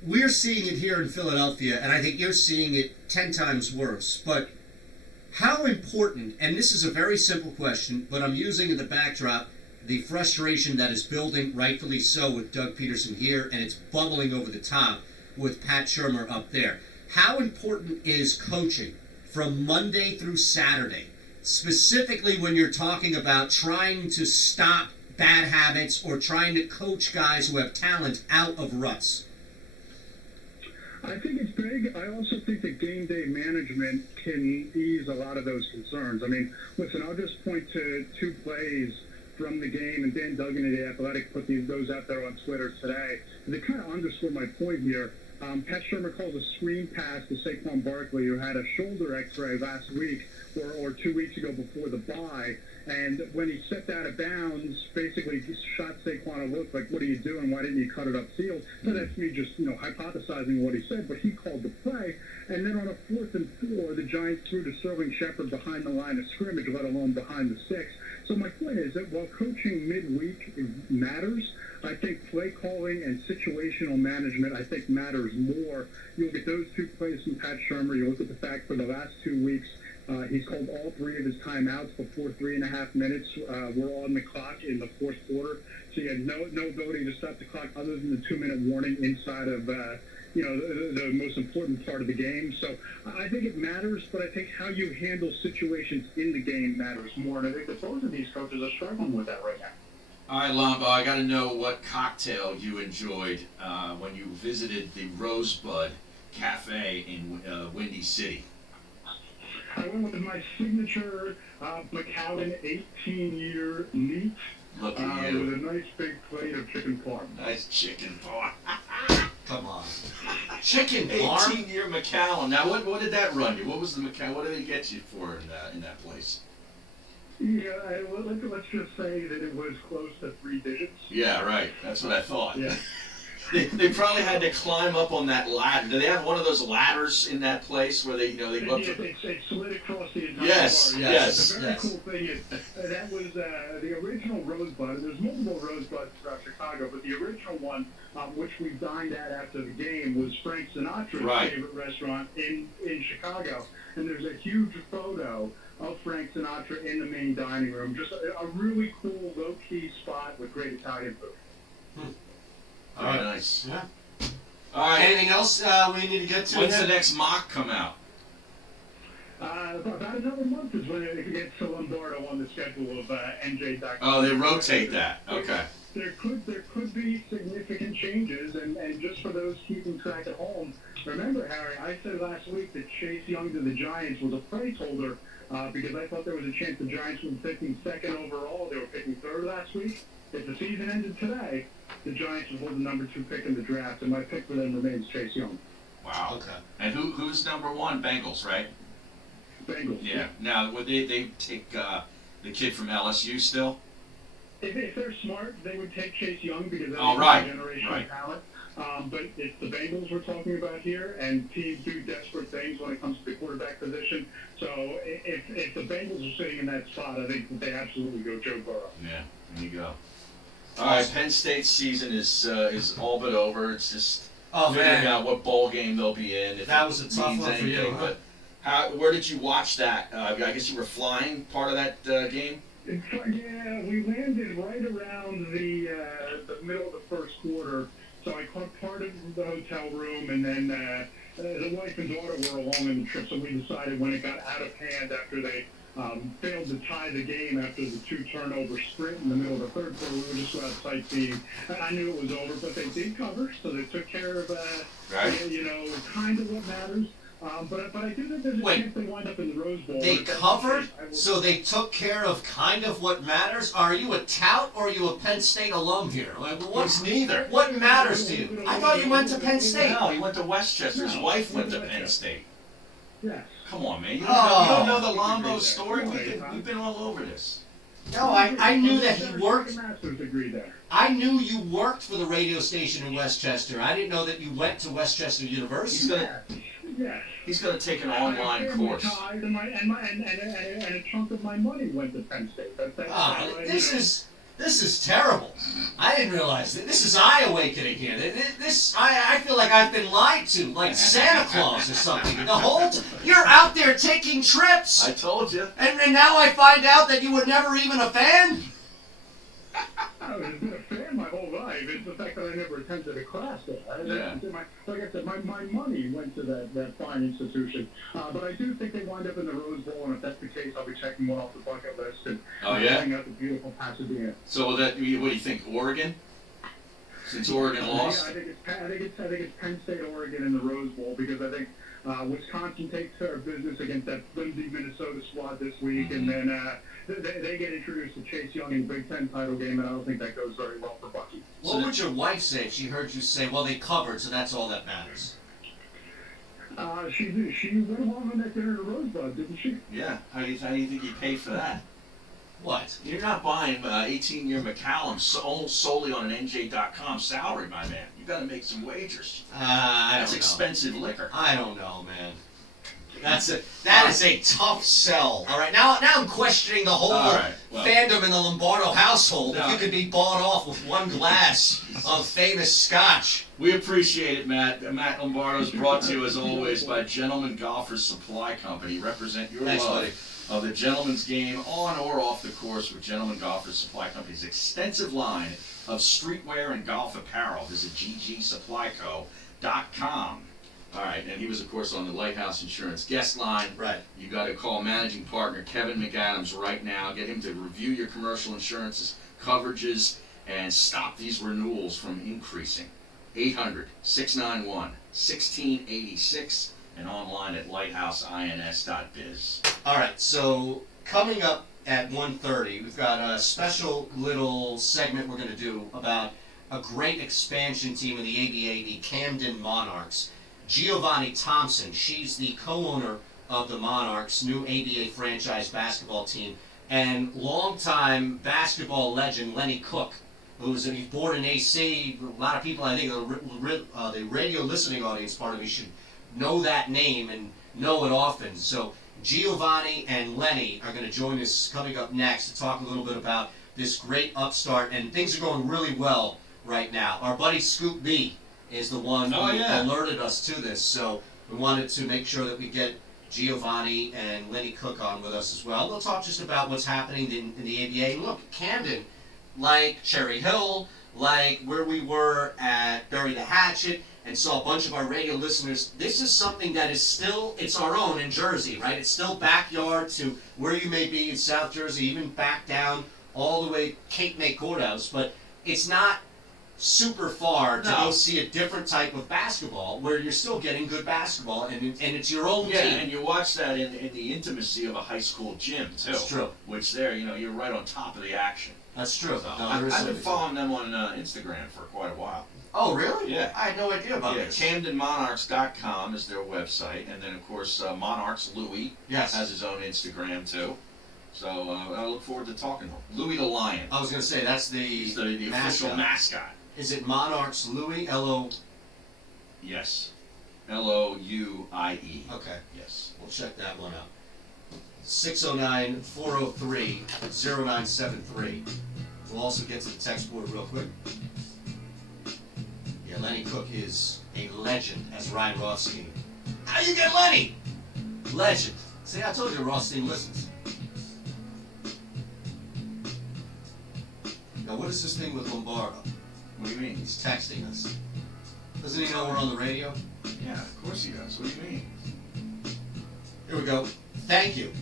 we're seeing it here in Philadelphia, and I think you're seeing it 10 times worse. But how important, and this is a very simple question, but I'm using in the backdrop the frustration that is building, rightfully so, with Doug Peterson here, and it's bubbling over the top with Pat Shurmur up there. How important is coaching from Monday through Saturday, specifically when you're talking about trying to stop bad habits or trying to coach guys who have talent out of ruts? I think it's big. I also think that game day management can ease a lot of those concerns. I mean, listen, I'll just point to 2 plays from the game, and Dan Duggan of The Athletic put those out there on Twitter today. And they kind of underscore my point here. Pat Shurmur calls a screen pass to Saquon Barkley, who had a shoulder x-ray last week or 2 weeks ago before the bye. And when he stepped out of bounds, basically shot Saquon a look like, what are you doing? Why didn't you cut it upfield? So that's me just, hypothesizing what he said, but he called the play. And then on a 4th and 4, the Giants threw to Sterling Shepard behind the line of scrimmage, let alone behind the sticks. So my point is that while coaching midweek matters, I think play calling and situational management, I think, matters more. You look at those 2 plays from Pat Shurmur. You look at the fact for the last 2 weeks, he's called all 3 of his timeouts before 3.5 minutes were on the clock in the 4th quarter. So you had no ability to stop the clock other than the 2-minute warning inside of the most important part of the game. So I think it matters, but I think how you handle situations in the game matters more. And I think that both of these coaches are struggling with that right now. All right, Lombo, I got to know what cocktail you enjoyed when you visited the Rosebud Cafe in Windy City. I went with my signature McAllen 18-year neat. Look at you. With a nice big plate of chicken parm. Nice chicken parm. Come on. Chicken parm? 18-year McAllen. Now, what did that run you? What was the McAllen? What did they get you for in that place? Yeah, let's just say that it was close to 3 digits. Yeah, right. That's what I thought. Yeah. They probably had to climb up on that ladder. Do they have one of those ladders in that place where they go up to... It slid across the entire bar. Yes. The very cool thing is that was the original Rosebud. And there's multiple Rosebuds throughout Chicago, but the original one, which we dined at after the game, was Frank Sinatra's favorite restaurant in Chicago. And there's a huge photo of Frank Sinatra in the main dining room. Just a really cool, low-key spot with great Italian food. Very nice. Yeah. All right. Anything else we need to get to? When's the next mock come out? About another month is when it gets to Lombardo on the schedule of NJ.com. Oh, they rotate that. Okay. There could be significant changes, and just for those keeping track at home, remember, Harry, I said last week that Chase Young to the Giants was a placeholder because I thought there was a chance the Giants would be picking 2nd overall. They were picking 3rd last week. If the season ended today, the Giants would hold the number 2 pick in the draft, and my pick for them remains Chase Young. Wow. Okay. And who's number 1? Bengals, right? Bengals. Yeah. Now, would they take the kid from LSU still? If they're smart, they would take Chase Young because that's a generational talent. But it's the Bengals we're talking about here, and teams do desperate things when it comes to the quarterback position. So if the Bengals are sitting in that spot, I think that they absolutely go Joe Burrow. Yeah, there you go. All right, Penn State's season is all but over. It's just figuring out what bowl game they'll be in. If that was a tough one for you, huh? But where did you watch that? I guess you were flying part of that game? Yeah, we landed right around the middle of the first quarter. So I caught part of the hotel room, and then the wife and daughter were along in the trip, so we decided when it got out of hand after they failed to tie the game after the 2-turnover sprint in the middle of the 3rd quarter, we would just go out sightseeing. I knew it was over, but they did cover, so they took care of, kind of what matters. But I do think there's a chance they wind up in the Rose Bowl. They covered, so they took care of kind of what matters. Are you a tout or are you a Penn State alum here? Like, what's neither? What matters to you? I thought you went to Penn State. No, he went to Westchester. His wife went to Penn State. Yes. Come on, man. You don't know the Lombo story? We've been all over this. No, I knew that he worked. Master's degree there. I knew you worked for the radio station in Westchester. I didn't know that you went to Westchester University. He's gonna take an online course. And a chunk of my money went to Penn State. This is terrible. I didn't realize that. This is eye awakening here. I feel like I've been lied to, like Santa Claus or something. You're out there taking trips. I told you. And now I find out that you were never even a fan. I've been a fan my whole life. It's the fact that I never attended a class there. Like I said, my money went to that fine institution. But I do think they wind up in the Rose Bowl, and if that's the case, I'll be checking one off the bucket list and hang out the beautiful Pasadena. So what do you think? Oregon? Since Oregon lost? I think it's Penn State, Oregon in the Rose Bowl, because I think Wisconsin takes care of business against that flimsy Minnesota squad this week, and then they get introduced to Chase Young in the Big Ten title game, and I don't think that goes very well for Bucky. What would your wife say if she heard you say, well, they covered, so that's all that matters? She went along on that dinner to Rosebud, didn't she? Yeah. How do you think you paid for that? What? You're not buying 18-year McCallum solely on an NJ.com salary, my man. You got to make some wagers. That's expensive liquor. I don't know, man. That is a tough sell. All right, now I'm questioning the whole fandom in the Lombardo household. If you could be bought off with one glass of famous scotch. We appreciate it, Matt. Matt Lombardo is brought to you, as always, by Gentleman Golfers Supply Company. Represent your love of the gentleman's game on or off the course with Gentleman Golfers Supply Company's extensive line of streetwear and golf apparel. Visit ggsupplyco.com. All right, and he was, of course, on the Lighthouse Insurance guest line. Right. You got to call managing partner Kevin McAdams right now. Get him to review your commercial insurance coverages and stop these renewals from increasing. 800-691-1686 and online at lighthouseins.biz. All right, so coming up at 1:30, we've got a special little segment we're going to do about a great expansion team in the ABA, the Camden Monarchs. Giovanni Thompson, she's the co-owner of the Monarchs' new ABA franchise basketball team, and longtime basketball legend Lenny Cook, he's born in AC. A lot of people, I think, the radio listening audience part of me should know that name and know it often. So Giovanni and Lenny are going to join us coming up next to talk a little bit about this great upstart, and things are going really well right now. Our buddy Scoop B is the one who alerted us to this, so we wanted to make sure that we get Giovanni and Lenny Cook on with us as well. They'll talk just about what's happening in the ABA. And look, Camden, like Cherry Hill, like where we were at Bury the Hatchet, and saw a bunch of our radio listeners, this is something that is still, it's our own in Jersey, right? It's still backyard to where you may be in South Jersey, even back down all the way Cape May Courthouse, but it's not super far to go see a different type of basketball where you're still getting good basketball and it's your own team. And you watch that in the intimacy of a high school gym too. That's true. Which there, you're right on top of the action. That's true. So, I've been following them on Instagram for quite a while. Oh, really? Yeah. I had no idea about this. CamdenMonarchs.com is their website, and then of course Monarchs Louis has his own Instagram too. So I look forward to talking to him. Louis the Lion. I was going to say that's the official mascot. Is it Monarchs Louis? L-O? Yes. L-O-U-I-E. Okay. Yes. We'll check that one out. 609-403-0973. We'll also get to the text board real quick. Yeah, Lenny Cook is a legend, as Ryan Rothstein. How you get Lenny? Legend. See, I told you Rothstein listens. Now, what is this thing with Lombardo? What do you mean? He's texting us. Doesn't he know we're on the radio? Yeah, of course he does. What do you mean? Here we go. Thank you.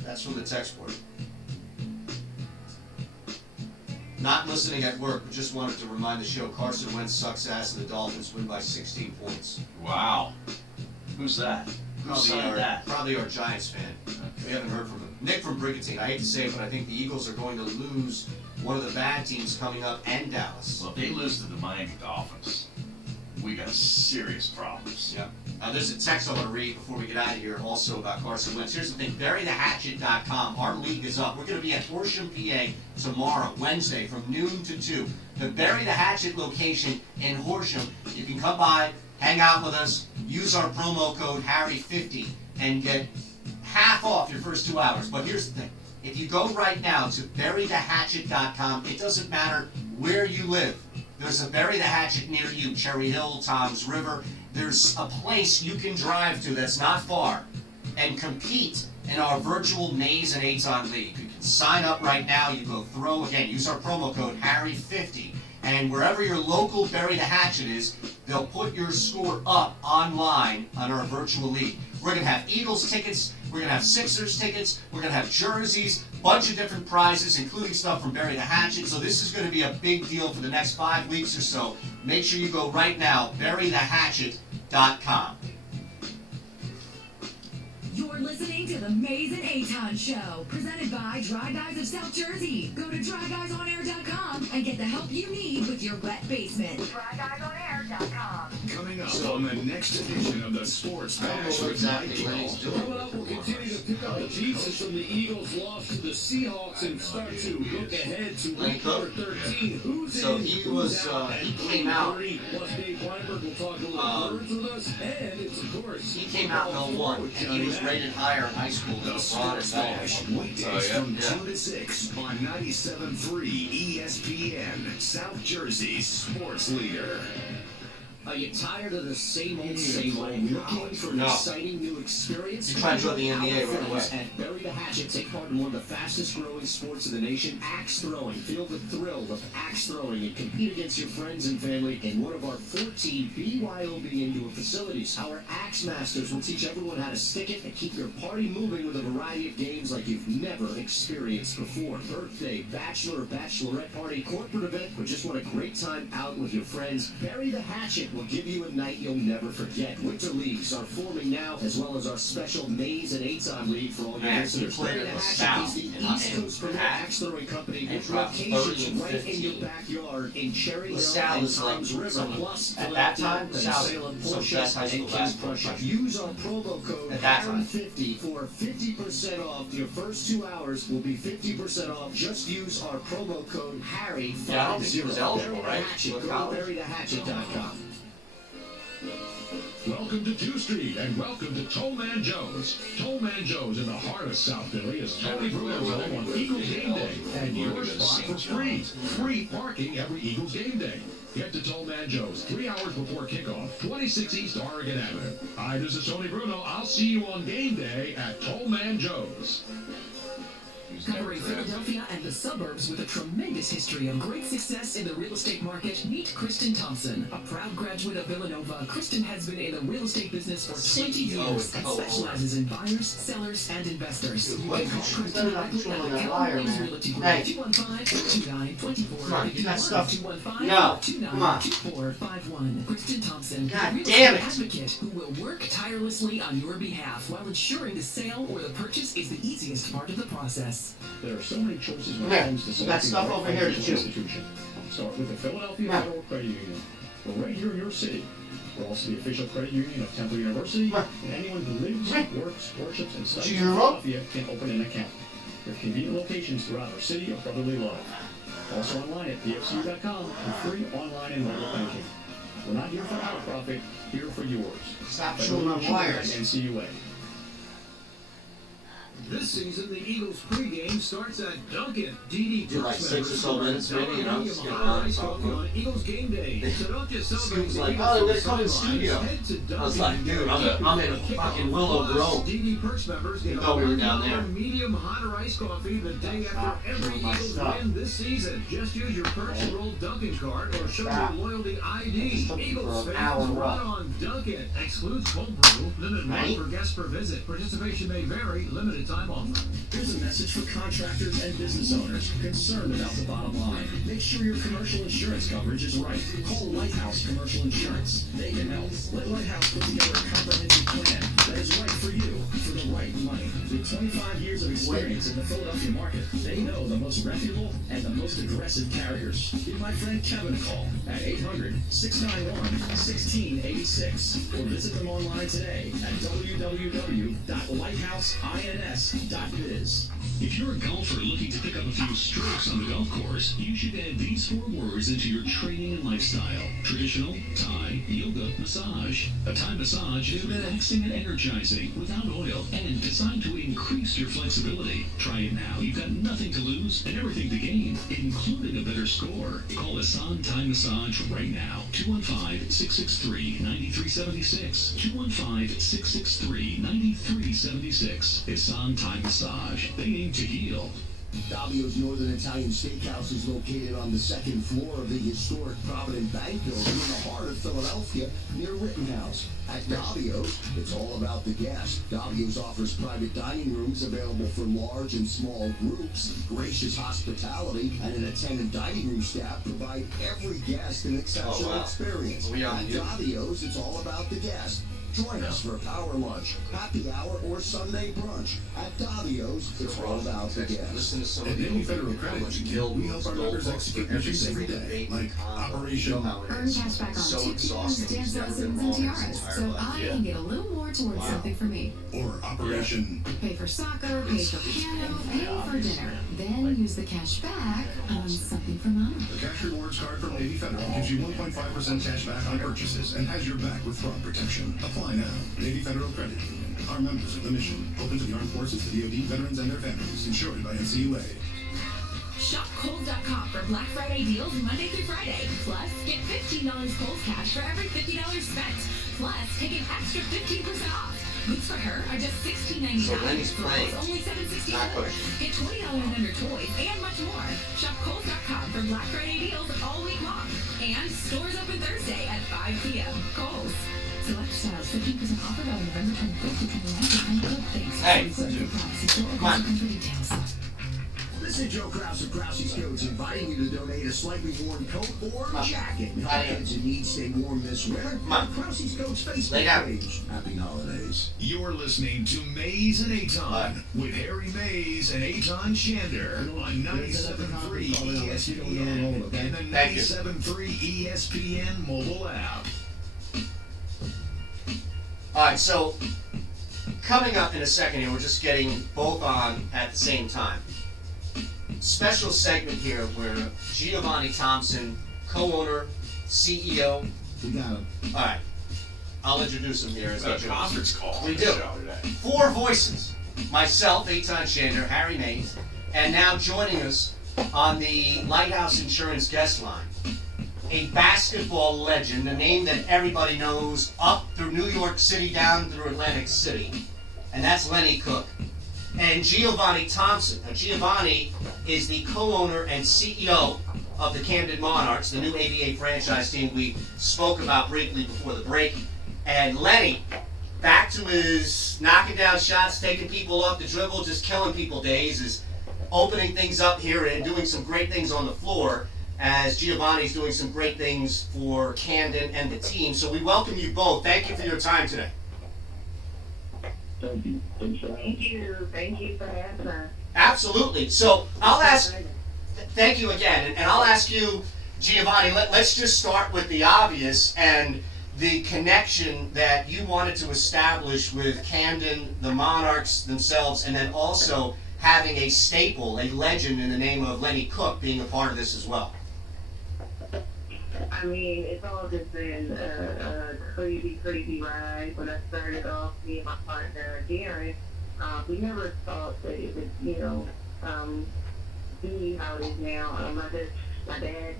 That's from the text board. Not listening at work, but just wanted to remind the show Carson Wentz sucks ass and the Dolphins win by 16 points. Wow. Who's that? Probably our Giants fan. We haven't heard from him. Nick from Brigantine. I hate to say it, but I think the Eagles are going to lose one of the bad teams coming up, and Dallas. Well, if they lose to the Miami Dolphins, we got serious problems. Yep. There's a text I want to read before we get out of here also about Carson Wentz. Here's the thing, burythehatchet.com. Our league is up. We're going to be at Horsham, PA tomorrow, Wednesday, from noon to 2. The Bury the Hatchet location in Horsham. You can come by, hang out with us, use our promo code Harry50, and get half off your first 2 hours. But here's the thing. If you go right now to burythehatchet.com, it doesn't matter where you live. There's a Bury the Hatchet near you, Cherry Hill, Toms River. There's a place you can drive to that's not far and compete in our virtual Maze and Aton League. You can sign up right now. You go throw, again, use our promo code Harry50. And wherever your local Bury the Hatchet is, they'll put your score up online on our virtual league. We're going to have Eagles tickets. We're going to have Sixers tickets. We're going to have jerseys, bunch of different prizes, including stuff from Bury the Hatchet. So this is going to be a big deal for the next 5 weeks or so. Make sure you go right now, burythehatchet.com. You're listening to the Maze and Aton Show, presented by Dry Guys of South Jersey. Go to dryguysonair.com and get the help you need with your wet basement. Dryguysonair.com. Coming up on the next edition of the Sports Bash with Mike Hill. Coming up, we'll continue to pick up the pieces from the Eagles' loss to the Seahawks and start to look ahead to week number 13. Who's So in? he who's was, out he at came out. 3:30. Plus Dave Weinberg will talk a little birds with us, and it's of course. He came out in 01, and he was rated higher in high school than The LeBron Sports and Bash, Ball. weekdays from 2 to 6 on 97.3 ESPN, South Jersey's sports leader. Are you tired of the same old, looking for an No. exciting new experience? You try to join the NBA right away. At Bury the Hatchet, take part in one of the fastest growing sports in the nation, axe throwing. Feel the thrill of axe throwing and compete against your friends and family in one of our 14 BYOB indoor facilities. Our axe masters will teach everyone how to stick it and keep your party moving with a variety of games like you've never experienced before. Birthday, bachelor or bachelorette party, corporate event, or just want a great time out with your friends, Bury the Hatchet will give you a night you'll never forget. Winter leagues are forming now, as well as our special Maze and Aton League for all your listeners. He played Bury the at Hatchet is the LaSalle East Coast premier axe throwing company and with dropped 30 locations and right in 15. your backyard in Cherry Hill LaSalle and is like Toms River, some- plus at that time, Philadelphia, LaSalle Salem, was some Portia, best high school and King basketball Prussia. country. Use our promo code At that time. HARRY50 for 50% off. Your first 2 hours will be 50% off. Just use our promo code HARRY50. Yeah, I don't think he was eligible, right? Hatchet. To Go to college. burythehatchet.com. Welcome to 2 Street and welcome to Tollman Joe's. Tollman Joe's in the heart of South Philly is Tony Bruno's home on Eagles game day. And your spot for free. Free parking every Eagles game day. Get to Tollman Joe's 3 hours before kickoff, 26 East Oregon Avenue. Hi, this is Tony Bruno. I'll see you on game day at Tollman Joe's. Covering Philadelphia and the suburbs with a tremendous history of great success in the real estate market, meet Kristen Thompson. A proud graduate of Villanova, Kristen has been in the real estate business for 20 years and specializes in buyers, sellers, and investors. You can call Kristen directly at the Keller Williams Realty Group, 215-229-24. Come on, do that stuff. 215-229-2451. Kristen Thompson, God a real damn estate it. advocate who will work tirelessly on your behalf while ensuring the sale or the purchase is the easiest part of the process. There are so many choices when Come it here. comes to We selecting got stuff the right over here to financial chew. institution. Start with the Philadelphia Come on. Federal Credit Union. We're right here in your city. We're also the official credit union of Temple University, and anyone who lives, works, worships, and studies in Philadelphia can open an account. There are convenient locations throughout our city of brotherly love. Also online at pfcu.com and free online and mobile banking. We're not here for our profit, here for yours. Stop Federal chewing on Insurance wires. NCUA. This season, the Eagles pregame starts at Dunkin'. DD Do like 6 or so minutes maybe, you know, just get on and talk. on Eagles game day. So don't just celebrate Scoop's the like, Eagles oh, they're on gonna come in sidelines. studio. Head to I was like, Dunkin'. dude, I'm in fucking Willow Plus, Grove. DD Perks members get You a thought we were down $1 there. medium hot or iced coffee the day after every my Eagles stuff. win this season. Just use your Perks Enrolled Dunkin' card or show Stop. your loyalty ID. took me Eagles for an hour fans and a run half. on Dunkin'. Excludes cold brew. Limited Right? one per guest per visit. Participation may vary. Limited time time offer. Here's a message for contractors and business owners concerned about the bottom line. Make sure your commercial insurance coverage is right. Call Lighthouse Commercial Insurance. They can help. Let Lighthouse put together a comprehensive plan that is right for you for the right money. With 25 years of experience in the Philadelphia market, they know the most reputable and the most aggressive carriers. Give my friend Kevin a call at 800-691-1686 or visit them online today at www.lighthouseinc.biz. If you're a golfer looking to pick up a few strokes on the golf course, you should add these 4 words into your training and lifestyle. Traditional, Thai, yoga, massage. A Thai massage is relaxing and energizing without oil and designed to increase your flexibility. Try it now. You've got nothing to lose and everything to gain, including a better score. Call Asan Thai Massage right now. 215-663-9376. 215-663-9376. Asan Thai Massage. They aim to heal. Davio's Northern Italian Steakhouse is located on the second floor of the historic Provident Bank Building in the heart of Philadelphia, near Rittenhouse. At Davio's, it's all about the guest. Davio's offers private dining rooms available for large and small groups. Gracious hospitality and an attendant dining room staff provide every guest an exceptional experience. At Davio's, it's all about the guest. Join us for power lunch, happy hour, or Sunday brunch. At Davio's, it's all about the guest. Listen to some At of the Navy Federal Credit Union, we help our members execute missions every day, like Operation. Earn cash back on tickets, dance lessons, and tiaras, so I can get a little more towards something for me. Or Operation. Pay for soccer, pay for piano, pay for dinner. Then use the cash back on something for mama. The Cash Rewards card from Navy Federal gives you 1.5% cash back on purchases and has your back with fraud protection. Apply now. Navy Federal Credit Union. Our members of the mission. Open to the armed forces, the DoD, veterans, and their families. Insured by NCUA. Shop Kohl's.com for Black Friday deals Monday through Friday. Plus, get $15 Kohl's cash for every $50 spent. Plus, take an extra 15% off. Boots for her are just $16.99. So Lenny's playing. Only $7.69. Not good. Get $20 and under toys and much more. Shop Kohl's.com for Black Friday deals all week long. And stores open Thursday at 5 p.m. Kohl's. Select styles 15% offer by November 25th to 29th. And good things. Hey, come on. For details. This is Joe Krause of Krause's Coats inviting you to donate a slightly worn coat or jacket. Help kids in need stay warm this winter. Krause's Coats Facebook page. Happy holidays. You're listening to Mays and Aton with Harry Mays and Aton Shander on 97.3 ESPN and the 97.3 ESPN mobile app. All right, so coming up in a second here, we're just getting both on at the same time. Special segment here where Giovanni Thompson, co-owner, CEO. We got him. All right, I'll introduce him here. As a conference call. We do. 4 voices. Myself, Eitan Shander, Harry Mays, and now joining us on the Lighthouse Insurance guest line, a basketball legend, a name that everybody knows up through New York City, down through Atlantic City, and that's Lenny Cook. And Giovanni Thompson. Now, Giovanni is the co-owner and CEO of the Camden Monarchs, the new ABA franchise team we spoke about briefly before the break. And Lenny, back to his knocking down shots, taking people off the dribble, just killing people days, is opening things up here and doing some great things on the floor, as Giovanni's doing some great things for Camden and the team. So we welcome you both. Thank you for your time today. Thank you. Thank you for having us. Absolutely. So I'll ask, thank you again, and I'll ask you, Giovanni, let's just start with the obvious and the connection that you wanted to establish with Camden, the Monarchs themselves, and then also having a staple, a legend in the name of Lenny Cook being a part of this as well. I mean, it's all just been a crazy ride. When I started off, me and my partner, Darren, we never thought that it would, be how it is now. My dad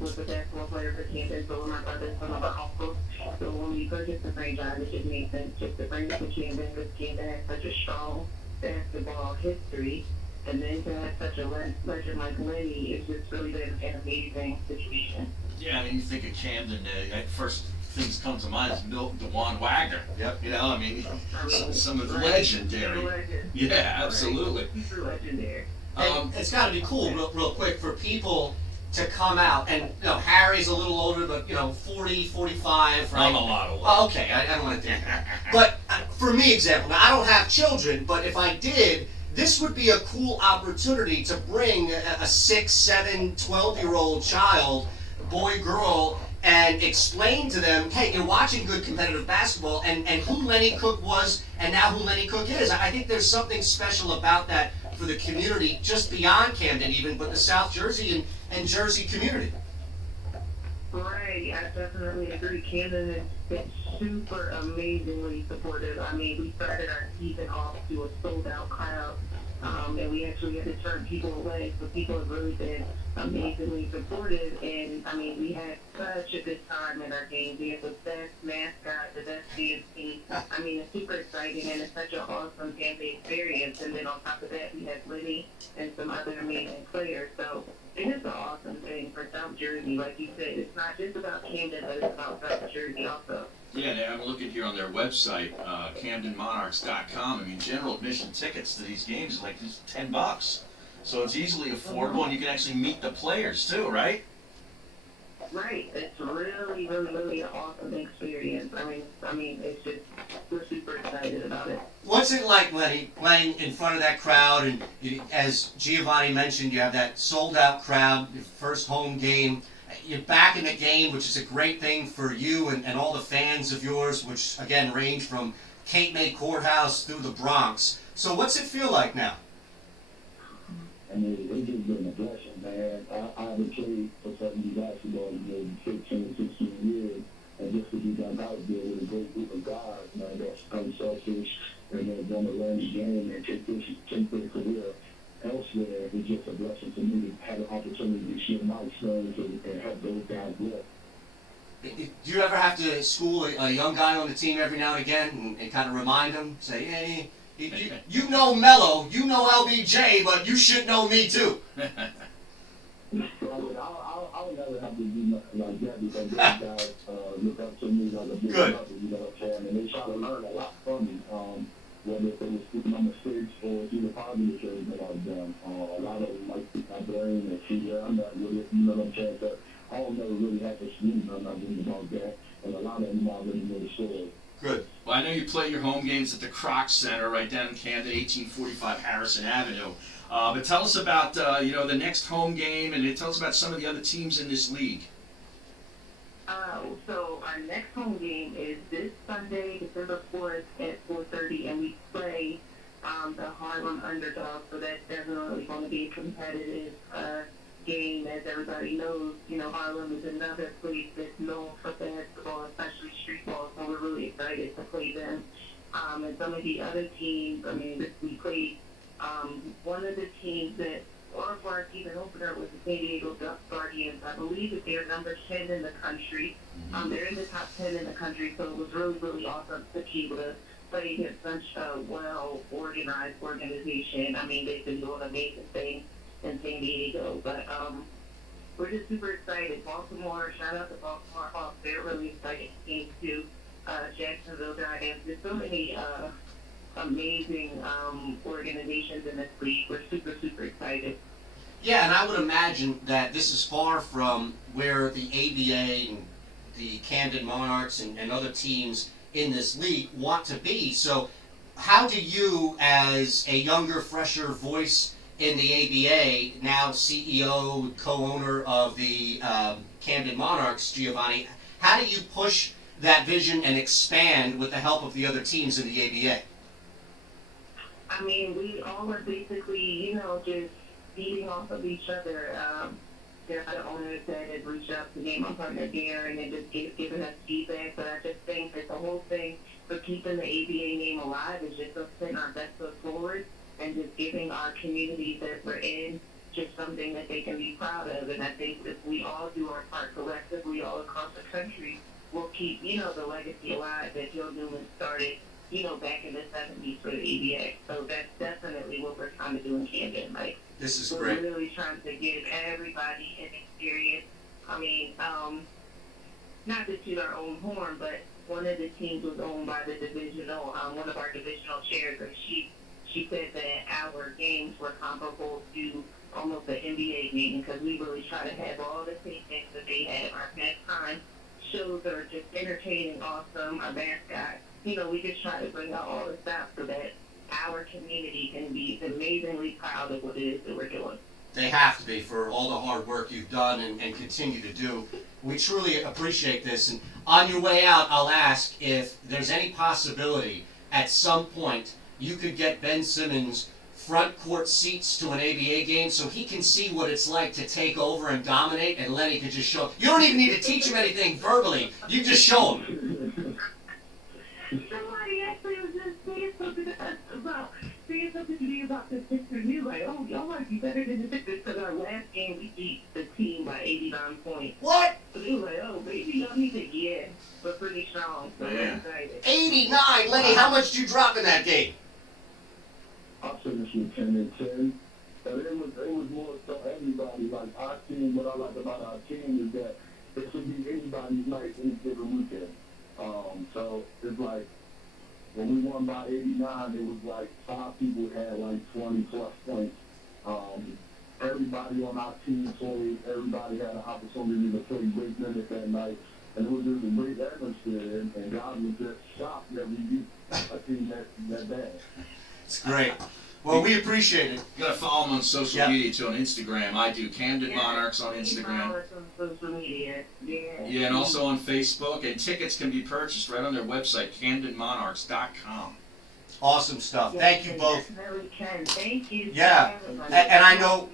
was a basketball player for Camden, so were my brothers, some of our uncles. So when we purchased the franchise, it just made sense just to bring it to Camden, because Camden has such a strong basketball history. And then to have such a legend like Lenny, it's just really been an amazing situation. Yeah, I mean, you think of Camden, first things come to mind is Milton DeJuan Wagner. Yep. You know, I mean, some of the legendary. Yeah, absolutely. Super legendary. And it's got to be cool, real quick, for people to come out. And, Harry's a little older, but, 40, 45, right? I'm a lot older. Oh, okay, I don't want to do that. But for me, example, now I don't have children, but if I did, this would be a cool opportunity to bring a 6, 7, 12-year-old child, boy, girl, and explain to them, hey, you're watching good competitive basketball, and who Lenny Cook was, and now who Lenny Cook is. I think there's something special about that for the community, just beyond Camden even, but the South Jersey and Jersey community. Right, I definitely agree. Camden has been super amazingly supportive. I mean, we started our season off to a sold-out crowd, and we actually had to turn people away, so people have really been amazingly supportive. And, I mean, we had such a good time at our games. We had the best mascot, the best dance team. I mean, it's super exciting, and it's such an awesome family experience. And then on top of that, we had Liddy and some other amazing players. So it is an awesome thing for South Jersey. Like you said, it's not just about Camden, but it's about South Jersey also. Yeah, I'm looking here on their website, CamdenMonarchs.com. I mean, general admission tickets to these games is like just $10. So it's easily affordable, and you can actually meet the players too, right? Right. It's really, really, really an awesome experience. I mean, it's just, we're super excited about it. What's it like, Lenny, playing in front of that crowd? And as Giovanni mentioned, you have that sold-out crowd, your first home game. You're back in the game, which is a great thing for you and all the fans of yours, which, again, range from Cape May Courthouse through the Bronx. So what's it feel like now? I mean, it's just been a blessing, man. I haven't played for 70 basketball in 15, 16 years. And just to be done out there with a great group of guys, man, that's unselfish and they're going to learn the game and take their career elsewhere, is just a blessing to me to have the opportunity to share my experience and help those guys live. Do you ever have to school a young guy on the team every now and again and kind of remind him, say, hey, you know Mello, you know LBJ, but you should know me too? I'll never have to do nothing like that because those guys look up to me like a big brother, and they try to learn a lot from me. Whether it was speaking on mistakes or through the positive things that I've done. A lot of them like pick my brain and see where I'm at with it, you know what I'm saying? But I don't never really have to scream, I'm not really about that. And a lot of them already know the story. Good. Well, I know you play your home games at the Kroc Center right down in Camden, 1845 Harrison Avenue. But tell us about the next home game, and tell us about some of the other teams in this league. So our next home game is this Sunday, December 4th at 4:30, and we play the Harlem Underdogs. So that's definitely going to be a competitive game, as everybody knows. Harlem is another place that's known for basketball, especially street ball. So we're really excited to play them. And some of the other teams, we played one of the teams that or for our season opener was the San Diego Guardians. I believe that they're number 10 in the country. They're in the top 10 in the country, so it was really, really awesome to be able to play against such a well-organized organization. They've been doing amazing things in San Diego, but we're just super excited. Baltimore, shout out to Baltimore Hawks. They're really excited team too. Jacksonville Giants. There's so many amazing organizations in this league. We're super, super excited. Yeah, and I would imagine that this is far from where the ABA and the Camden Monarchs and other teams in this league want to be. So how do you, as a younger, fresher voice in the ABA, now CEO, co-owner of the Camden Monarchs, Giovanni, how do you push that vision and expand with the help of the other teams in the ABA? We all are basically, just feeding off of each other. There are owners that have reached out to me, my partner Darren, and just giving us feedback. But I just think that the whole thing for keeping the ABA name alive is just us putting our best foot forward and just giving our communities that we're in just something that they can be proud of. And I think if we all do our part collectively all across the country, we'll keep, the legacy alive that Joe Newman started, back in the 70s for the ABA. So that's definitely what we're trying to do in Camden. This is we're great. We're really trying to give everybody an experience. not to toot our own horn, but one of the teams was owned by the divisional, one of our divisional chairs, and she said that our games were comparable to almost an NBA game because we really try to have all the same things that they have. Our halftime shows are just entertaining, awesome. Our mascot, we just try to bring out all the stuff so that our community can be amazingly proud of what it is that we're doing. They have to be for all the hard work you've done and continue to do. We truly appreciate this. And on your way out, I'll ask if there's any possibility at some point you could get Ben Simmons front court seats to an ABA game so he can see what it's like to take over and dominate, and Lenny could just show. You don't even need to teach him anything verbally. You just show him. Somebody actually was just saying something to me about the Sixers. He was like, oh, y'all might be better than the Sixers because our last game we beat the team by 89 points. What? So they was like, oh, maybe y'all need to, yeah, we're pretty strong. So we're excited. 89, Lenny, how much did you drop in that game? I finished with 10-10. And it was more so everybody, like our team, what I like about our team is that it could be anybody's night any given weekend. So it's like, when we won by 89, it was like 5 people had like 20 plus points. Everybody on our team played, everybody had an opportunity to play great minutes that night. And it was just a great atmosphere, and God was just shocked that we beat a team that bad. It's great. Well, we appreciate it. You gotta follow him on social media too, on Instagram. I do Camden Monarchs on Instagram. Social media. Yeah, and also on Facebook. And tickets can be purchased right on their website, CamdenMonarchs.com. Awesome stuff. Thank you both. Definitely can. Thank you. Yeah, and I know,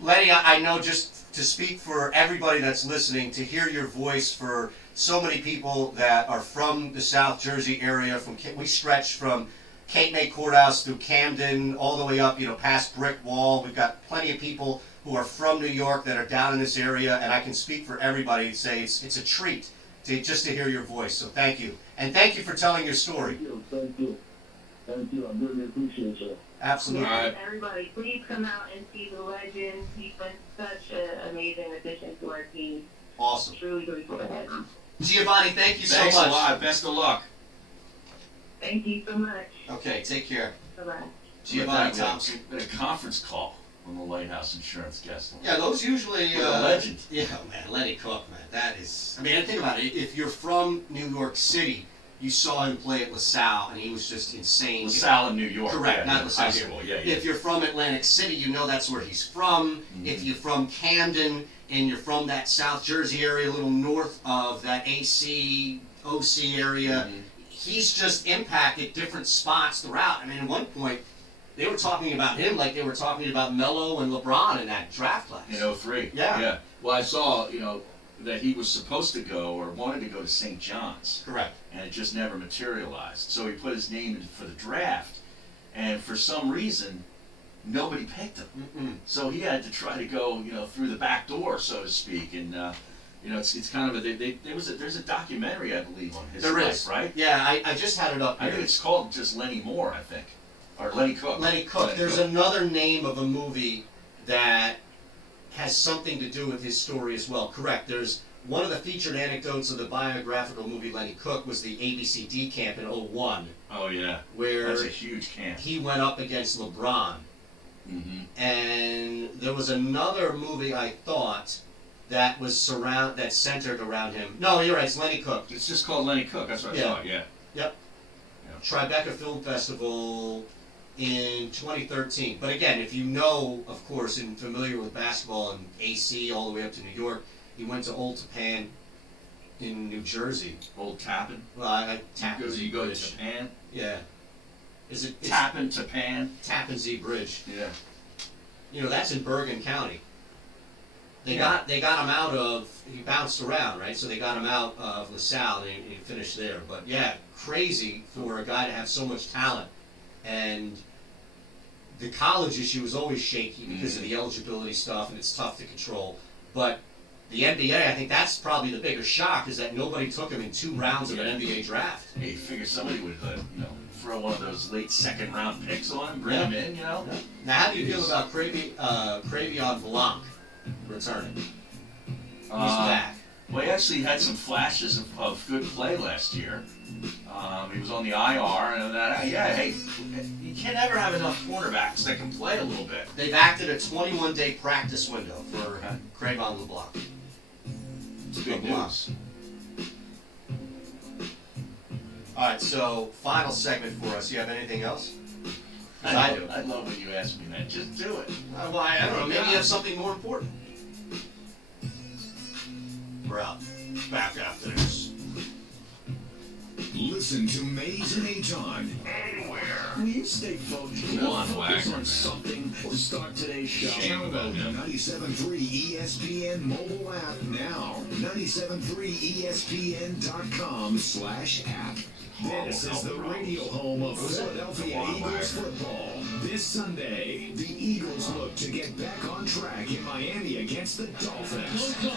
Lenny, I know just to speak for everybody that's listening, to hear your voice for so many people that are from the South Jersey area, we stretch from Cape May Courthouse through Camden, all the way up, past Brick Wall. We've got plenty of people who are from New York that are down in this area, and I can speak for everybody and say it's a treat just to hear your voice. So thank you. And thank you for telling your story. Thank you. Thank you. I really appreciate you. Absolutely. Yes, everybody, please come out and see the legend. He's been such an amazing addition to our team. Awesome. Truly grateful to have him. Giovanni, thank you so much. Thanks a lot. Best of luck. Thank you so much. Okay, take care. Bye-bye. Giovanni Thompson. We had a conference call on the Lighthouse Insurance guest. Yeah, those usually... a legend. Yeah, man, Lenny Cook, man. That is... I mean, think about it. If you're from New York City, you saw him play at LaSalle, and he was just insane. LaSalle in New York. Correct, yeah, not LaSalle high here. school. Yeah. If you're from Atlantic City, you know that's where he's from. Mm-hmm. If you're from Camden, and you're from that South Jersey area, a little north of that AC, OC area, he's just impacted different spots throughout. I mean, at one point, they were talking about him like they were talking about Melo and LeBron in that draft class. In 03. Yeah. Yeah. Well, I saw, that he was supposed to go or wanted to go to St. John's. Correct. And it just never materialized. So he put his name in for the draft, and for some reason, nobody picked him. So he had to try to go, through the back door, so to speak. And it's kind of there's a documentary, I believe, on his life, right? Yeah, I just had it up here. I think it's called just Lenny Moore, I think, or Lenny Cook. Lenny Cook. There's another name of a movie that has something to do with his story as well. Correct. There's one of the featured anecdotes of the biographical movie Lenny Cook was the ABCD camp in 01. Oh yeah. Where that's a huge camp. He went up against LeBron. And there was another movie I thought that was that centered around him. No, you're right. It's Lenny Cook. It's just called Lenny Cook. That's what I thought. Yeah. Yep. Tribeca Film Festival in 2013. But again, if you know, of course, and familiar with basketball and AC all the way up to New York, he went to Old Tappan in New Jersey. Old Tappan? Well, Tappan. You go to Tappan? Yeah. Is it Tappan, Tappan? Tappan Zee Bridge. Yeah. That's in Bergen County. They got him out of, he bounced around, right? So they got him out of LaSalle and he finished there. But yeah, crazy for a guy to have so much talent. And the college issue was always shaky because of the eligibility stuff, and it's tough to control. But the NBA, I think that's probably the bigger shock, is that nobody took him in 2 rounds of an NBA draft. Hey, you figure somebody would, throw one of those late second-round picks on him, bring him in, Now, how do you feel about Cravion Blanc returning? He's back. Well, he actually had some flashes of good play last year. He was on the IR, and hey, you can't ever have enough cornerbacks that can play a little bit. They've acted a 21-day practice window for Craven LeBlanc. It's big news. All right, so final segment for us. You have anything else? I do. I love when you ask me that. Just do it. Well, I don't know. Maybe you have something more important. We're out. Back after this. Listen to Mays and Aton anywhere. Will you stay focused? Focus on something to start today's show. Download the 97.3 ESPN mobile app now. 973ESPN.com/app. This is the radio home of Philadelphia Eagles football. This Sunday, the Eagles look to get back on track in Miami against the Dolphins. The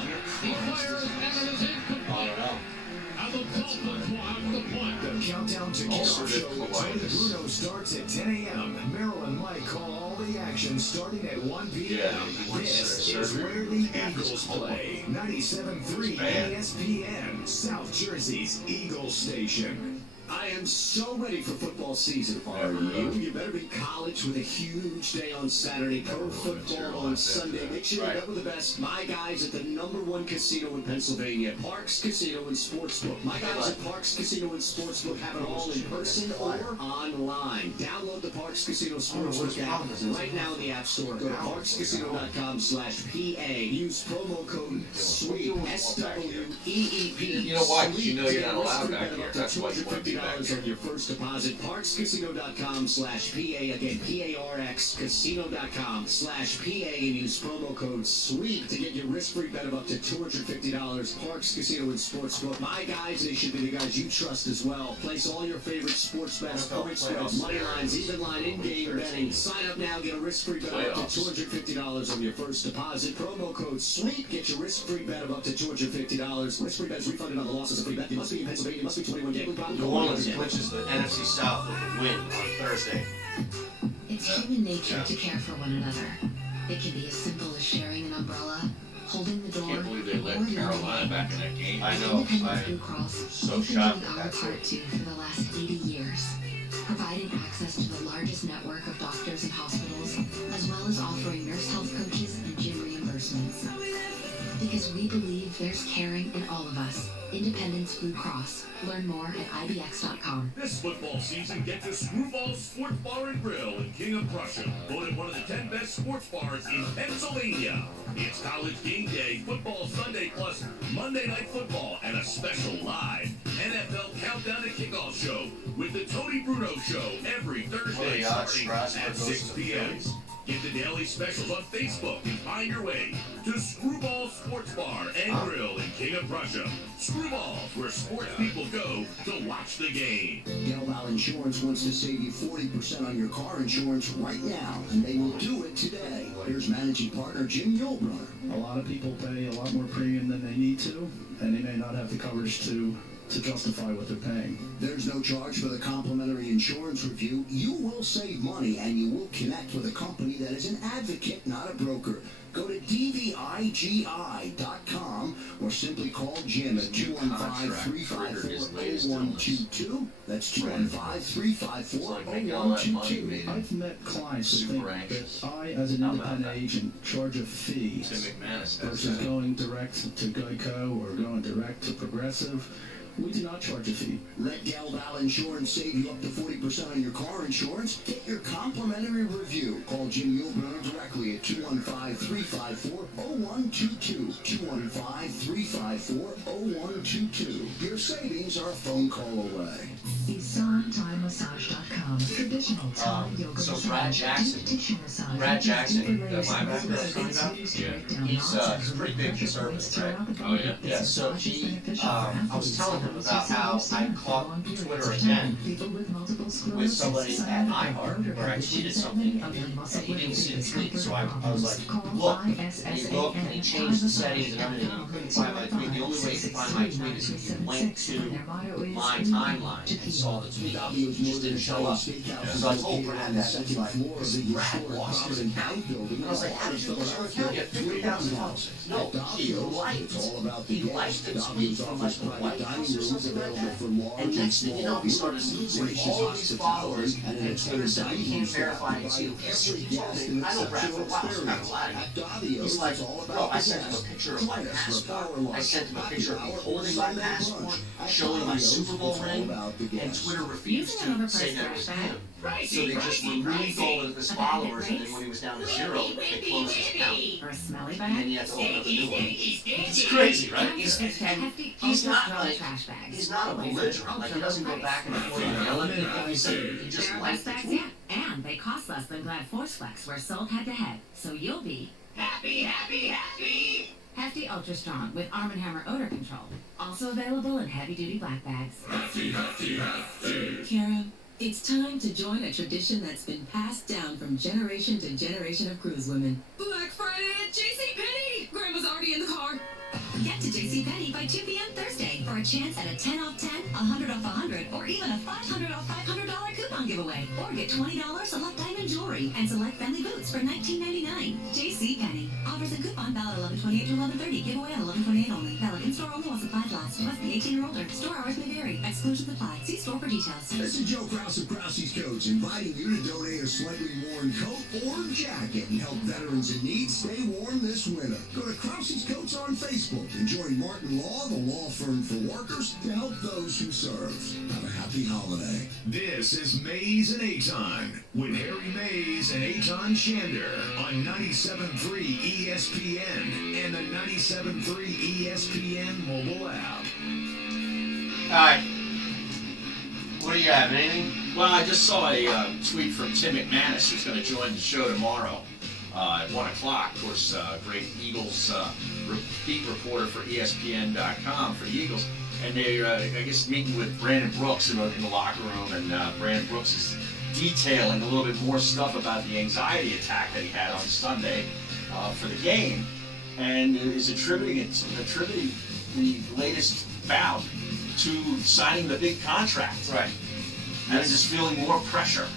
countdown to kickoff show with Tony Bruno starts at 10 a.m. Merrill and Mike call all the action starting at 1 p.m. This is where the Eagles play. 97.3 ESPN, South Jersey's Eagles station. I am so ready for football season. If I were you, you better be college with a huge day on Saturday, pro football on Sunday. Make sure you bet with the best. My guys at the #1 casino in Pennsylvania, Parks Casino and Sportsbook. My guys at Parks Casino and Sportsbook have it all in person or online. Download the Parks Casino Sportsbook app right now in the App Store. Go to parkscasino.com/PA. Use promo code SWEEP, SWEEP. You know why? Because you know you're not allowed back here. That's why you want to be back here. On your first deposit. Parkscasino.com/PA. Again, PARX Casino.com/PA, and use promo code SWEEP to get your risk-free bet of up to $250. Parks Casino and Sportsbook. My guys, they should be the guys you trust as well. Place all your favorite sports bets, point spreads, money lines, even line, in-game betting. Sign up now, get a risk-free bet of up to $250 on your first deposit. Promo code SWEEP. Get your risk-free bet of up to $250. Risk-free bet is refunded on the losses of free bet. You must be in Pennsylvania. You must be 21. Gambling problem. New Orleans clinches the NFC South with a win on Thursday. It's human nature to care for one another. It can be as simple as sharing an umbrella, holding the door, I can't believe they let Carolina back in that game. I know. Independent Blue Cross, so we've been shocked doing at our that part too for the last 80 years, providing access to the largest network of doctors and hospitals, as well as offering nurse health coaches and gym reimbursements. Because we believe there's caring in all of us. Independence Blue Cross. Learn more at IBX.com. This football season, get to Screwball Sports Bar and Grill in King of Prussia. Voted one of the 10 best sports bars in Pennsylvania. It's college game day, football Sunday, plus Monday Night Football, and a special live NFL Countdown to Kickoff show with the Tony Bruno Show every Thursday starting at 6 p.m. Get the daily specials on Facebook and find your way to Screwball Sports Bar and Grill in King of Prussia. Screwballs, where sports people go to watch the game. Derailed Insurance wants to save you 40% on your car insurance right now, and they will do it today. Here's managing partner Jim Yulbrunner. A lot of people pay a lot more premium than they need to, and they may not have the coverage to justify what they're paying. There's no charge for the complimentary insurance review. You will save money, and you will connect with a company that is an advocate, not a broker. Go to dvigi.com or simply call Jim at 215-354-0122. That's 215-354-0122. I've met clients that think that I, as an independent agent, charge a fee versus going direct to Geico or going direct to Progressive. We do not charge a fee. Let Derailed Insurance save you up to 40% on your car insurance. Get your complimentary review. Call Jim Yulbrunner directly at 215-354-0122. 215-354-0122. Your savings are a phone call away. TimeMassage.com. Traditional Thai yoga So massage, deep tissue massage, the linebacker I'm talking about, he's a pretty big conservative, right? Oh, yeah? Yeah, so he, I was telling him him about how I caught Twitter again with somebody at iHeart where I tweeted something and he didn't see the tweet. So I was like, look, and he looked and he changed the settings and everything. You couldn't find my tweet. The only way you could find my tweet is if you went to my timeline and saw the tweet. It just didn't show up. So I told Brad that. He's like, Brad lost it. And I was like, how did you lose your account? You have 50,000 followers. No, he liked the tweet from like the White House or something like that. And next thing you know, we started losing all these followers, and Twitter said, we can't verify it to you. He told me, I know Brad for a while, so I'm not lying. He's like, bro, I sent him a picture of my passport. I sent him a picture of me holding my passport, showing my Super Bowl ring, and Twitter refused to say that it was him. So they just removed all of his followers, and then when he was down to 0, they closed his account. Or a smelly bag? And then he had to open up a new one. It's crazy, right? He's not like, he's not a belligerent. Like, he doesn't go back and forth and yell at people. He just likes the tweet. And they cost less than Glad Force Flex, where sold head-to-head. So you'll be happy, happy, happy! Hefty Ultra Strong with Arm & Hammer odor control. Also available in heavy-duty black bags. Hefty, hefty, hefty. Kara, it's time to join a tradition that's been passed down from generation to generation of cruise women. Black Friday at JCPenney! Grandma's already in the car. Get to JCPenney by 2 p.m. Thursday for a chance at a 10 off 10, 100 off 100, or even a 500 off $500 coupon giveaway. Or get $20 select diamond jewelry and select family boots for $19.99. JCPenney offers a coupon valid 11/28 to 11/30. Giveaway on 11/28 only. Valid in store only while supplies last. Must be 18 or older. Store hours may vary. Exclusions apply. See store for details. This is Joe Krause of Krause's Coats, inviting you to donate a slightly worn coat or jacket and help veterans in need stay warm this winter. Go to Krause's Coats on Facebook and join Martin Law, the law firm for workers, to help those who serve. Have a happy holiday. This is Mays and Aton with Harry Mays and Aton Shander on 97.3 ESPN and the 97.3 ESPN mobile app. Alright. What do you have? Anything? Well, I just saw a tweet from Tim McManus, who's going to join the show tomorrow at 1 o'clock. Of course, great Eagles beat reporter for ESPN.com for the Eagles. And they're, I guess, meeting with Brandon Brooks in the locker room. And Brandon Brooks is detailing a little bit more stuff about the anxiety attack that he had on Sunday for the game. And is attributing the latest bout to signing the big contract. Right. And just feeling more pressure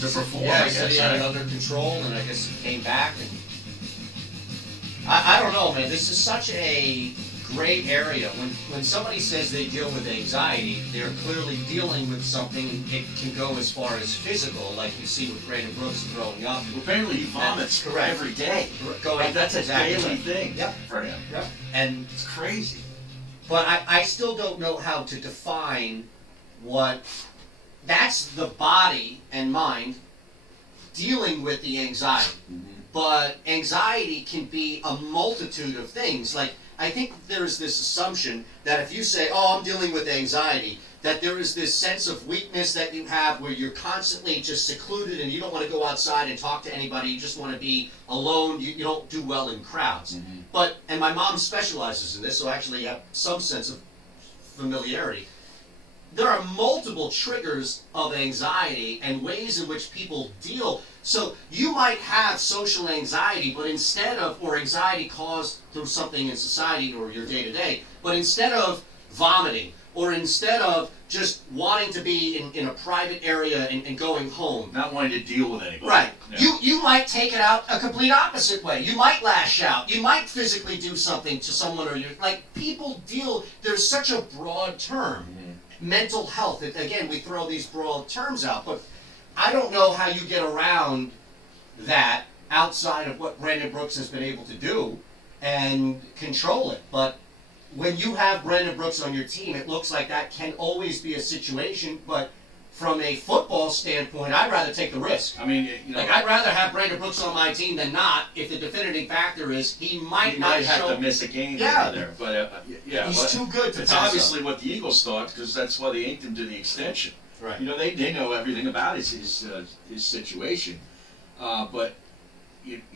to perform. Yeah, he said he had it under control, and I guess he came back. And I don't know, man. This is such a gray area. When somebody says they deal with anxiety, they're clearly dealing with something. It can go as far as physical, like you see with Brandon Brooks throwing up. Well, apparently he vomits every day. Going, that's exactly a daily right. thing Yep. for him. Yep. And it's crazy. But I still don't know how to define what... That's the body and mind dealing with the anxiety. Mm-hmm. But anxiety can be a multitude of things. Like, I think there's this assumption that if you say, oh, I'm dealing with anxiety, that there is this sense of weakness that you have where you're constantly just secluded and you don't want to go outside and talk to anybody. You just want to be alone. You don't do well in crowds. Mm-hmm. And my mom specializes in this, so I actually have some sense of familiarity. There are multiple triggers of anxiety and ways in which people deal. So you might have social anxiety, but instead of, or anxiety caused through something in society or your day-to-day, but instead of vomiting, or instead of just wanting to be in a private area and going home. Not wanting to deal with anybody. Right. Yeah. You might take it out a complete opposite way. You might lash out. You might physically do something to someone, or people deal, there's such a broad term. Mm-hmm. Mental health. Again, we throw these broad terms out, but I don't know how you get around that outside of what Brandon Brooks has been able to do and control it. But when you have Brandon Brooks on your team, it looks like that can always be a situation, but from a football standpoint, I'd rather take the risk. I mean, I'd rather have Brandon Brooks on my team than not, if the definitive factor is he might have to miss a game there. But he's too good to It's pass obviously up. what the Eagles thought, because that's why they inked him to the extension. Right. They know everything about his situation. But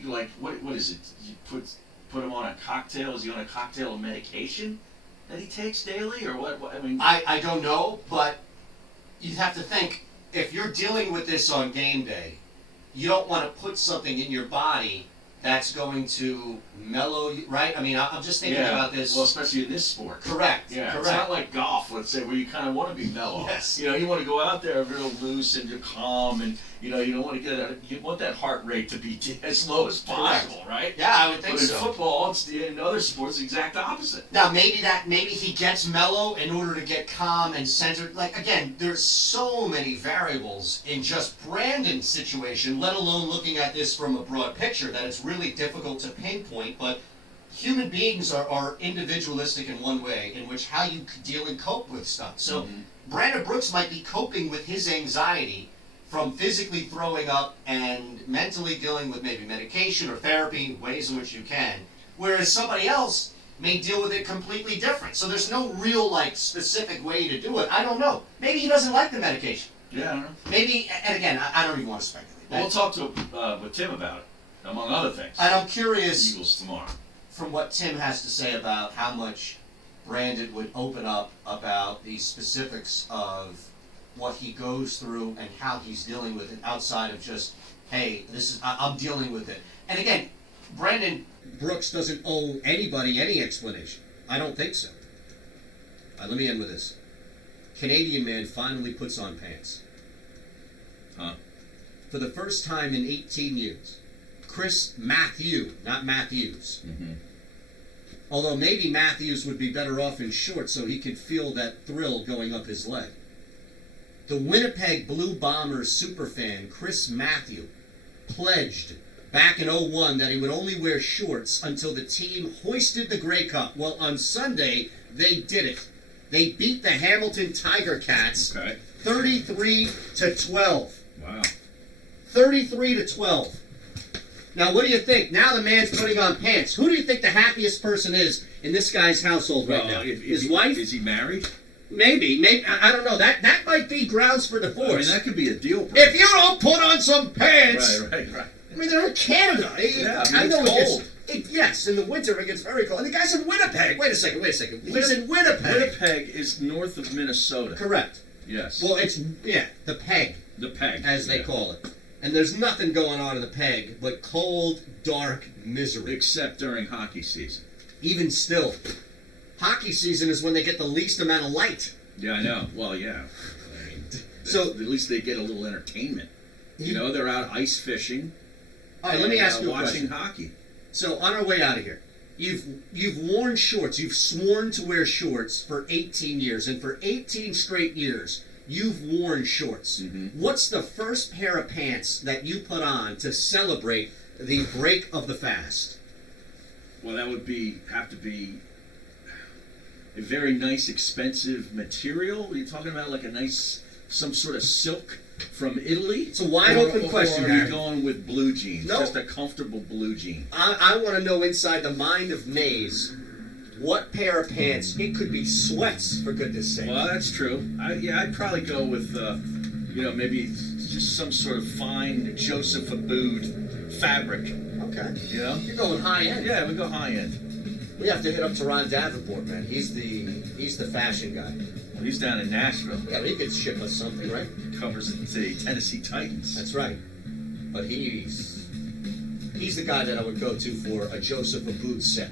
what is it? You put him on a cocktail? Is he on a cocktail of medication? that he takes daily, or what I mean? I don't know, but you have to think, if you're dealing with this on game day, you don't want to put something in your body that's going to mellow you, right? I mean, I'm just thinking about this. Well, especially in this sport. Correct. Yeah, correct. It's not like golf, let's say, where you kind of want to be mellow. Yes. You know, you want to go out there real loose and you're calm, and you know, you don't want to you want that heart rate to be as low as possible, right? Yeah, I would think but in so. football, in other sports, the exact opposite. Now, maybe he gets mellow in order to get calm and centered. Like, again, there's so many variables in just Brandon's situation, let alone looking at this from a broad picture, that it's really difficult to pinpoint. But human beings are individualistic in one way, in which how you deal and cope with stuff. So Brandon Brooks might be coping with his anxiety from physically throwing up and mentally dealing with maybe medication or therapy, ways in which you can, whereas somebody else may deal with it completely different. So there's no real, like, specific way to do it. I don't know. Maybe he doesn't like the medication. Yeah, I don't know. Maybe, and again, I don't even want to speculate. Well, we'll talk to with Tim about it, among other things. And I'm curious, Eagles tomorrow, from what Tim has to say about how much Brandon would open up about the specifics of what he goes through and how he's dealing with it outside of just, hey, I'm dealing with it. And again, Brandon Brooks doesn't owe anybody any explanation. I don't think so. Let me end with this. Canadian man finally puts on pants. Huh? For the first time in 18 years. Chris Matthew, not Matthews. Mm-hmm. Although maybe Matthews would be better off in shorts so he could feel that thrill going up his leg. The Winnipeg Blue Bombers superfan Chris Matthew pledged back in 2001 that he would only wear shorts until the team hoisted the Grey Cup. Well, on Sunday, they did it. They beat the Hamilton Tiger Cats 33-12. Wow. 33-12. Now, what do you think? Now the man's putting on pants. Who do you think the happiest person is in this guy's household right now? His wife? Is he married? Maybe. I don't know. That might be grounds for divorce. I mean, that could be a deal breaker. If you don't put on some pants. Right. I mean, they're in Canada. Yeah, I know it's cold. Yes, in the winter it gets very cold. And the guy's in Winnipeg. Wait a second. He's in Winnipeg. Winnipeg is north of Minnesota. Correct. Yes. Well, it's, the Peg. The Peg. As they call it. And there's nothing going on in the Peg but cold, dark misery. Except during hockey season. Even still. Hockey season is when they get the least amount of light. Yeah, I know. Well, yeah. I mean, so at least they get a little entertainment. You know, they're out ice fishing. All right, let me ask you a watching question. Hockey. So on our way out of here, you've worn shorts. You've sworn to wear shorts for 18 years, and for 18 straight years, you've worn shorts. Mm-hmm. What's the first pair of pants that you put on to celebrate the break of the fast? Well, that would have to be a very nice, expensive material. Are you talking about like some sort of silk from Italy? It's a wide open question, Or are you Harry. going with blue jeans? No. Just a comfortable blue jean. I want to know inside the mind of Mays, what pair of pants? It could be sweats, for goodness sake. Well, that's true. I'd probably go with, maybe just some sort of fine Joseph Abboud fabric. Okay. You know? You're going high end. Yeah, we go high end. We have to hit up Teron Davenport, man. He's the fashion guy. Well, he's down in Nashville. Yeah, but he could ship us something, right? Covers the Tennessee Titans. That's right. But he's the guy that I would go to for a Joseph Abboud set.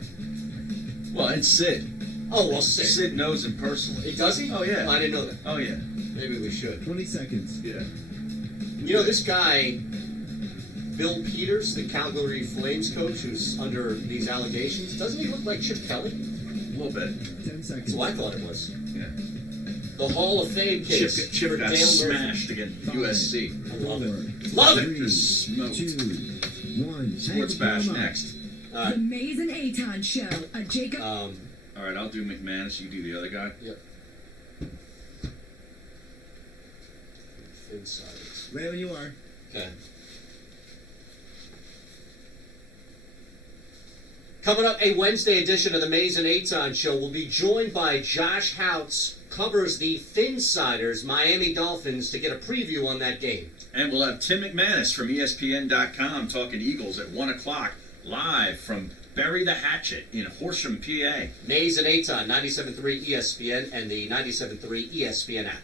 Well, and Sid. Oh, well, Sid. Sid knows him personally. Does he? Oh, yeah. Oh, I didn't know that. Oh, yeah. Maybe we should. 20 seconds. Yeah. You know, this guy, Bill Peters, the Calgary Flames coach, who's under these allegations, doesn't he look like Chip Kelly? A little bit. 10 seconds. That's what I thought it was. Yeah. The Hall of Fame case. Chip for got Dale smashed against USC. I love it. Love it! Just smoked. 2, 1. Sports Bash next. All The right. Mays and Aton Show. A Jacob. All right, I'll do McManus. You do the other guy. Yep. Thin sides. Ready when you are. Okay. Coming up, a Wednesday edition of the Mays and Aton Show. We'll be joined by Josh Houts, covers the Thinsiders Miami Dolphins, to get a preview on that game. And we'll have Tim McManus from ESPN.com talking Eagles at 1 o'clock live from Bury the Hatchet in Horsham, PA. Mays and Aton, 97.3 ESPN and the 97.3 ESPN app.